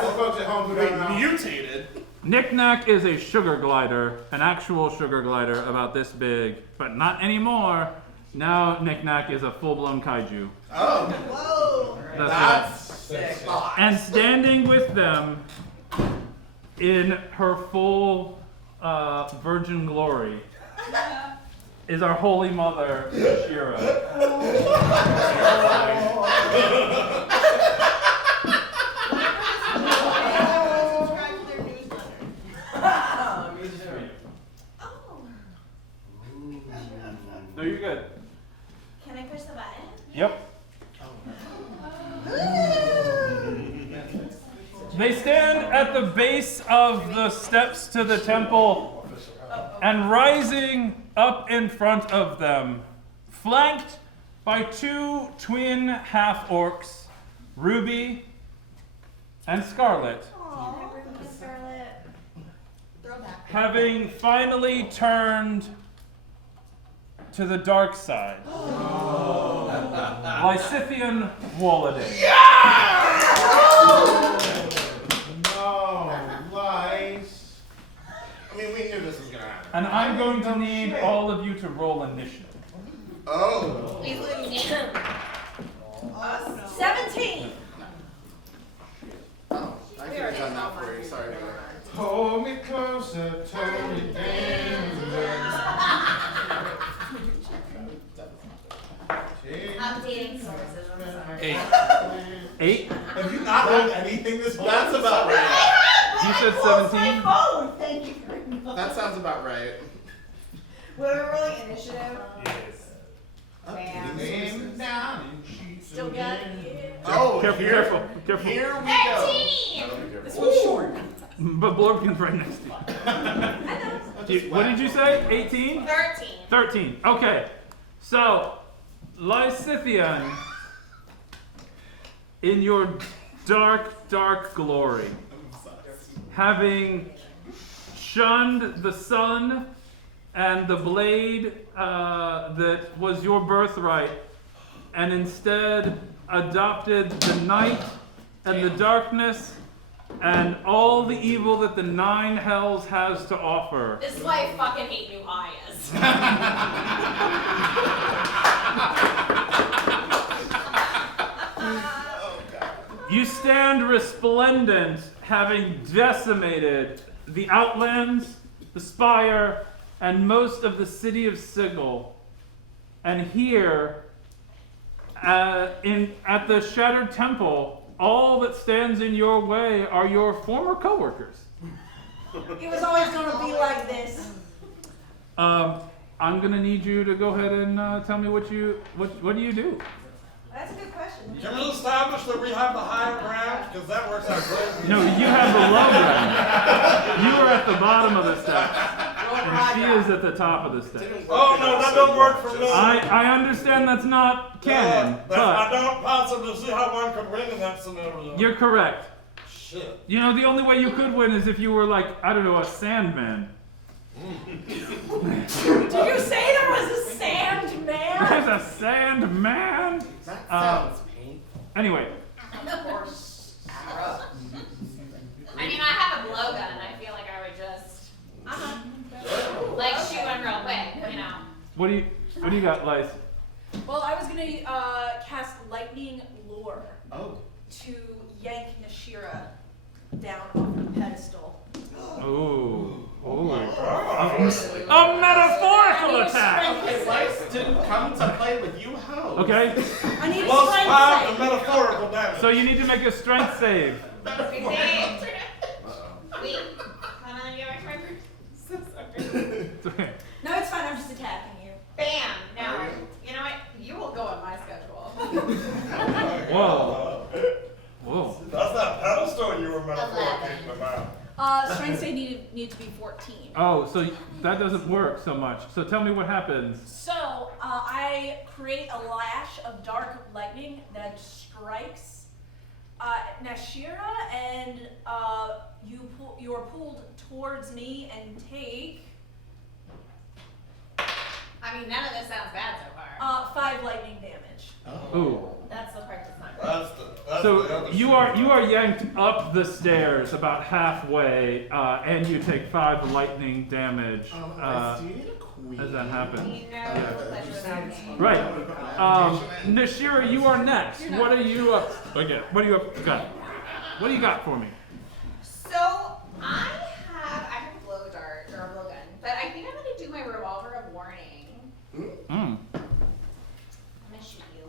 For folks at home who don't know. Mutated? Knick-knack is a sugar glider, an actual sugar glider about this big, but not anymore. Now Knick-knack is a full-blown kaiju. Oh. Whoa. That's sick. And standing with them in her full virgin glory is our Holy Mother, Shira. No, you're good. Can I push the button? Yep. They stand at the base of the steps to the temple, and rising up in front of them, flanked by 2 twin half-orcs, Ruby and Scarlet, Scarlet. Throwback. having finally turned to the dark side. Lysithian Woladay. No, lies. I mean, we knew this was gonna happen. And I'm going to need all of you to roll initiative. Oh. 17. Oh, I could have done that for you. Sorry. Hold me closer, Tony Danza. Updating sources, I'm sorry. 8. Have you not rolled anything this month? That's about right. You said 17? Thank you very much. That sounds about right. We're rolling initiative. Name down and Still got it. Oh, Careful. Here we 13! go. This was short. But Blorbkin's right next to you. What did you say? 18? 13. 13. Okay. So, Lysithian, in your dark, dark glory. Having shunned the sun and the blade that was your birthright, and instead adopted the night and the darkness and all the evil that the 9 hells has to offer. This is why I fucking hate New Hayas. You stand resplendent, having decimated the Outlands, the Spire, and most of the city of Sigil. And here, at the Shattered Temple, all that stands in your way are your former co-workers. It was always going to be like this. I'm gonna need you to go ahead and tell me what do you do? That's a good question. Can we establish that we have the higher ground? Because that works out great. No, you have the low ground. You are at the bottom of the steps, and she is at the top of the steps. Oh no, that don't work for me. I understand that's not canon, but I don't possibly see how one could win in that scenario. you're correct. Shit. You know, the only way you could win is if you were like, I don't know, a Sandman. Did you say there was a sand man? There's a Sandman. That sounds painful. Anyway, I mean, I have a blowgun. I feel like I would just like shoot one real quick, you know. what do you got, Lice? Well, I was going to cast Lightning Lure to yank Nashira down off the pedestal. Ooh. Oh my A metaphorical attack! Okay, Lice didn't come to play with you, how? Okay. I need a Plus strength 5 save. to metaphorical damage. So you need to make a strength save. Wait, hold on, you have my turn. So sorry. No, it's fine. I'm just attacking you. Bam! Now, you know what? You will go on my schedule. Whoa. Whoa. That's that pedestal you were metaphorically about. Strength save need to be 14. Oh, so that doesn't work so much. So tell me what happens. So I create a lash of dark lightning that strikes Nashira, and you are pulled towards me and take. I mean, none of this sounds bad so far. 5 lightning damage. Ooh. That's the part that's not good. That's So the other you are yanked up the stairs about halfway, and you take 5 lightning damage Lice, do you need a queen? as that happens. You know, pleasure about me. Right. Nashira, you are next. What are you up? Okay. What do you got? What do you got for me? So I have a blow dart or a blow gun, but I think I'm gonna do my revolver of warning. Mm. I'm gonna shoot you.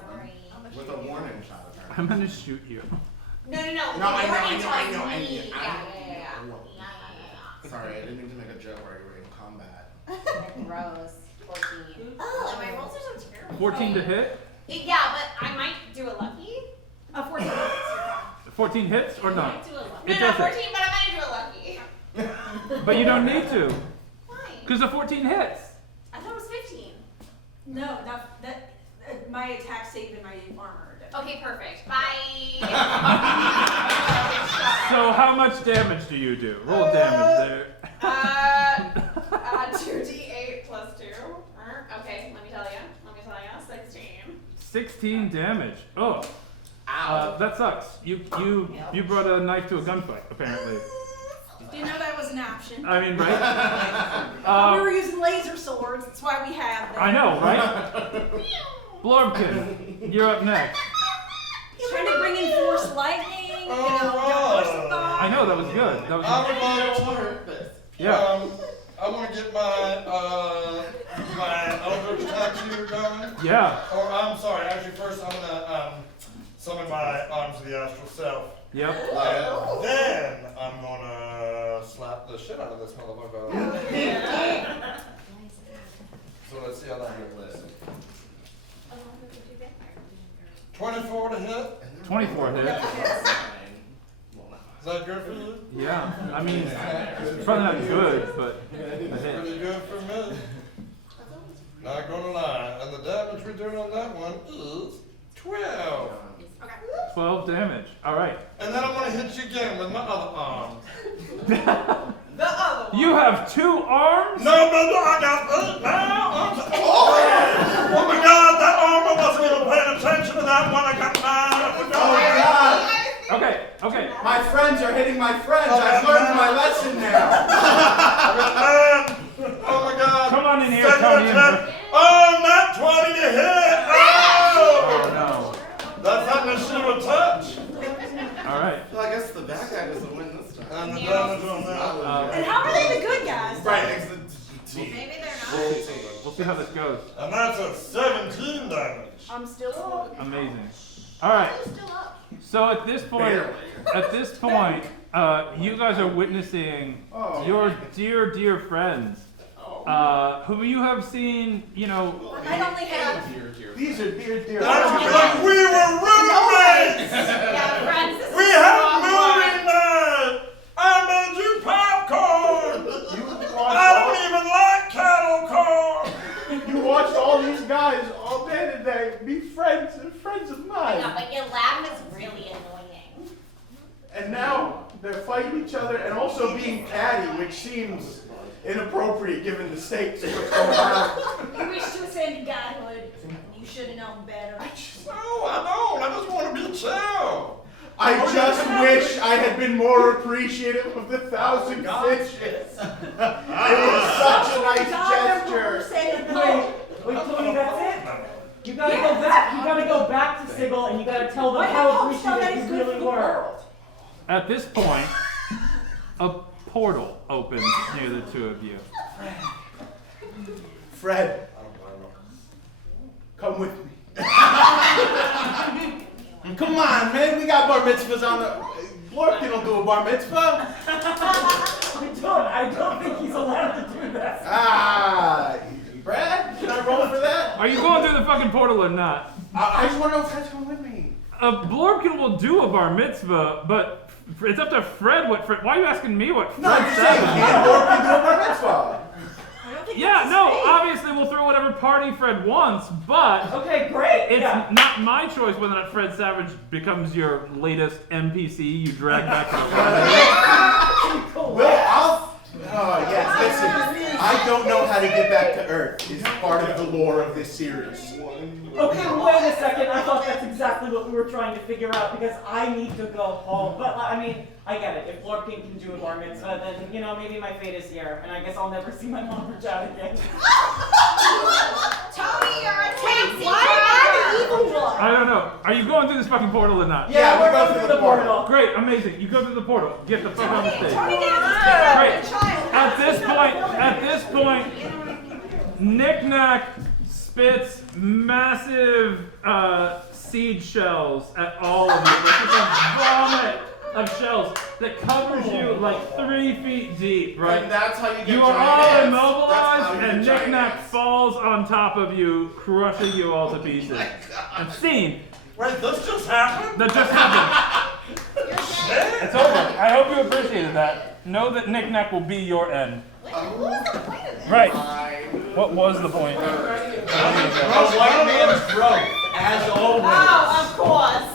Sorry. With a warning shot at her. I'm gonna shoot you. No. No, I know. Sorry, I didn't mean to make a joke where you were in combat. Gross. 14. Oh, my rolls are so terrible. 14 to hit? Yeah, but I might do a lucky. 14 hits. 14 hits or I not? might do a lucky. It No, doesn't. 14, but I might do a lucky. But you don't need to, Why? because the 14 hits. I thought it was 15. No, that my attack save and my armor. Okay, perfect. Bye. So how much damage do you do? Roll damage there. 2d8 plus 2. Okay, let me tell you. 16. 16 damage. Oh. That sucks. You brought a knife to a gunfight, apparently. Didn't know that was an option. I mean, right? We were using laser swords. That's why we have them. I know, right? Blorbkin, you're up next. Trying to bring in force lightning. I know, that was good. That was Yeah. I want to get my Eldritch Tattoo going. Yeah. Or I'm sorry, actually first I'm gonna summon my Arms of the Astral Self. Yep. Then I'm gonna slap the shit out of this motherfucker. So let's see how that goes. 24 to hit. 24 hit. Is that good for you? Yeah. I mean, it's probably not good, but a hit. Pretty good for me. Not gonna lie. And the damage we're doing on that one is 12. Okay. 12 damage. All right. And then I'm gonna hit you again with my other arm. The other one. You have 2 arms? No, brother, I got 8 now. Oh my God, that arm, I wasn't even paying attention to that one. I got 9. I forgot. Oh, God. Okay. My friends are hitting my friends. I've learned my lesson now. Oh my God. Come on in here, Tony. Oh, not 20 to hit. Oh, no. That's not the shoe of touch. All right. Well, I guess the bad guy doesn't win this time. And the damage on that. And how are they the good guys? Right, Maybe they're not. We'll see how this goes. And that's a 17 damage. I'm still up. Amazing. All right. Still up. So at this point, you guys are witnessing your dear friends, who you have seen, I only have. These are dear That's like we were roommates. Yeah, friends. This We is had so movie night. I made you popcorn. I don't even like cattle corn. You watched all these guys all day today be friends and friends of mine. Yeah, but your lab is really annoying. And now they're fighting each other and also being catty, which seems inappropriate given the stakes of what's going on. You wish to ascend to godhood. You should have known better. No, I don't. I just want to be chill. I just wish I had been more appreciative of the 1,000 fishes. It was such a nice gesture. Wait, Tony, that's it? You gotta go back. You gotta go back to Sigil and you gotta tell them how appreciative you really were. At this point, a portal opens near the 2 of you. Fred, come with me. Come on, man. We got bar mitzvahs on the... Blorbkin will do a bar mitzvah. I don't think he's allowed to do that. Brad, can I roll for that? Are you going through the fucking portal or not? I just want to know if Fred's coming with me. Blorbkin will do a bar mitzvah, but it's up to Fred what Fred... Why are you asking me what Fred No, I'm just saying, can Blorbkin do a bar mitzvah? Yeah, no, obviously we'll throw whatever party Fred wants, but... Okay, great. It's not my choice whether or not Fred Savage becomes your latest NPC you drag back to the party. Well, oh, yes, listen. I don't know how to get back to Earth. It's part of the lore of this series. Okay, wait a second. I thought that's exactly what we were trying to figure out because I need to go home. But I mean, I get it. If Blorbkin can do a bar mitzvah, then maybe my fate is here, and I guess I'll never see my mom or dad again. Tony, you're a taxi Why am I the evil one? I don't know. Are you going through this fucking portal or not? Yeah, we're going through the portal. Great, amazing. You go through the portal. Get the fuck on the stage. Tony Danza's Great. At this point, Knick Knack spits massive seed shells at all of you. It's just a vomit of shells that covers you like 3 feet deep, right? And that's how you get You are giant all ants. immobilized, That's how you and get Knick giant Knack ants. falls on top of you, crushing you all to pieces. And scene. Wait, this just happened? That just happened. It's over. I hope you appreciated that. Know that Knick Knack will be your end. What was the point of this? Right. What was the point? A white man's growth, as always. Oh, of course.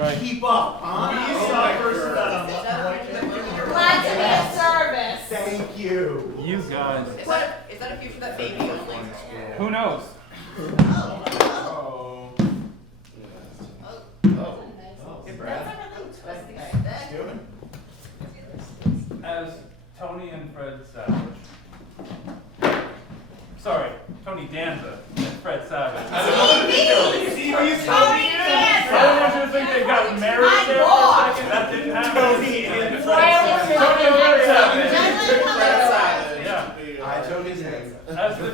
Right. Keep up, huh? Glad to be of service. Thank you. You guys. Is that a future that baby only? Who knows? Hey, Brad. As Tony and Fred Savage. Sorry, Tony Danza and Fred Savage. Tony Danza. I don't want you to think they got married there for a second. That didn't happen. Tony and Fred Savage. Yeah. I told his name. As the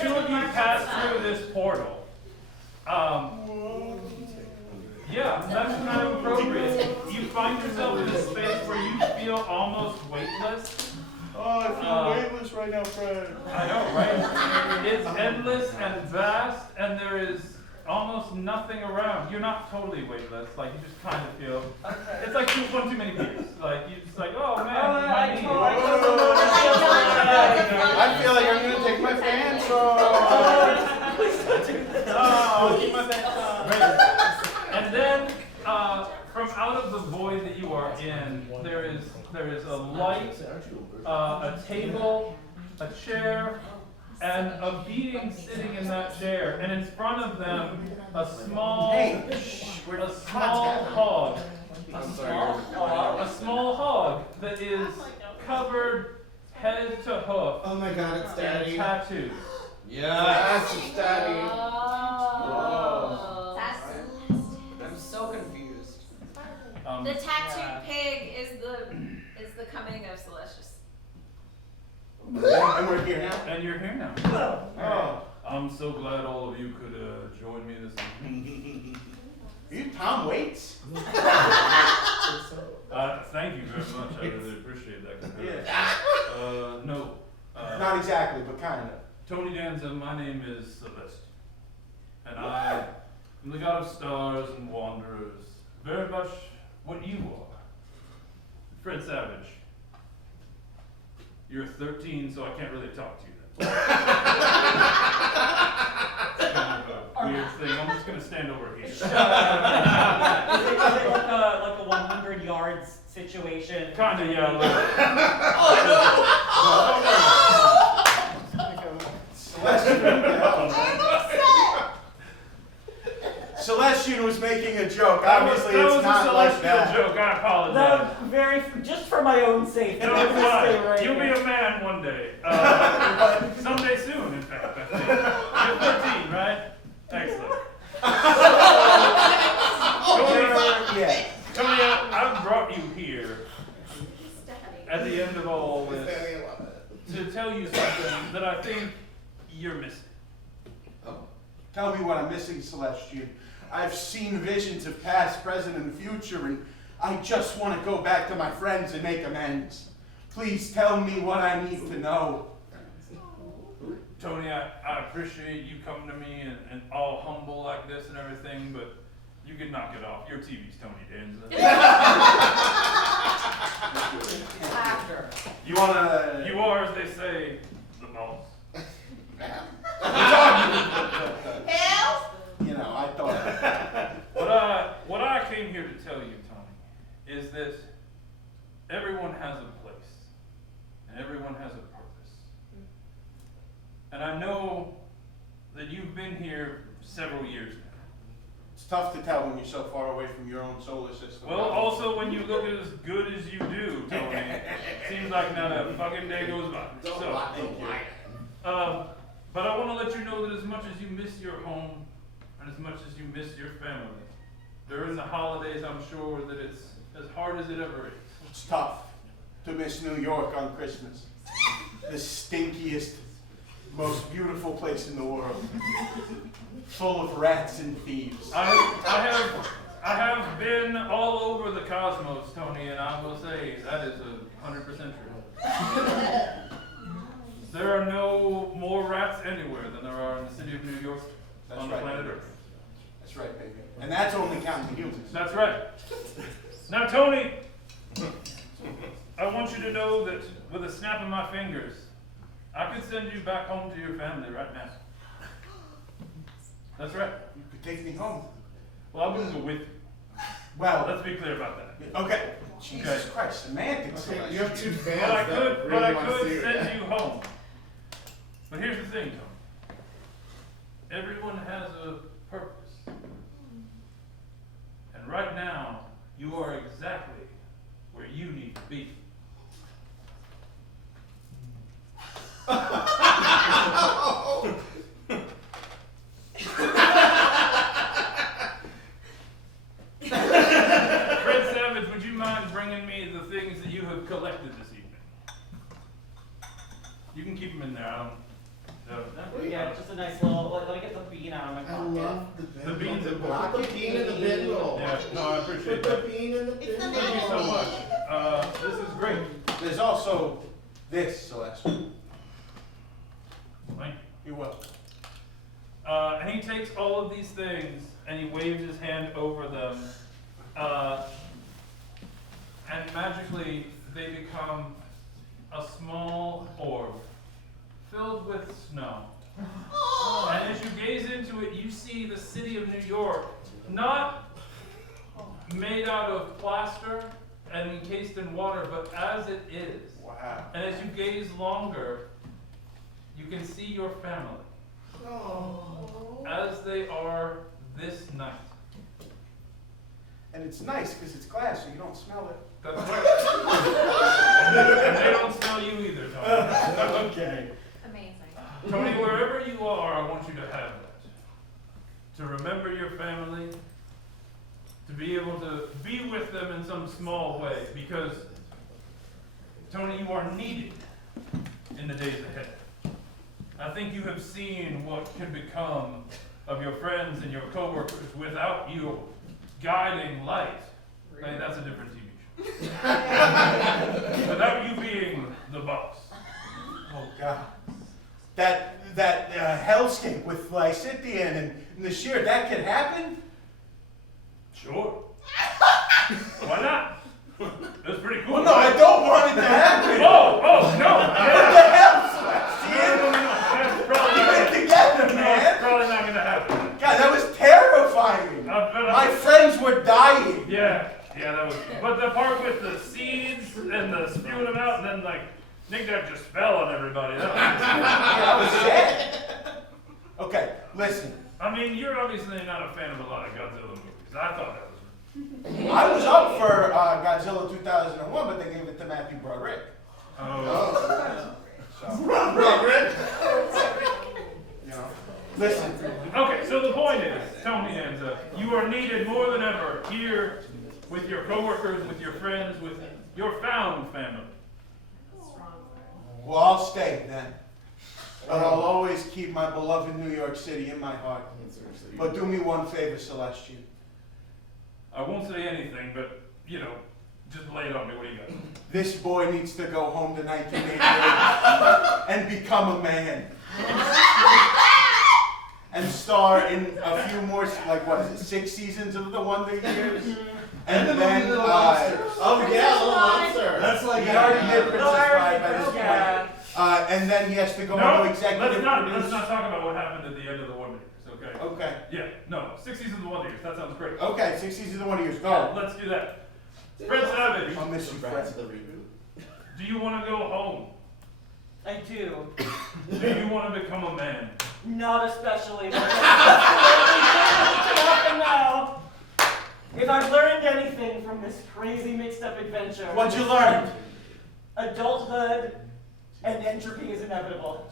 two of you pass through this portal, yeah, that's kind of appropriate. You find yourself in a space where you feel almost weightless. Oh, I feel weightless right now, Fred. I know, right? It's endless and vast, and there is almost nothing around. You're not totally weightless, like you just kind of feel. It's like one too many beers. Like you just like, oh man, my knee. I feel like I'm gonna take my pants off. I'll keep my thanks. And then, from out of the void that you are in, there is a light, a table, a chair, and a being sitting in that chair. And in front of them, a small hog. A small hog that is covered head to hoof. Oh my God, it's Daddy. In tattoos. Yes, it's Daddy. Oh. I'm so confused. The tattooed pig is the coming of Celestius. And we're here now. And you're here now. Oh. I'm so glad all of you could join me this evening. Are you Tom Waits? Thank you very much. I really appreciate that comparison. No. Not exactly, but kind of. Tony Danza, my name is Celeste. And I am the god of stars and wanderers. Very much what you are. Fred Savage. You're 13, so I can't really talk to you then. It's kind of a weird thing. I'm just gonna stand over here. Is it like a 100 yards situation? Kinda, yeah. Celestian was making a joke. Obviously, it's not like that. Joke. I apologize. Just for my own safety. No, it's fine. Right You'll here. be a man one day. Someday soon, in fact, I think. You're 13, right? Excellent. Tony, I've brought you here at the end of all this to tell you something that I think you're missing. Tell me what I'm missing, Celestian. I've seen visions of past, present, and future, and I just want to go back to my friends and make amends. Please tell me what I need to know. Tony, I appreciate you coming to me and all humble like this and everything, but you can knock it off. Your TV's Tony Danza. You wanna? You are, as they say, the boss. You know, I thought. What I came here to tell you, Tony, is that everyone has a place and everyone has a purpose. And I know that you've been here several years now. It's tough to tell when you're so far away from your own solar system. Well, also when you look as good as you do, Tony, seems like not a fucking day goes by. But I want to let you know that as much as you miss your home and as much as you miss your family, during the holidays, I'm sure that it's as hard as it ever is. It's tough to miss New York on Christmas. The stinkiest, most beautiful place in the world. Full of rats and thieves. I have been all over the cosmos, Tony, and I will say that is 100% true. There are no more rats anywhere than there are in the city of New York on the planet Earth. That's right, baby. And that's only counting the humans. That's right. Now, Tony, I want you to know that with a snap of my fingers, I could send you back home to your family right now. That's right. You could take me home. Well, I wouldn't go with you. Well, let's be clear about that. Okay. Jesus Christ, semantics. Okay, you have two fans But I that could really send you home. But here's the thing, Tony. Everyone has a purpose. And right now, you are exactly where you need to be. Fred Savage, would you mind bringing me the things that you have collected this evening? You can keep them in there. I don't. Yeah, just a nice little. Let me get the bean out of my pocket. I love the beans in the Put the bean in the bindle. Yeah, no, I appreciate Put that. the bean in the bindle. Thank you so much. This is great. There's also this, Celeste. Thank you. You're welcome. And he takes all of these things and he waves his hand over them. And magically, they become a small orb filled with snow. And as you gaze into it, you see the city of New York, not made out of plaster and encased in water, but as it is. Wow. And as you gaze longer, you can see your family as they are this night. And it's nice because it's glass, so you don't smell it. That's right. And they don't smell you either, Tony. Okay. Amazing. Tony, wherever you are, I want you to have that. To remember your family, to be able to be with them in some small way, because, Tony, you are needed in the days ahead. I think you have seen what can become of your friends and your coworkers without you guiding light. Like, that's a different TV show. Without you being the boss. Oh God. That hellscape with Lysithian and the sheer, that could happen? Sure. Why not? That's pretty cool. Well, no, I don't want it to happen. Oh, no. What the hell, Sebastian? That's probably Keep it together, man. That's probably not going to happen. God, that was terrifying. My friends were dying. Yeah, that was. But the part with the seeds and the spewing them out, and then like Nick Deck just fell on everybody. That was sad. Okay, listen. I mean, you're obviously not a fan of a lot of Godzilla movies. I thought that was. I was up for Godzilla 2001, but they gave it to Matthew Broderick. Oh. Broderick. You know. Listen. Okay, so the point is, Tony Danza, you are needed more than ever here with your coworkers, with your friends, with your found family. Well, I'll stay then. But I'll always keep my beloved New York City in my heart. But do me one favor, Celestian. I won't say anything, but, just lay it on me. What do you got? This boy needs to go home to 1988 and become a man. And star in a few more, 6 seasons of The Wonder Years? And then, oh yeah, Little Monster. That's like, he already did Princess Bride by this point. And then he has to go into executive let's not talk about what happened at the end of The Wonder Years, okay? Okay. Yeah, no, 6 seasons of The Wonder Years, that sounds great. Okay, 6 seasons of The Wonder Years, go. Yeah, let's do that. Prince Savage. I'll miss you, Friends of the reboot. Do you want to go home? I do. Do you want to become a man? Not especially. But happen now. If I've learned anything from this crazy mixed-up adventure, What'd you learn? Adulthood and entropy is inevitable.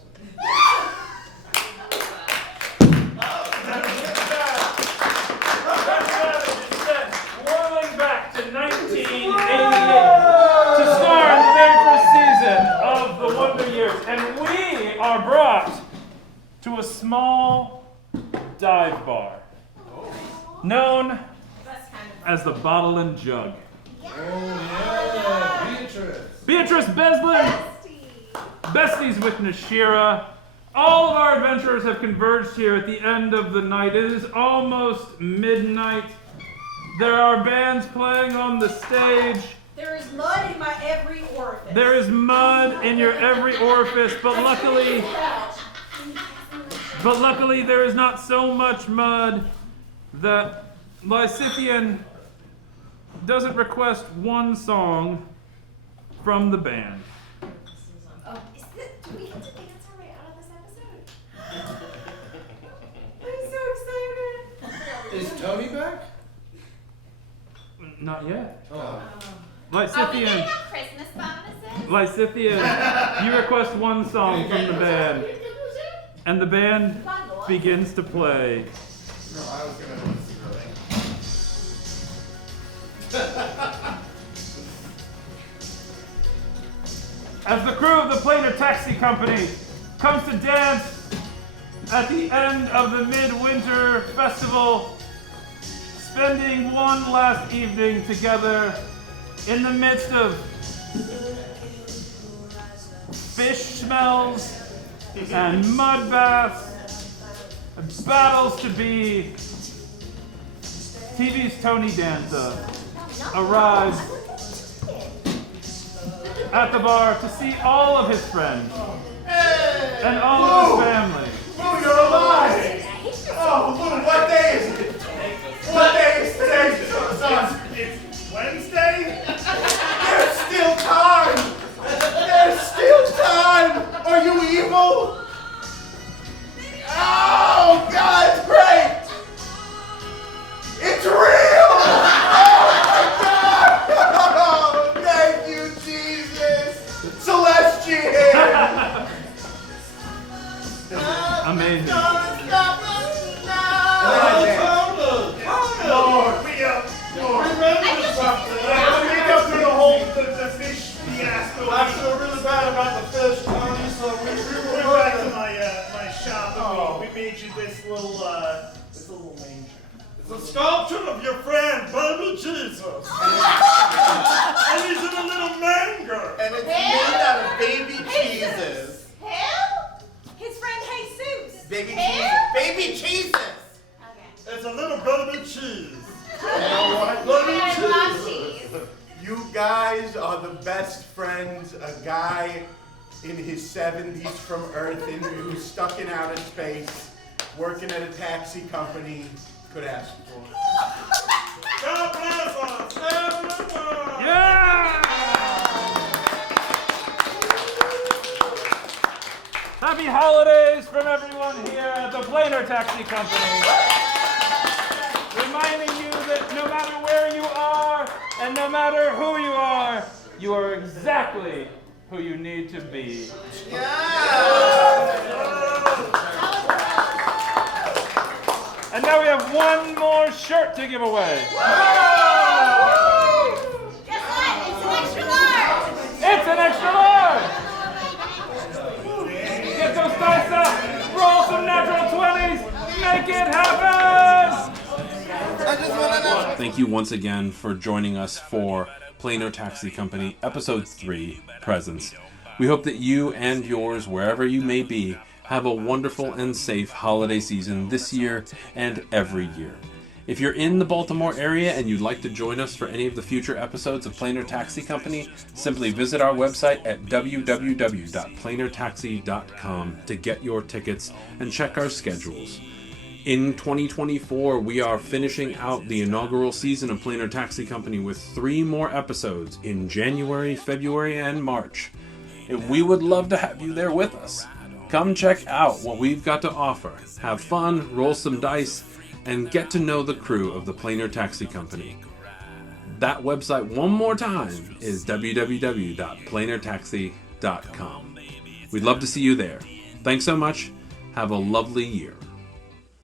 Whirling back to 1988 to star in the very first season of The Wonder Years, and we are brought to a small dive bar known as the Bottle and Jug. Oh yeah, Beatrice Beslin, besties with Nashira. All of our adventurers have converged here at the end of the night. It is almost midnight. There are bands playing on the stage. There is mud in my every orifice. There is mud in your every orifice, but luckily there is not so much mud that Lysithian doesn't request one song from the band. Oh, do we have to dance our way out of this episode? I'm so excited. Is Tony back? Not yet. Oh. Are we Lysithian, getting on Christmas bonuses? Lysithian, you request one song from the band, and the band begins to play. No, I was gonna As the crew of the Planar Taxi Company comes to dance at the end of the midwinter festival, spending one last evening together in the midst of fish smells and mud baths and battles to be, TV's Tony Danza arrives at the bar to see all of his friends and all of his family. you're alive! Oh, Lou, what day is it? What day is today, son? It's Wednesday? There's still time! There's still time! Are you evil? Oh, God, it's great! It's real! Oh, my God! Oh, thank you, Jesus! Celestian! Amazing. Lord, remember something. Make up for the whole the fish fiasco. I feel really bad about the fish, Tony, so we Went were back to my shop and we made you this little manger. It's a sculpture of your friend, baby Jesus. And he's in a little manger. And it's made out of baby cheeses. Who? His friend Jesus. Baby Who? cheeses. Baby cheeses. Okay. It's a little baby cheese. You know what? I love cheese. You guys are the best friends a guy in his 70s from Earth who's stuck in outer space, working at a taxi company, could ask for. God bless us, everyone. Yeah! Happy holidays from everyone here at the Planar Taxi Company. Reminding you that no matter where you are and no matter who you are exactly who you need to be. And now we have one more shirt to give away. Guess what? It's an extra large. It's an extra large! Get those dice up, roll some natural 20s, make it happen! Thank you once again for joining us for Planar Taxi Company Episode 3, Presents. We hope that you and yours, wherever you may be, have a wonderful and safe holiday season this year and every year. If you're in the Baltimore area and you'd like to join us for any of the future episodes of Planar Taxi Company, simply visit our website at www.planartaxi.com to get your tickets and check our schedules. In 2024, we are finishing out the inaugural season of Planar Taxi Company with 3 more episodes in January, February, and March. And we would love to have you there with us. Come check out what we've got to offer. Have fun, roll some dice, and get to know the crew of the Planar Taxi Company. That website, one more time, is www.planartaxi.com. We'd love to see you there. Thanks so much. Have a lovely year.